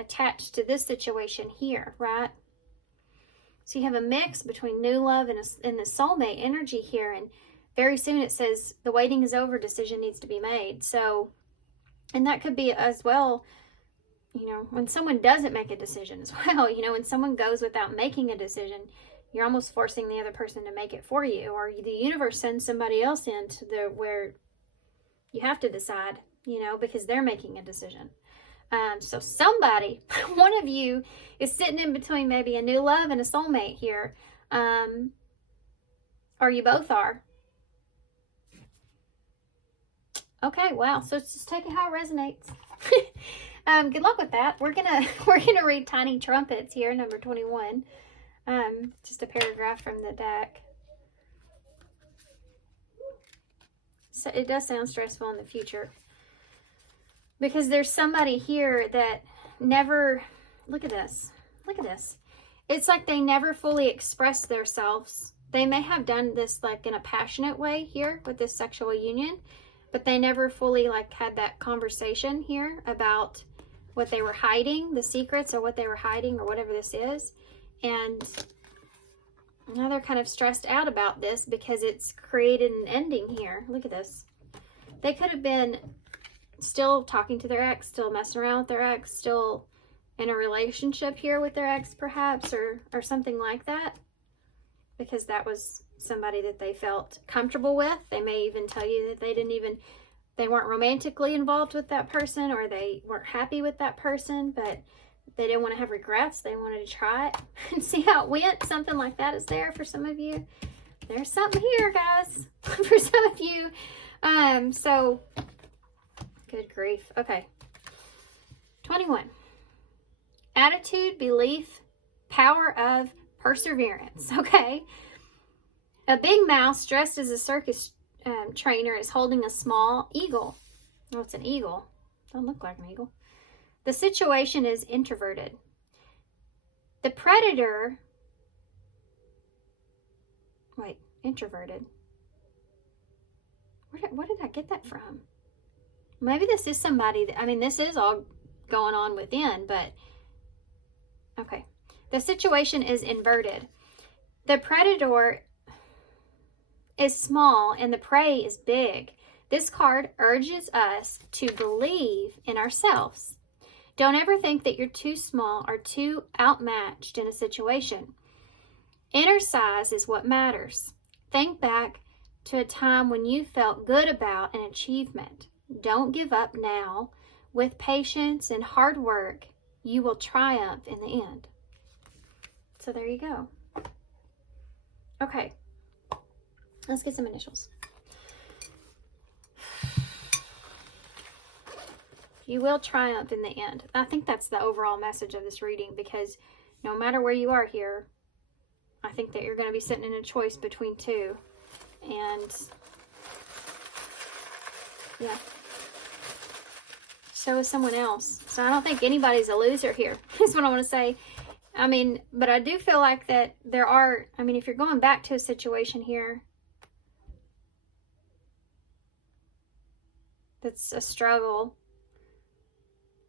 attached to this situation here, right? So you have a mix between new love and the soulmate energy here, and very soon it says the waiting is over, decision needs to be made. So, and that could be as well, you know, when someone doesn't make a decision as well, you know, when someone goes without making a decision, you're almost forcing the other person to make it for you, or the universe sends somebody else in to where you have to decide, you know, because they're making a decision. So somebody, one of you is sitting in between maybe a new love and a soulmate here, or you both are. Okay, wow. So it's just take it how it resonates. Good luck with that. We're gonna read Tiny Trumpets here, number 21. Just a paragraph from the deck. So it does sound stressful in the future, because there's somebody here that never, look at this. It's like they never fully express themselves. They may have done this like in a passionate way here with this sexual union, but they never fully like had that conversation here about what they were hiding, the secrets, or what they were hiding, or whatever this is. And now they're kind of stressed out about this because it's created an ending here. Look at this. They could have been still talking to their ex, still messing around with their ex, still in a relationship here with their ex perhaps, or something like that, because that was somebody that they felt comfortable with. They may even tell you that they weren't romantically involved with that person, or they weren't happy with that person, but they didn't want to have regrets. They wanted to try it and see how it went. Something like that is there for some of you. There's something here, guys, for some of you. So, good grief. Okay. 21. Attitude, belief, power of perseverance. Okay. A big mouse dressed as a circus trainer is holding a small eagle. Oh, it's an eagle. Doesn't look like an eagle. The situation is introverted. The predator... Wait, introverted. Where did I get that from? Maybe this is somebody that... I mean, this is all going on within, but... Okay. The situation is inverted. The predator is small and the prey is big. This card urges us to believe in ourselves. Don't ever think that you're too small or too outmatched in a situation. Inner size is what matters. Think back to a time when you felt good about an achievement. Don't give up now. With patience and hard work, you will triumph in the end. So there you go. Okay. Let's get some initials. You will triumph in the end. I think that's the overall message of this reading, because no matter where you are here, I think that you're going to be sitting in a choice between two. And yeah. So is someone else. So I don't think anybody's a loser here, is what I want to say. I mean, but I do feel like that there are, I mean, if you're going back to a situation here that's a struggle,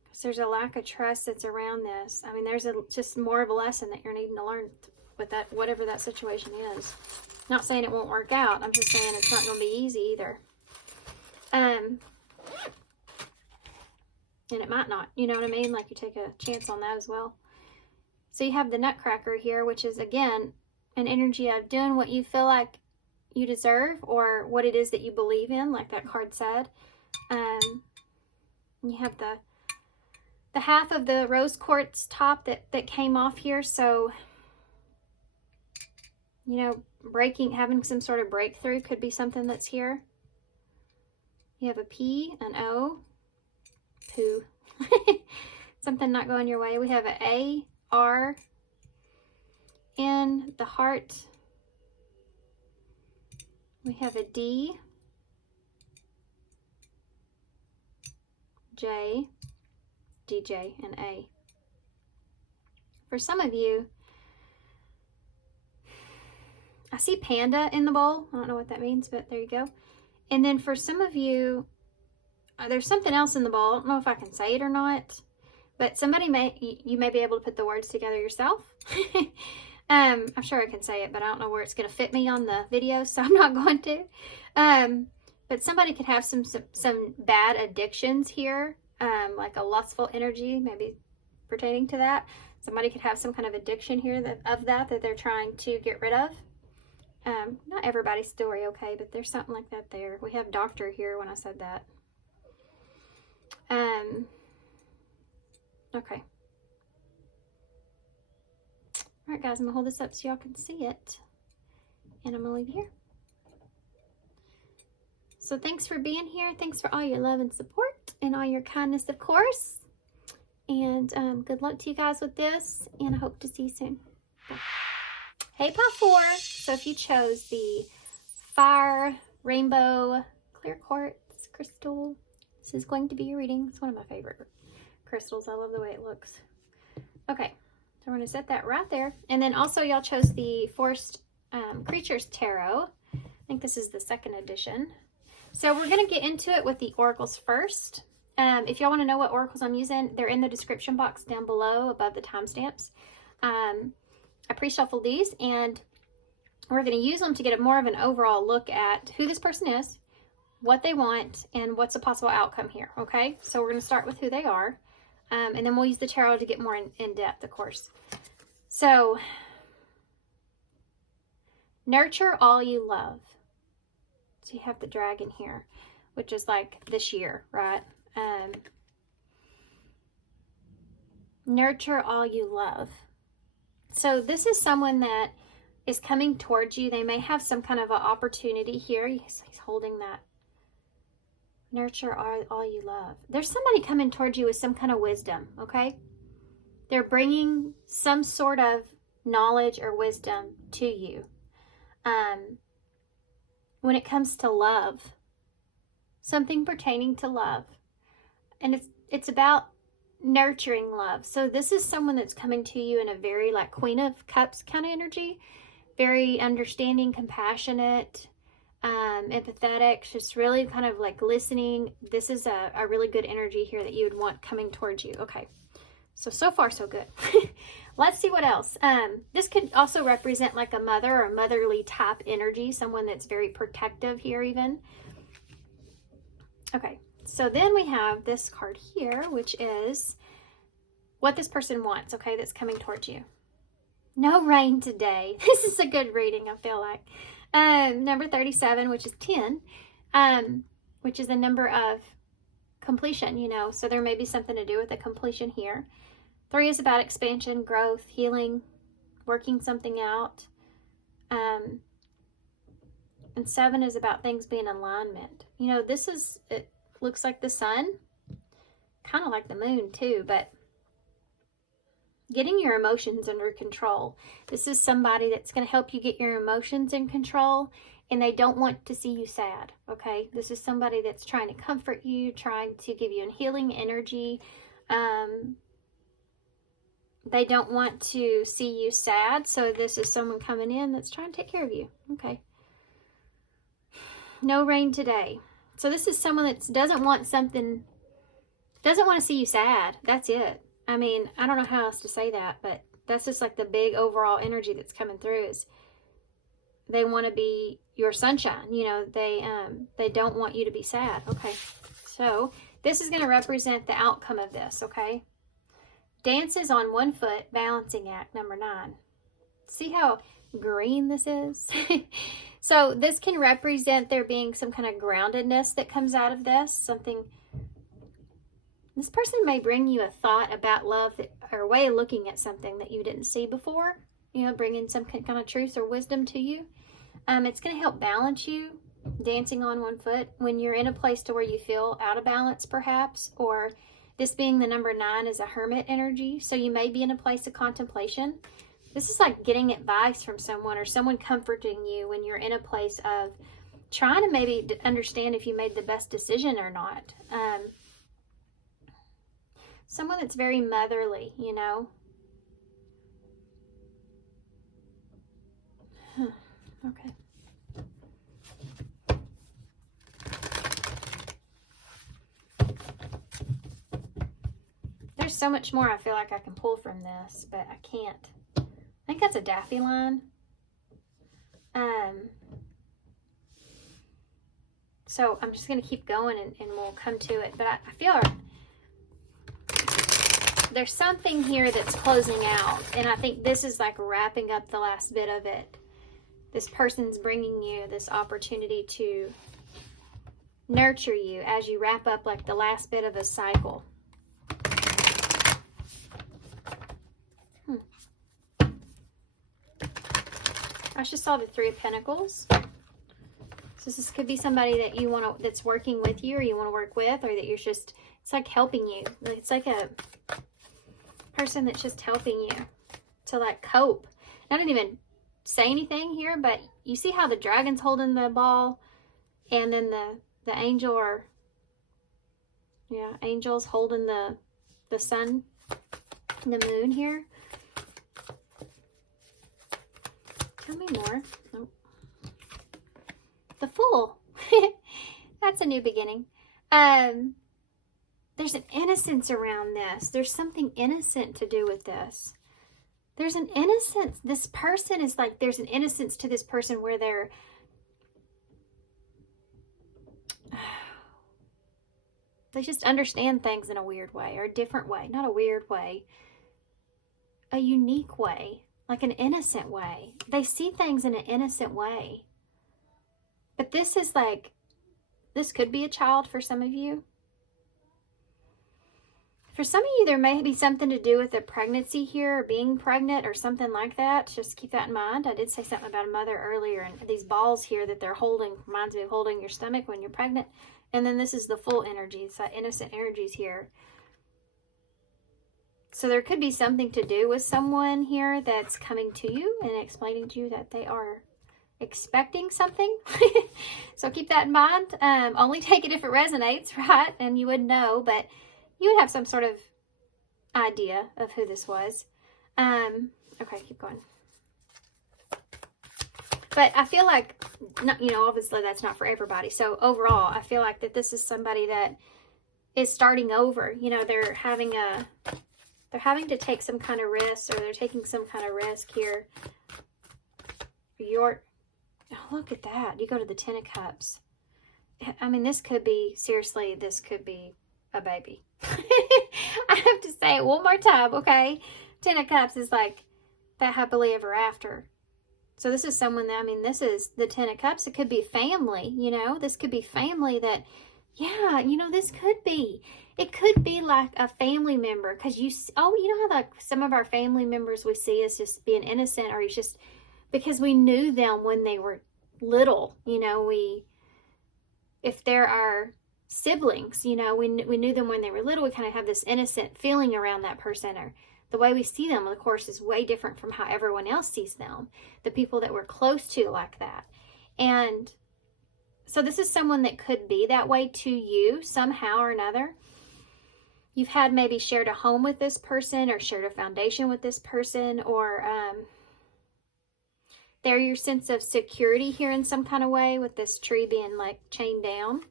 because there's a lack of trust that's around this. I mean, there's just more of a lesson that you're needing to learn with that, whatever that situation is. Not saying it won't work out. I'm just saying it's not going to be easy either. And it might not. You know what I mean? Like, you take a chance on that as well. So you have the Nutcracker here, which is, again, an energy of doing what you feel like you deserve, or what it is that you believe in, like that card said. You have the half of the rose quartz top that came off here. So, you know, having some sort of breakthrough could be something that's here. You have a P, an O, poo. Something not going your way. We have an A, R, N, the heart. We have a D, J, DJ, and A. For some of you, I see panda in the bowl. I don't know what that means, but there you go. And then for some of you, there's something else in the bowl. I don't know if I can say it or not, but you may be able to put the words together yourself. I'm sure I can say it, but I don't know where it's going to fit me on the video, so I'm not going to. But somebody could have some bad addictions here, like a lustful energy, maybe pertaining to that. Somebody could have some kind of addiction here that they're trying to get rid of. Not everybody's story, okay, but there's something like that there. We have doctor here when I said that. Okay. All right, guys, I'm going to hold this up so y'all can see it. And I'm going to leave here. So thanks for being here. Thanks for all your love and support and all your kindness, of course. And good luck to you guys with this. And I hope to see you soon. Bye. Hey, Pop 4. So if you chose the Fire Rainbow Clear Quartz Crystal, this is going to be your reading. It's one of my favorite crystals. I love the way it looks. Okay, so we're going to set that right there. And then also y'all chose the Forest Creatures Tarot. I think this is the second edition. So we're going to get into it with the oracles first. If y'all want to know what oracles I'm using, they're in the description box down below above the timestamps. I pre-shuffled these, and we're going to use them to get more of an overall look at who this person is, what they want, and what's a possible outcome here, okay? So we're going to start with who they are. And then we'll use the tarot to get more in depth, of course. So, nurture all you love. So you have the dragon here, which is like this year, right? Nurture all you love. So this is someone that is coming towards you. They may have some kind of an opportunity here. He's holding that. Nurture all you love. There's somebody coming towards you with some kind of wisdom, okay? They're bringing some sort of knowledge or wisdom to you. When it comes to love, something pertaining to love. And it's about nurturing love. So this is someone that's coming to you in a very like Queen of Cups kind of energy. Very understanding, compassionate, empathetic, just really kind of like listening. This is a really good energy here that you would want coming towards you. Okay, so far so good. Let's see what else. This could also represent like a mother or motherly type energy, someone that's very protective here even. Okay, so then we have this card here, which is what this person wants, okay, that's coming towards you. No rain today. This is a good reading, I feel like. Number 37, which is 10, which is a number of completion, you know, so there may be something to do with the completion here. 3 is about expansion, growth, healing, working something out. And 7 is about things being in alignment. You know, it looks like the sun, kind of like the moon too, but getting your emotions under control. This is somebody that's going to help you get your emotions in control, and they don't want to see you sad, okay? This is somebody that's trying to comfort you, trying to give you a healing energy. They don't want to see you sad, so this is someone coming in that's trying to take care of you, okay? No rain today. So this is someone that doesn't want to see you sad. That's it. I mean, I don't know how else to say that, but that's just like the big overall energy that's coming through is they want to be your sunshine. You know, they don't want you to be sad. Okay, so this is going to represent the outcome of this, okay? Dances on one foot, balancing act, number 9. See how green this is? So this can represent there being some kind of groundedness that comes out of this, something. This person may bring you a thought about love or a way of looking at something that you didn't see before, you know, bringing some kind of truth or wisdom to you. It's going to help balance you, dancing on one foot, when you're in a place to where you feel out of balance perhaps, or this being the number 9 is a hermit energy, so you may be in a place of contemplation. This is like getting advice from someone or someone comforting you when you're in a place of trying to maybe understand if you made the best decision or not. Someone that's very motherly, you know. Okay. There's so much more I feel like I can pull from this, but I can't. I think that's a Daffy line. So I'm just going to keep going and we'll come to it. But I feel there's something here that's closing out, and I think this is like wrapping up the last bit of it. This person's bringing you this opportunity to nurture you as you wrap up like the last bit of a cycle. I just saw the 3 of Pentacles. So this could be somebody that you want to, that's working with you or you want to work with, or that you're just, it's like helping you. It's like a person that's just helping you to like cope. I didn't even say anything here, but you see how the dragon's holding the ball and then the angel, or angel's holding the sun and the moon here. Tell me more. Nope. The Fool. That's a new beginning. There's an innocence around this. There's something innocent to do with this. There's an innocence. This person is like, there's an innocence to this person where they're, They just understand things in a weird way, or a different way. Not a weird way, a unique way, like an innocent way. They see things in an innocent way. But this is like, this could be a child for some of you. For some of you, there may be something to do with a pregnancy here, or being pregnant, or something like that. Just keep that in mind. I did say something about a mother earlier, and these balls here that they're holding reminds me of holding your stomach when you're pregnant. And then this is the full energy. It's that innocent energies here. So there could be something to do with someone here that's coming to you and explaining to you that they are expecting something. So keep that in mind. Only take it if it resonates, right? And you would know, but you would have some sort of idea of who this was. Okay, keep going. But I feel like, you know, obviously that's not for everybody. So overall, I feel like that this is somebody that is starting over. You know, they're having to take some kind of risk, or they're taking some kind of risk here. Oh, look at that. You go to the Ten of Cups. I mean, this could be, seriously, this could be a baby. I have to say it one more time, okay? Ten of Cups is like that happily ever after. So this is someone that, I mean, this is the Ten of Cups. It could be family, you know? This could be family that, yeah, you know, this could be. It could be like a family member, because you know how like some of our family members we see as just being innocent, or it's just because we knew them when they were little, you know, if there are siblings, you know, we knew them when they were little, we kind of have this innocent feeling around that person, or the way we see them, of course, is way different from how everyone else sees them, the people that we're close to like that. And so this is someone that could be that way to you somehow or another. You've had maybe shared a home with this person, or shared a foundation with this person, or they're your sense of security here in some kind of way, with this tree being like chained down.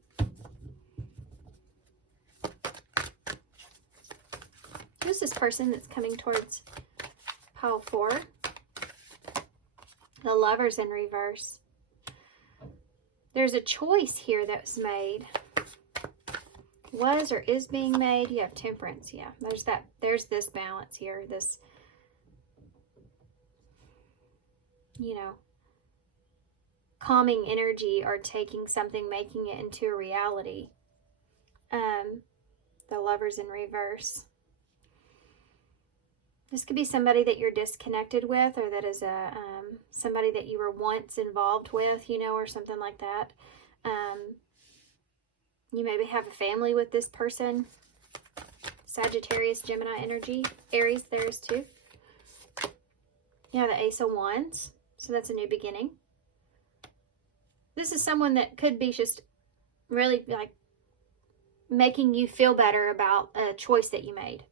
Who's this person that's coming towards pile 4? The Lovers in reverse. There's a choice here that was made. Was or is being made. You have Temperance. Yeah, there's this balance here. This, you know, calming energy, or taking something, making it into a reality. The Lovers in reverse. This could be somebody that you're disconnected with, or that is somebody that you were once involved with, you know, or something like that. You maybe have a family with this person. Sagittarius, Gemini energy. Aries, there's too. You have the Ace of Wands, so that's a new beginning. This is someone that could be just really like making you feel better about a choice that you made.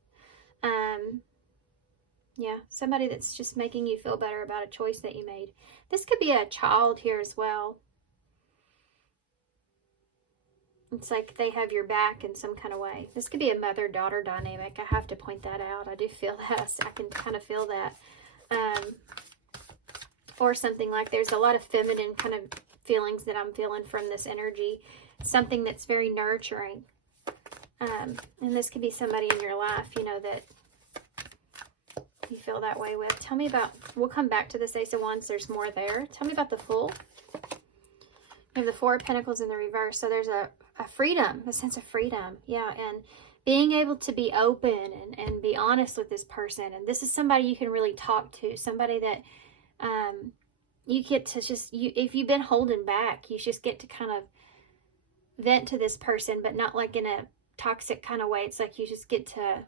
Yeah, somebody that's just making you feel better about a choice that you made. This could be a child here as well. It's like they have your back in some kind of way. This could be a mother-daughter dynamic. I have to point that out. I do feel that. I can kind of feel that. Or something like there's a lot of feminine kind of feelings that I'm feeling from this energy. Something that's very nurturing. And this could be somebody in your life, you know, that you feel that way with. Tell me about, we'll come back to this Ace of Wands. There's more there. Tell me about the Fool. You have the Four of Pentacles in the reverse. So there's a freedom, a sense of freedom. Yeah, and being able to be open and be honest with this person. And this is somebody you can really talk to. Somebody that you get to just, if you've been holding back, you just get to kind of vent to this person, but not like in a toxic kind of way. It's like you just get to,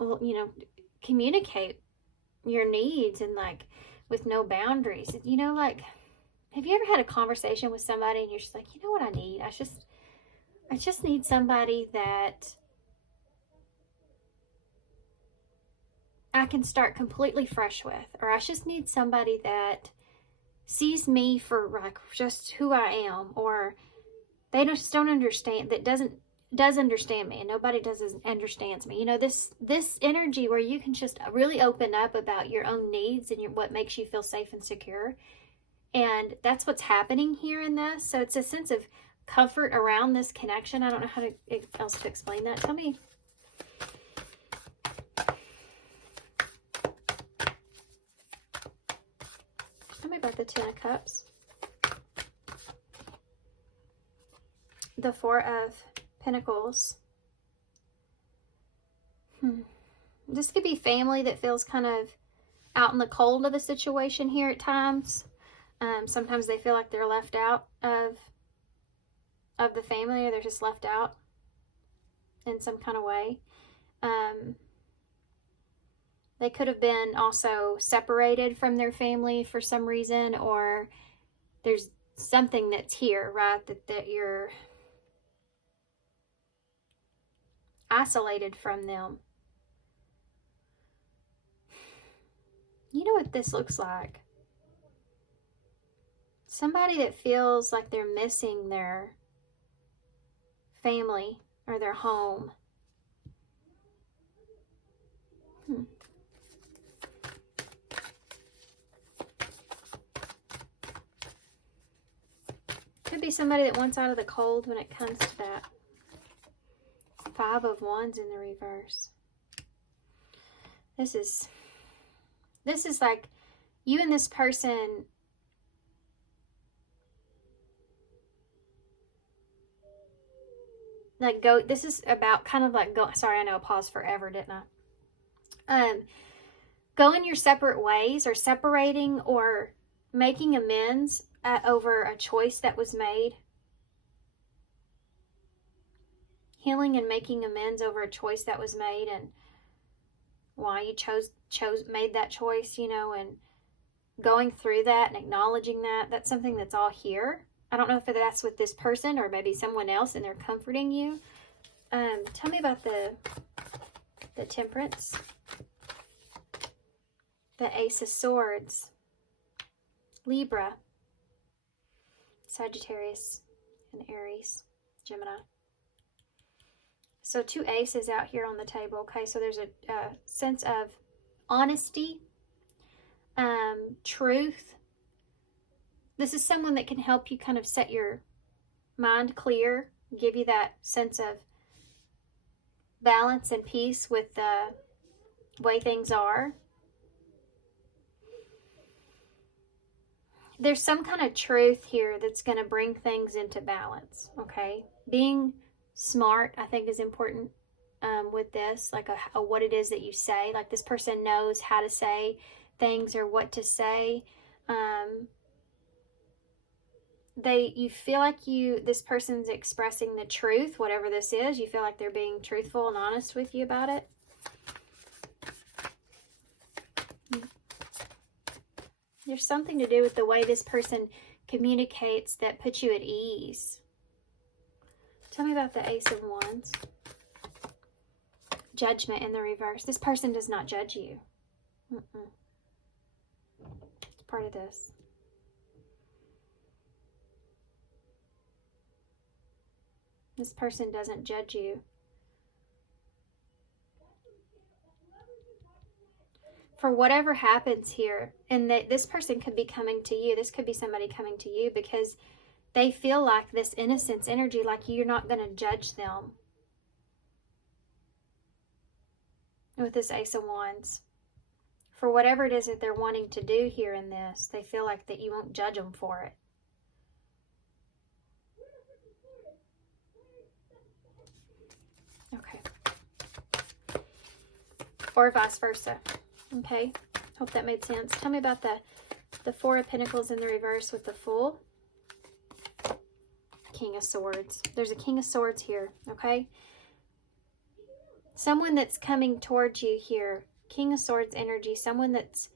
you know, communicate your needs, and like with no boundaries. You know, like, have you ever had a conversation with somebody and you're just like, you know what I need? I just need somebody that I can start completely fresh with, or I just need somebody that sees me for like just who I am, or they just don't understand, that does understand me, and nobody understands me. You know, this energy where you can just really open up about your own needs and what makes you feel safe and secure. And that's what's happening here in this. So it's a sense of comfort around this connection. I don't know how else to explain that. Tell me. Tell me about the Ten of Cups. The Four of Pentacles. This could be family that feels kind of out in the cold of a situation here at times. Sometimes they feel like they're left out of the family, or they're just left out in some kind of way. They could have been also separated from their family for some reason, or there's something that's here, right? That you're isolated from them. You know what this looks like? Somebody that feels like they're missing their family or their home. Could be somebody that wants out of the cold when it comes to that. Five of Wands in the reverse. This is like you and this person like go, this is about kind of like go, sorry, I know I paused forever, didn't I? Going your separate ways, or separating, or making amends over a choice that was made. Healing and making amends over a choice that was made, and why you made that choice, you know, and going through that and acknowledging that. That's something that's all here. I don't know if that's with this person or maybe someone else and they're comforting you. Tell me about the Temperance. The Ace of Swords. Libra. Sagittarius and Aries. Gemini. So two aces out here on the table. Okay, so there's a sense of honesty, truth. This is someone that can help you kind of set your mind clear, give you that sense of balance and peace with the way things are. There's some kind of truth here that's going to bring things into balance, okay? Being smart, I think, is important with this, like a what it is that you say. Like this person knows how to say things or what to say. You feel like this person's expressing the truth, whatever this is. You feel like they're being truthful and honest with you about it. There's something to do with the way this person communicates that puts you at ease. Tell me about the Ace of Wands. Judgment in the reverse. This person does not judge you. It's part of this. This person doesn't judge you. For whatever happens here, and this person could be coming to you. This could be somebody coming to you because they feel like this innocence energy, like you're not going to judge them. With this Ace of Wands. For whatever it is that they're wanting to do here in this, they feel like that you won't judge them for it. Okay. Or vice versa. Okay. Hope that made sense. Tell me about the Four of Pentacles in the reverse with the Fool. King of Swords. There's a King of Swords here. Okay. Someone that's coming towards you here. King of Swords energy. Someone that's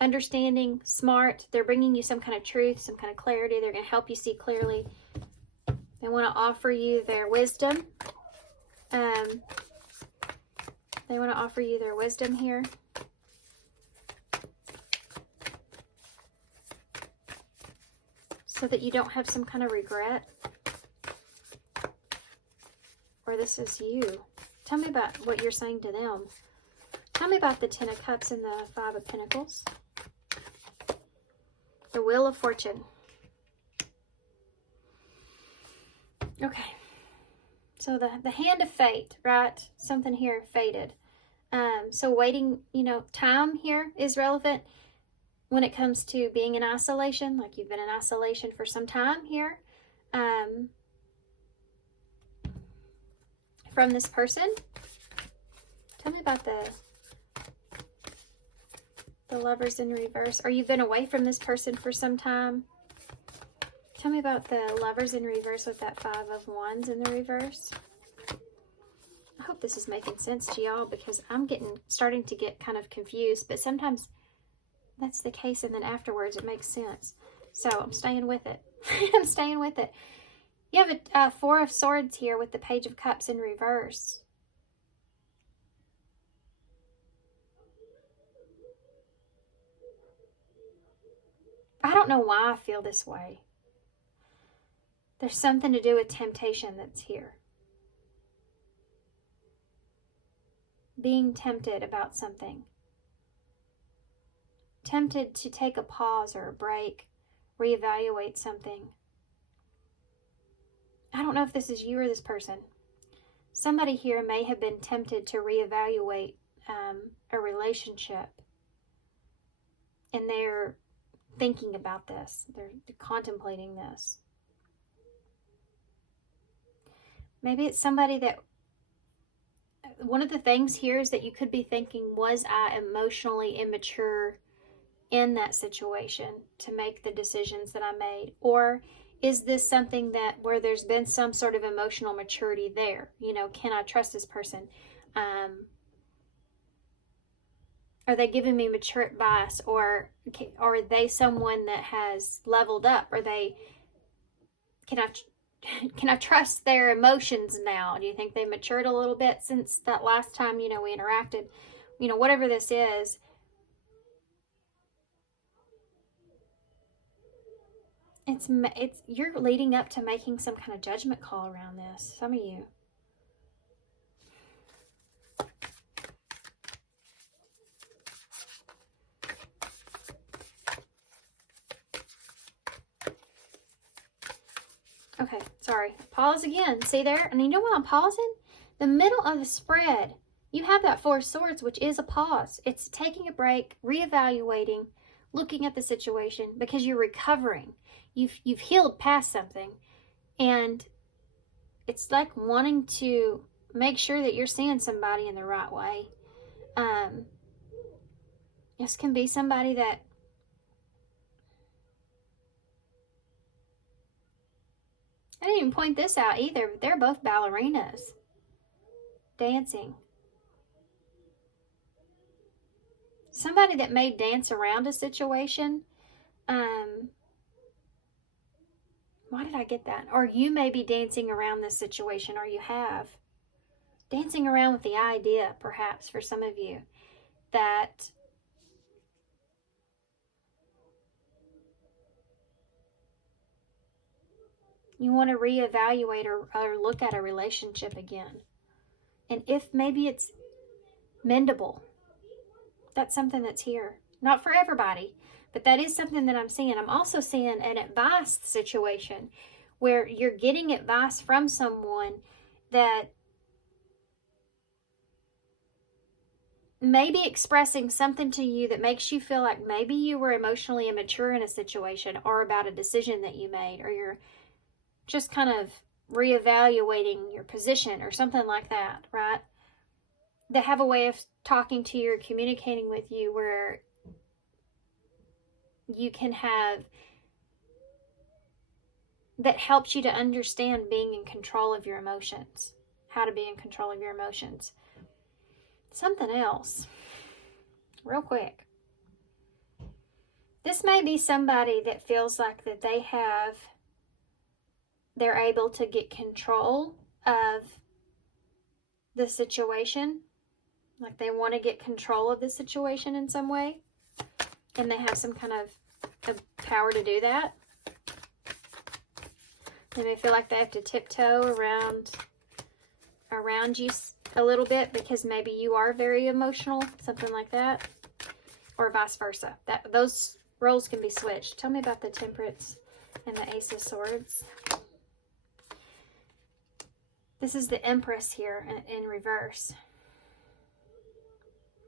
understanding, smart. They're bringing you some kind of truth, some kind of clarity. They're going to help you see clearly. They want to offer you their wisdom. They want to offer you their wisdom here. So that you don't have some kind of regret. Or this is you. Tell me about what you're saying to them. Tell me about the Ten of Cups and the Five of Pentacles. The Wheel of Fortune. Okay. So the hand of fate, right? Something here, fated. So waiting, you know, time here is relevant when it comes to being in isolation, like you've been in isolation for some time here. From this person. Tell me about the Lovers in reverse. Or you've been away from this person for some time. Tell me about the Lovers in reverse with that 5 of Wands in the reverse. I hope this is making sense to y'all, because I'm starting to get kind of confused, but sometimes that's the case, and then afterwards it makes sense. So I'm staying with it. I'm staying with it. You have a 4 of Swords here with the Page of Cups in reverse. I don't know why I feel this way. There's something to do with temptation that's here. Being tempted about something. Tempted to take a pause or a break, reevaluate something. I don't know if this is you or this person. Somebody here may have been tempted to reevaluate a relationship. And they're thinking about this. They're contemplating this. Maybe it's somebody that, one of the things here is that you could be thinking, was I emotionally immature in that situation to make the decisions that I made? Or is this something that where there's been some sort of emotional maturity there? You know, can I trust this person? Are they giving me mature advice? Or are they someone that has leveled up? Are they, can I trust their emotions now? Do you think they matured a little bit since that last time, you know, we interacted? You know, whatever this is, it's you're leading up to making some kind of judgment call around this. Some of you. Okay, sorry. Pause again. See there? And you know why I'm pausing? The middle of the spread, you have that 4 of Swords, which is a pause. It's taking a break, reevaluating, looking at the situation, because you're recovering. You've healed past something, and it's like wanting to make sure that you're seeing somebody in the right way. This can be somebody that I didn't even point this out either, but they're both ballerinas. Dancing. Somebody that may dance around a situation. Why did I get that? Or you may be dancing around this situation, or you have. Dancing around with the idea, perhaps, for some of you, that you want to reevaluate or look at a relationship again. And if maybe it's mendable, that's something that's here. Not for everybody, but that is something that I'm seeing. I'm also seeing an advice situation where you're getting advice from someone that may be expressing something to you that makes you feel like maybe you were emotionally immature in a situation, or about a decision that you made, or you're just kind of reevaluating your position or something like that, right? They have a way of talking to you or communicating with you where you can have, that helps you to understand being in control of your emotions, how to be in control of your emotions. Something else, real quick. This may be somebody that feels like that they're able to get control of the situation. Like they want to get control of the situation in some way. And they have some kind of power to do that. They may feel like they have to tiptoe around you a little bit because maybe you are very emotional, something like that. Or vice versa. Those roles can be switched. Tell me about the Temperance and the Ace of Swords. This is the Empress here in reverse.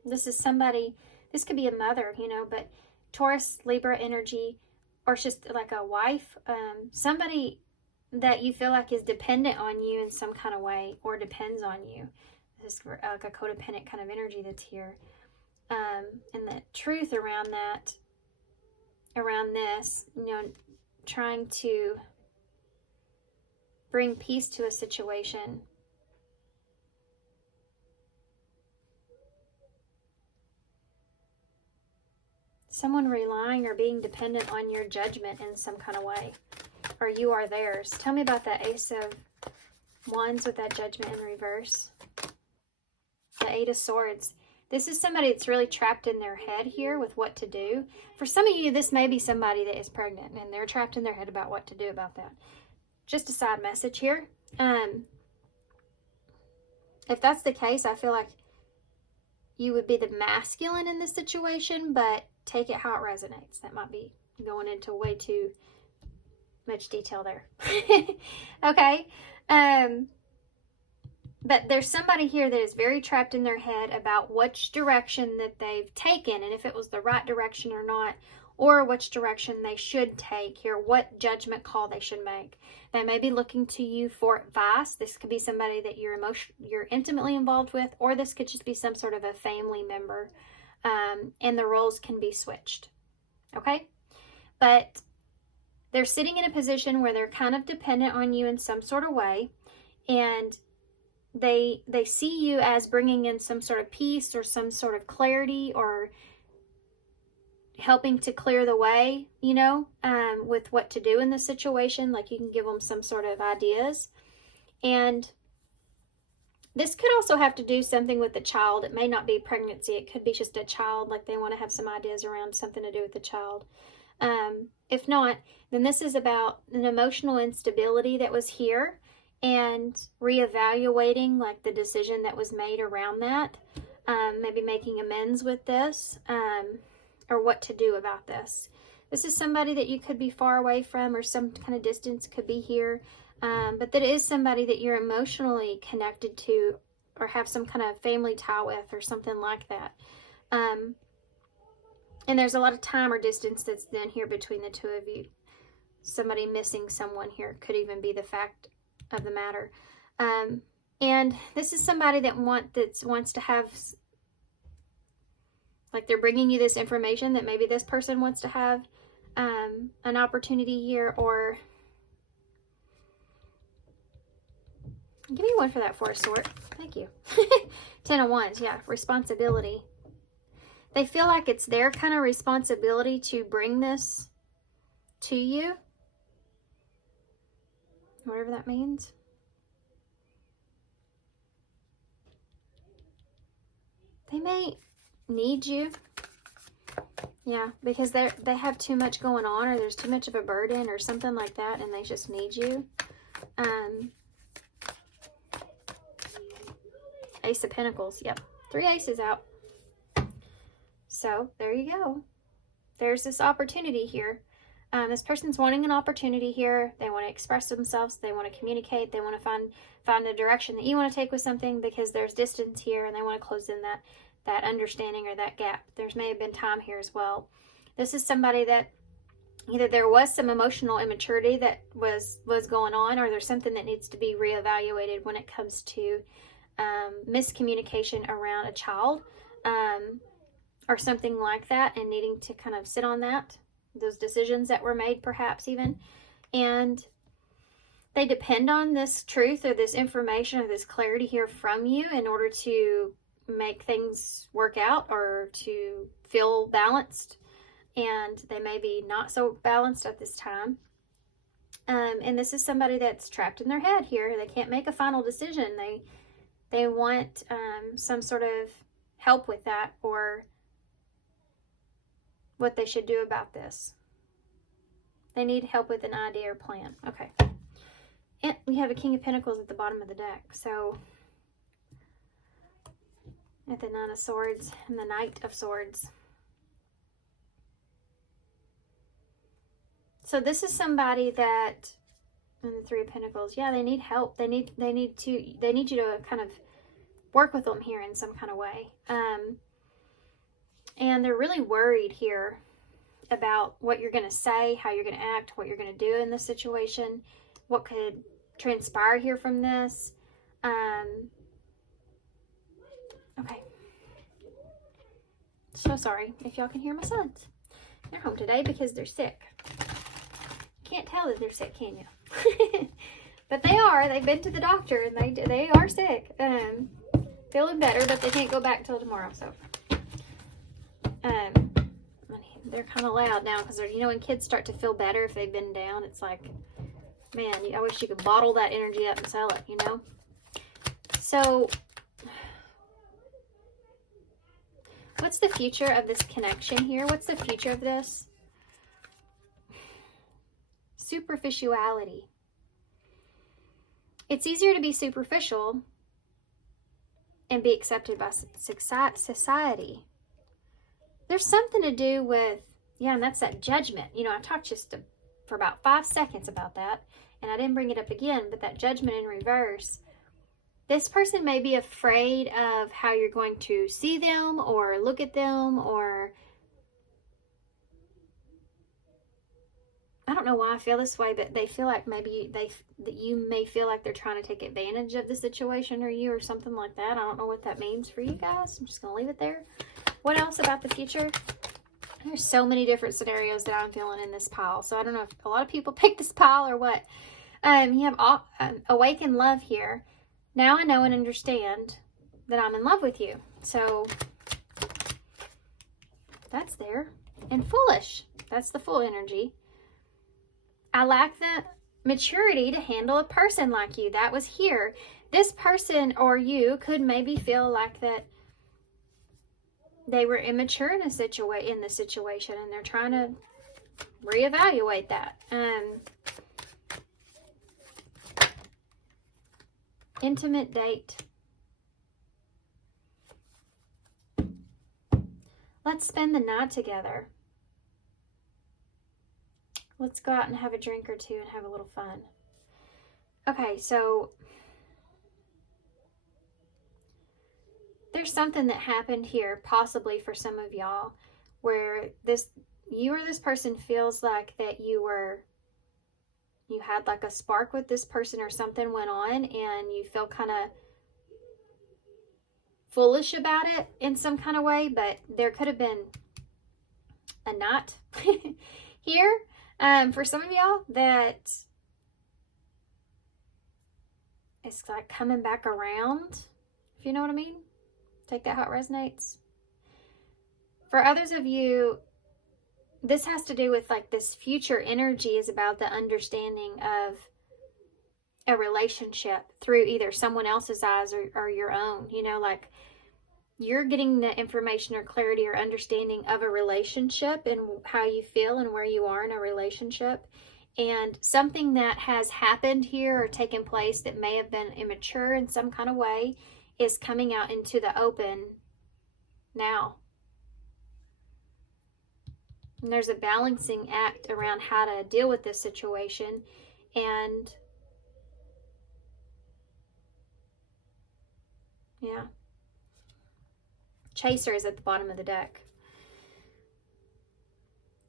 This is somebody, this could be a mother, you know, but Taurus, Libra energy, or it's just like a wife, somebody that you feel like is dependent on you in some kind of way, or depends on you. This is like a codependent kind of energy that's here. And the truth around that, around this, you know, trying to bring peace to a situation. Someone relying or being dependent on your judgment in some kind of way, or you are theirs. Tell me about that Ace of Wands with that Judgment in reverse. The Eight of Swords. This is somebody that's really trapped in their head here with what to do. For some of you, this may be somebody that is pregnant and they're trapped in their head about what to do about that. Just a side message here. If that's the case, I feel like you would be the masculine in this situation, but take it how it resonates. That might be going into way too much detail there. Okay. But there's somebody here that is very trapped in their head about which direction that they've taken, and if it was the right direction or not, or which direction they should take here, what judgment call they should make. They may be looking to you for advice. This could be somebody that you're intimately involved with, or this could just be some sort of a family member, and the roles can be switched. Okay? But they're sitting in a position where they're kind of dependent on you in some sort of way, and they see you as bringing in some sort of peace or some sort of clarity, or helping to clear the way, you know, with what to do in the situation. Like you can give them some sort of ideas. And this could also have to do something with the child. It may not be pregnancy. It could be just a child, like they want to have some ideas around something to do with the child. If not, then this is about an emotional instability that was here, and reevaluating like the decision that was made around that. Maybe making amends with this, or what to do about this. This is somebody that you could be far away from, or some kind of distance could be here, but that is somebody that you're emotionally connected to, or have some kind of family tie with, or something like that. And there's a lot of time or distance that's then here between the two of you. Somebody missing someone here could even be the fact of the matter. And this is somebody that wants to have, like they're bringing you this information that maybe this person wants to have an opportunity here, or give me one for that Four of Swords. Thank you. 10 of Wands, yeah, responsibility. They feel like it's their kind of responsibility to bring this to you, whatever that means. They may need you. Yeah, because they have too much going on, or there's too much of a burden or something like that, and they just need you. Ace of Pentacles. Yep. 3 aces out. So there you go. There's this opportunity here. This person's wanting an opportunity here. They want to express themselves. They want to communicate. They want to find a direction that you want to take with something, because there's distance here, and they want to close in that understanding or that gap. There may have been time here as well. This is somebody that either there was some emotional immaturity that was going on, or there's something that needs to be reevaluated when it comes to miscommunication around a child, or something like that, and needing to kind of sit on that, those decisions that were made perhaps even. And they depend on this truth or this information or this clarity here from you in order to make things work out, or to feel balanced. And they may be not so balanced at this time. And this is somebody that's trapped in their head here. They can't make a final decision. They want some sort of help with that, or what they should do about this. They need help with an idea or plan. Okay. And we have a King of Pentacles at the bottom of the deck. So, at the Nine of Swords and the Knight of Swords. So this is somebody that And the Three of Pentacles. Yeah, they need help. They need you to kind of work with them here in some kind of way. And they're really worried here about what you're going to say, how you're going to act, what you're going to do in this situation, what could transpire here from this. Okay. So sorry if y'all can hear my sons. They're home today because they're sick. Can't tell that they're sick, can you? But they are. They've been to the doctor and they are sick. Feeling better, but they can't go back till tomorrow. So, they're kind of loud now because you know when kids start to feel better if they've been down, it's like, man, I wish you could bottle that energy up and sell it, you know. So, what's the future of this connection here? What's the future of this? Superficiality. It's easier to be superficial and be accepted by society. There's something to do with, yeah, and that's that judgment. You know, I talked for about 5 seconds about that, and I didn't bring it up again, but that judgment in reverse. This person may be afraid of how you're going to see them or look at them, or I don't know why I feel this way, but they feel like maybe that you may feel like they're trying to take advantage of the situation or you or something like that. I don't know what that means for you guys. I'm just going to leave it there. What else about the future? There's so many different scenarios that I'm feeling in this pile. So I don't know if a lot of people picked this pile or what. You have awakened love here. Now I know and understand that I'm in love with you. So that's there. And foolish. That's the full energy. I lack the maturity to handle a person like you. That was here. This person or you could maybe feel like that they were immature in the situation, and they're trying to reevaluate that. Intimate date. Let's spend the night together. Let's go out and have a drink or two and have a little fun. Okay, so there's something that happened here, possibly for some of y'all, where you or this person feels like that you had like a spark with this person, or something went on and you feel kind of foolish about it in some kind of way, but there could have been a knot here for some of y'all that it's like coming back around, if you know what I mean. Take that how it resonates. For others of you, this has to do with like this future energy is about the understanding of a relationship through either someone else's eyes or your own. You know, like you're getting the information or clarity or understanding of a relationship and how you feel and where you are in a relationship. And something that has happened here or taken place that may have been immature in some kind of way is coming out into the open now. And there's a balancing act around how to deal with this situation. And yeah. Chaser is at the bottom of the deck.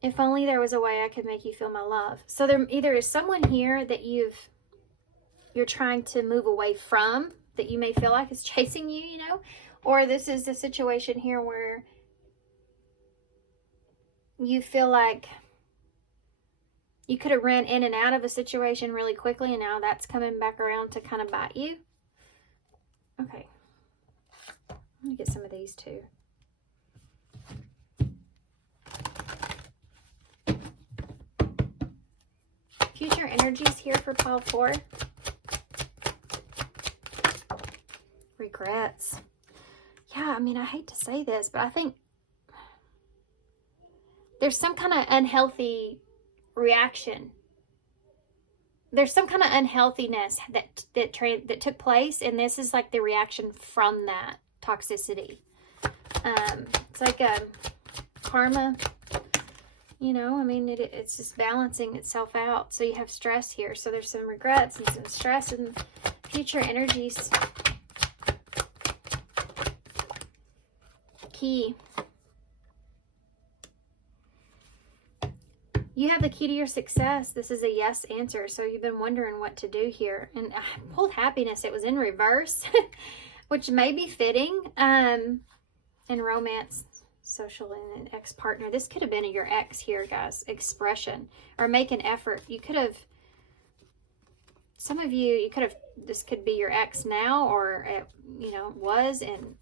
If only there was a way I could make you feel my love. So there either is someone here that you're trying to move away from, that you may feel like is chasing you, you know, or this is the situation here where you feel like you could have ran in and out of a situation really quickly, and now that's coming back around to kind of bite you. Okay. Let me get some of these too. Future energies here for pile 4. Regrets. Yeah, I mean, I hate to say this, but I think there's some kind of unhealthy reaction. There's some kind of unhealthiness that took place, and this is like the reaction from that toxicity. It's like a karma. You know, I mean, it's just balancing itself out. So you have stress here. So there's some regrets and some stress and future energies. Key. You have the key to your success. This is a yes answer. So you've been wondering what to do here. And I pulled happiness. It was in reverse, which may be fitting. In romance, social, and an ex-partner. This could have been your ex here, guys. Expression or make an effort. You could have, some of you could have, this could be your ex now, or it, you know, was, and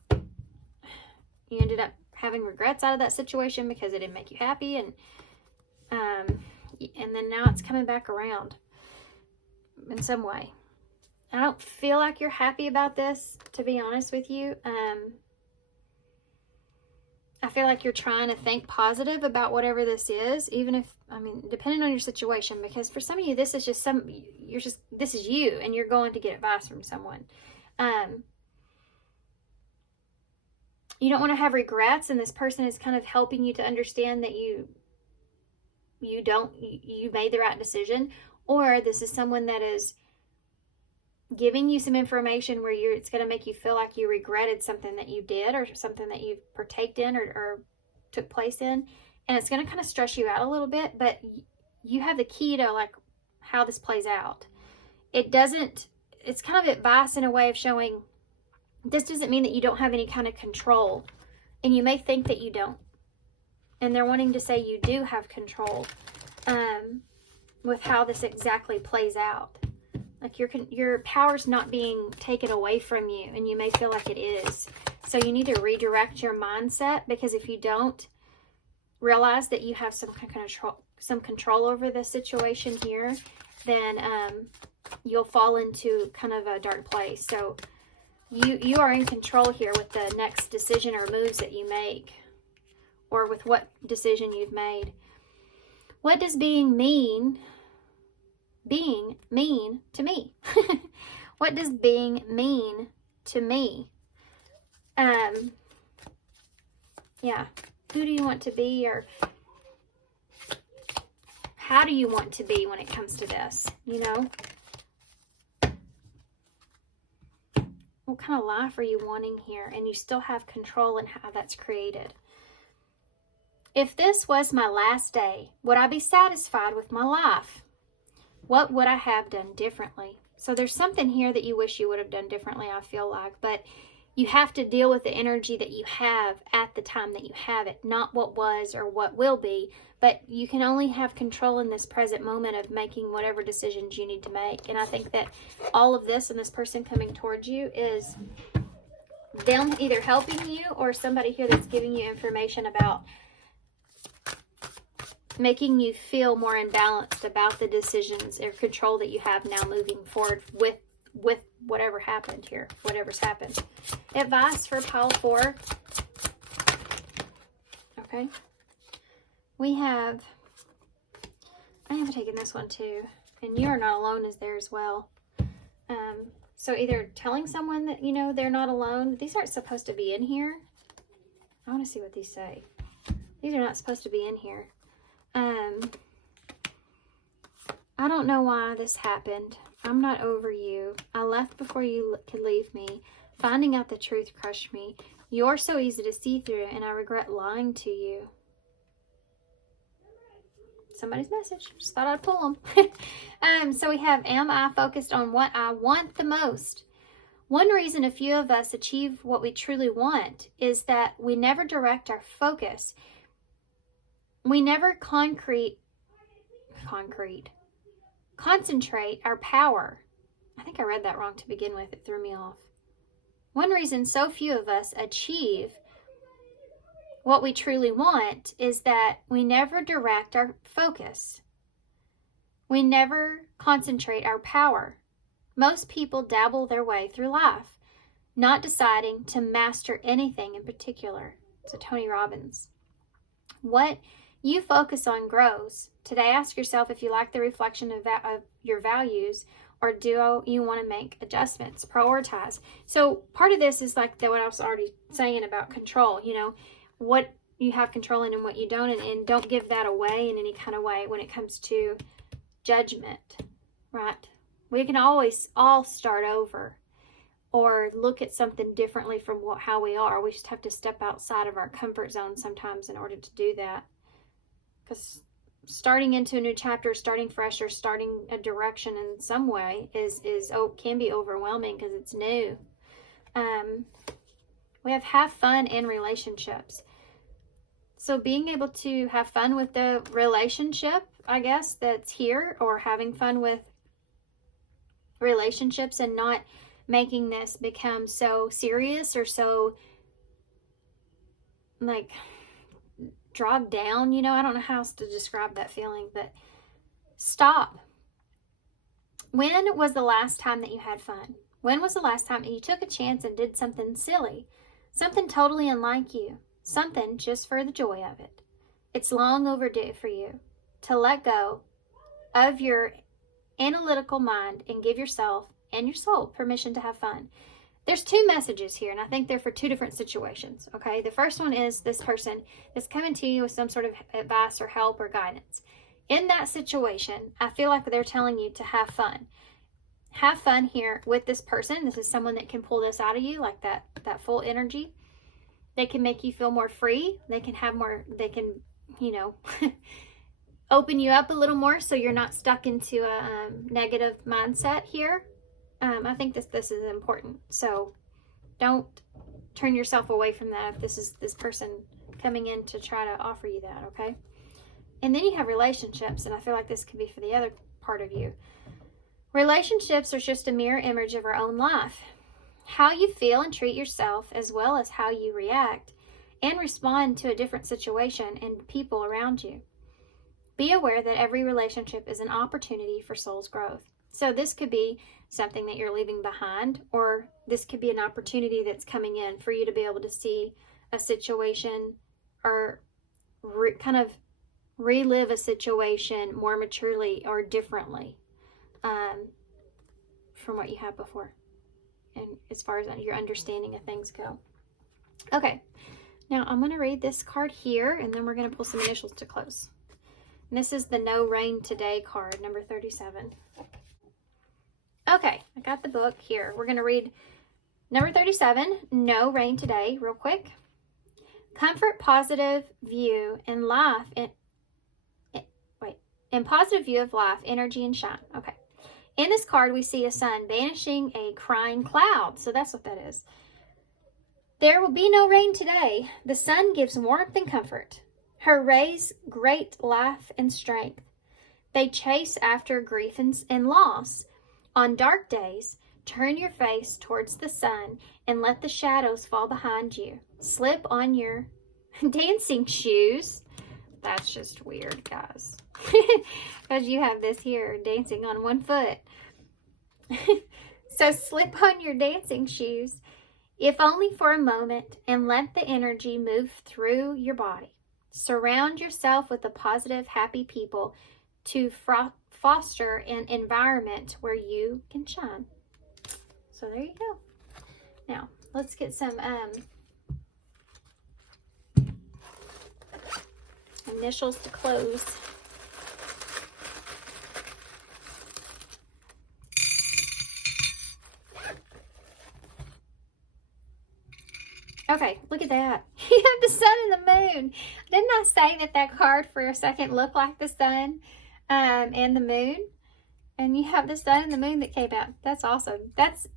you ended up having regrets out of that situation because it didn't make you happy, and then now it's coming back around in some way. I don't feel like you're happy about this, to be honest with you. I feel like you're trying to think positive about whatever this is, even if, I mean, depending on your situation, because for some of you, this is just this is you, and you're going to get advice from someone. You don't want to have regrets, and this person is kind of helping you to understand that you made the right decision, or this is someone that is giving you some information where it's going to make you feel like you regretted something that you did, or something that you partaked in or took place in, and it's going to kind of stress you out a little bit, but you have the key to like how this plays out. It's kind of advice in a way of showing this doesn't mean that you don't have any kind of control, and you may think that you don't, and they're wanting to say you do have control with how this exactly plays out. Like your power's not being taken away from you, and you may feel like it is. So you need to redirect your mindset, because if you don't realize that you have some control over this situation here, then you'll fall into kind of a dark place. So you are in control here with the next decision or moves that you make, or with what decision you've made. What does being mean to me? What does being mean to me? Yeah. Who do you want to be, or how do you want to be when it comes to this? You know? What kind of life are you wanting here? And you still have control in how that's created. If this was my last day, would I be satisfied with my life? What would I have done differently? So there's something here that you wish you would have done differently, I feel like. But you have to deal with the energy that you have at the time that you have it. Not what was or what will be. But you can only have control in this present moment of making whatever decisions you need to make. And I think that all of this and this person coming towards you is them either helping you, or somebody here that's giving you information about making you feel more imbalanced about the decisions or control that you have now moving forward with whatever happened here, whatever's happened. Advice for pile 4. Okay. I have taken this one too, and you are not alone is there as well. So either telling someone that, you know, they're not alone. These aren't supposed to be in here. I want to see what these say. These are not supposed to be in here. I don't know why this happened. I'm not over you. I left before you could leave me. Finding out the truth crushed me. You're so easy to see through, and I regret lying to you. Somebody's message. Just thought I'd pull them. So we have, am I focused on what I want the most? One reason a few of us achieve what we truly want is that we never direct our focus. We never concentrate our power. I think I read that wrong to begin with. It threw me off. One reason so few of us achieve what we truly want is that we never direct our focus. We never concentrate our power. Most people dabble their way through life, not deciding to master anything in particular. So Tony Robbins. What you focus on grows. Today, ask yourself if you like the reflection of your values, or do you want to make adjustments? Prioritize. So part of this is like what I was already saying about control. You know, what you have control in and what you don't, and don't give that away in any kind of way when it comes to judgment, right? We can always all start over or look at something differently from how we are. We just have to step outside of our comfort zone sometimes in order to do that. Because starting into a new chapter, starting fresh, or starting a direction in some way can be overwhelming because it's new. We have fun in relationships. So being able to have fun with the relationship, I guess, that's here, or having fun with relationships and not making this become so serious or so like dragged down, you know, I don't know how else to describe that feeling, but stop. When was the last time that you had fun? When was the last time you took a chance and did something silly, something totally unlike you, something just for the joy of it? It's long overdue for you to let go of your analytical mind and give yourself and your soul permission to have fun. There's two messages here, and I think they're for two different situations, okay? The first one is this person is coming to you with some sort of advice or help or guidance. In that situation, I feel like they're telling you to have fun. Have fun here with this person. This is someone that can pull this out of you, like that full energy. They can make you feel more free. They can you know, open you up a little more so you're not stuck into a negative mindset here. I think this is important. So don't turn yourself away from that if this is this person coming in to try to offer you that, okay? And then you have relationships, and I feel like this could be for the other part of you. Relationships are just a mirror image of our own life. How you feel and treat yourself, as well as how you react and respond to a different situation and people around you. Be aware that every relationship is an opportunity for soul's growth. So this could be something that you're leaving behind, or this could be an opportunity that's coming in for you to be able to see a situation or kind of relive a situation more maturely or differently from what you had before, and as far as your understanding of things go. Okay, now I'm going to read this card here, and then we're going to pull some initials to close. And this is the No Rain Today card, number 37. Okay, I got the book here. We're going to read number 37, No Rain Today, real quick. Comfort, positive view, and life. In positive view of life, energy, and shine. Okay. In this card, we see a sun banishing a crying cloud. So that's what that is. There will be no rain today. The sun gives warmth and comfort. Her rays great life and strength. They chase after grief and loss. On dark days, turn your face towards the sun and let the shadows fall behind you. Slip on your dancing shoes. That's just weird, guys. Because you have this here dancing on one foot. So slip on your dancing shoes, if only for a moment, and let the energy move through your body. Surround yourself with the positive, happy people to foster an environment where you can shine. So there you go. Now, let's get some initials to close. Okay, look at that. You have the sun and the moon. Didn't I say that card for a second looked like the sun and the moon? And you have the sun and the moon that came out. That's awesome. That's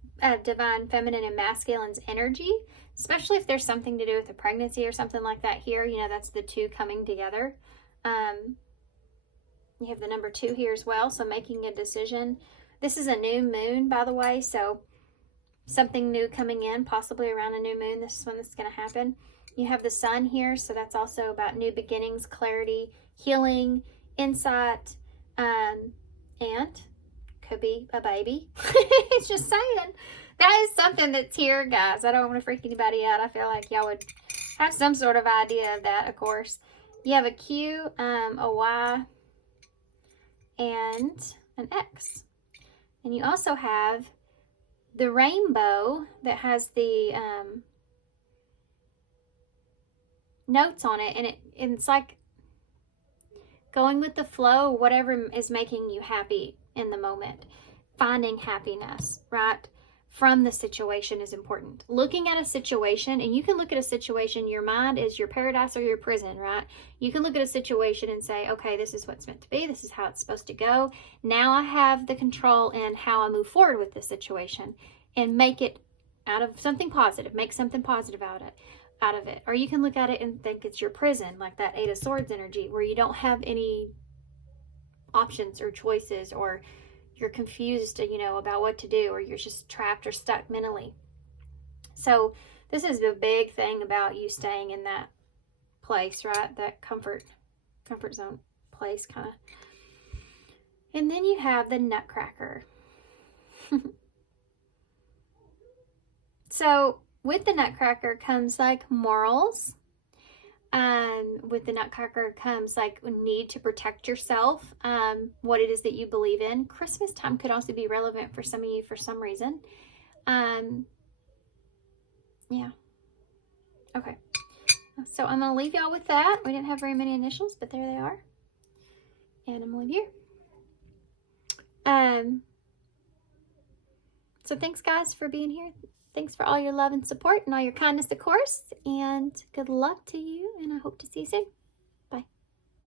divine feminine and masculine's energy, especially if there's something to do with a pregnancy or something like that here. You know, that's the two coming together. You have the number 2 here as well, so making a decision. This is a new moon, by the way, so something new coming in, possibly around a new moon. This is when this is going to happen. You have the sun here, so that's also about new beginnings, clarity, healing, insight, and could be a baby. It's just saying. That is something that's here, guys. I don't want to freak anybody out. I feel like y'all would have some sort of idea of that, of course. You have a Q, a Y, and an X. And you also have the rainbow that has the notes on it, and it's like going with the flow, whatever is making you happy in the moment. Finding happiness, right, from the situation is important. Looking at a situation, and you can look at a situation, your mind is your paradise or your prison, right? You can look at a situation and say, okay, this is what's meant to be. This is how it's supposed to go. Now I have the control in how I move forward with this situation and make it out of something positive, make something positive out of it. Or you can look at it and think it's your prison, like that Eight of Swords energy, where you don't have any options or choices, or you're confused, about what to do, or you're just trapped or stuck mentally. So this is the big thing about you staying in that place, right? That comfort zone place, kind of. And then you have the Nutcracker. So with the Nutcracker comes like morals. With the Nutcracker comes like a need to protect yourself, what it is that you believe in. Christmas time could also be relevant for some of you for some reason. Yeah. Okay. So I'm going to leave y'all with that. We didn't have very many initials, but there they are. And I'm going to leave here. So thanks, guys, for being here. Thanks for all your love and support and all your kindness, of course. And good luck to you. And I hope to see you soon.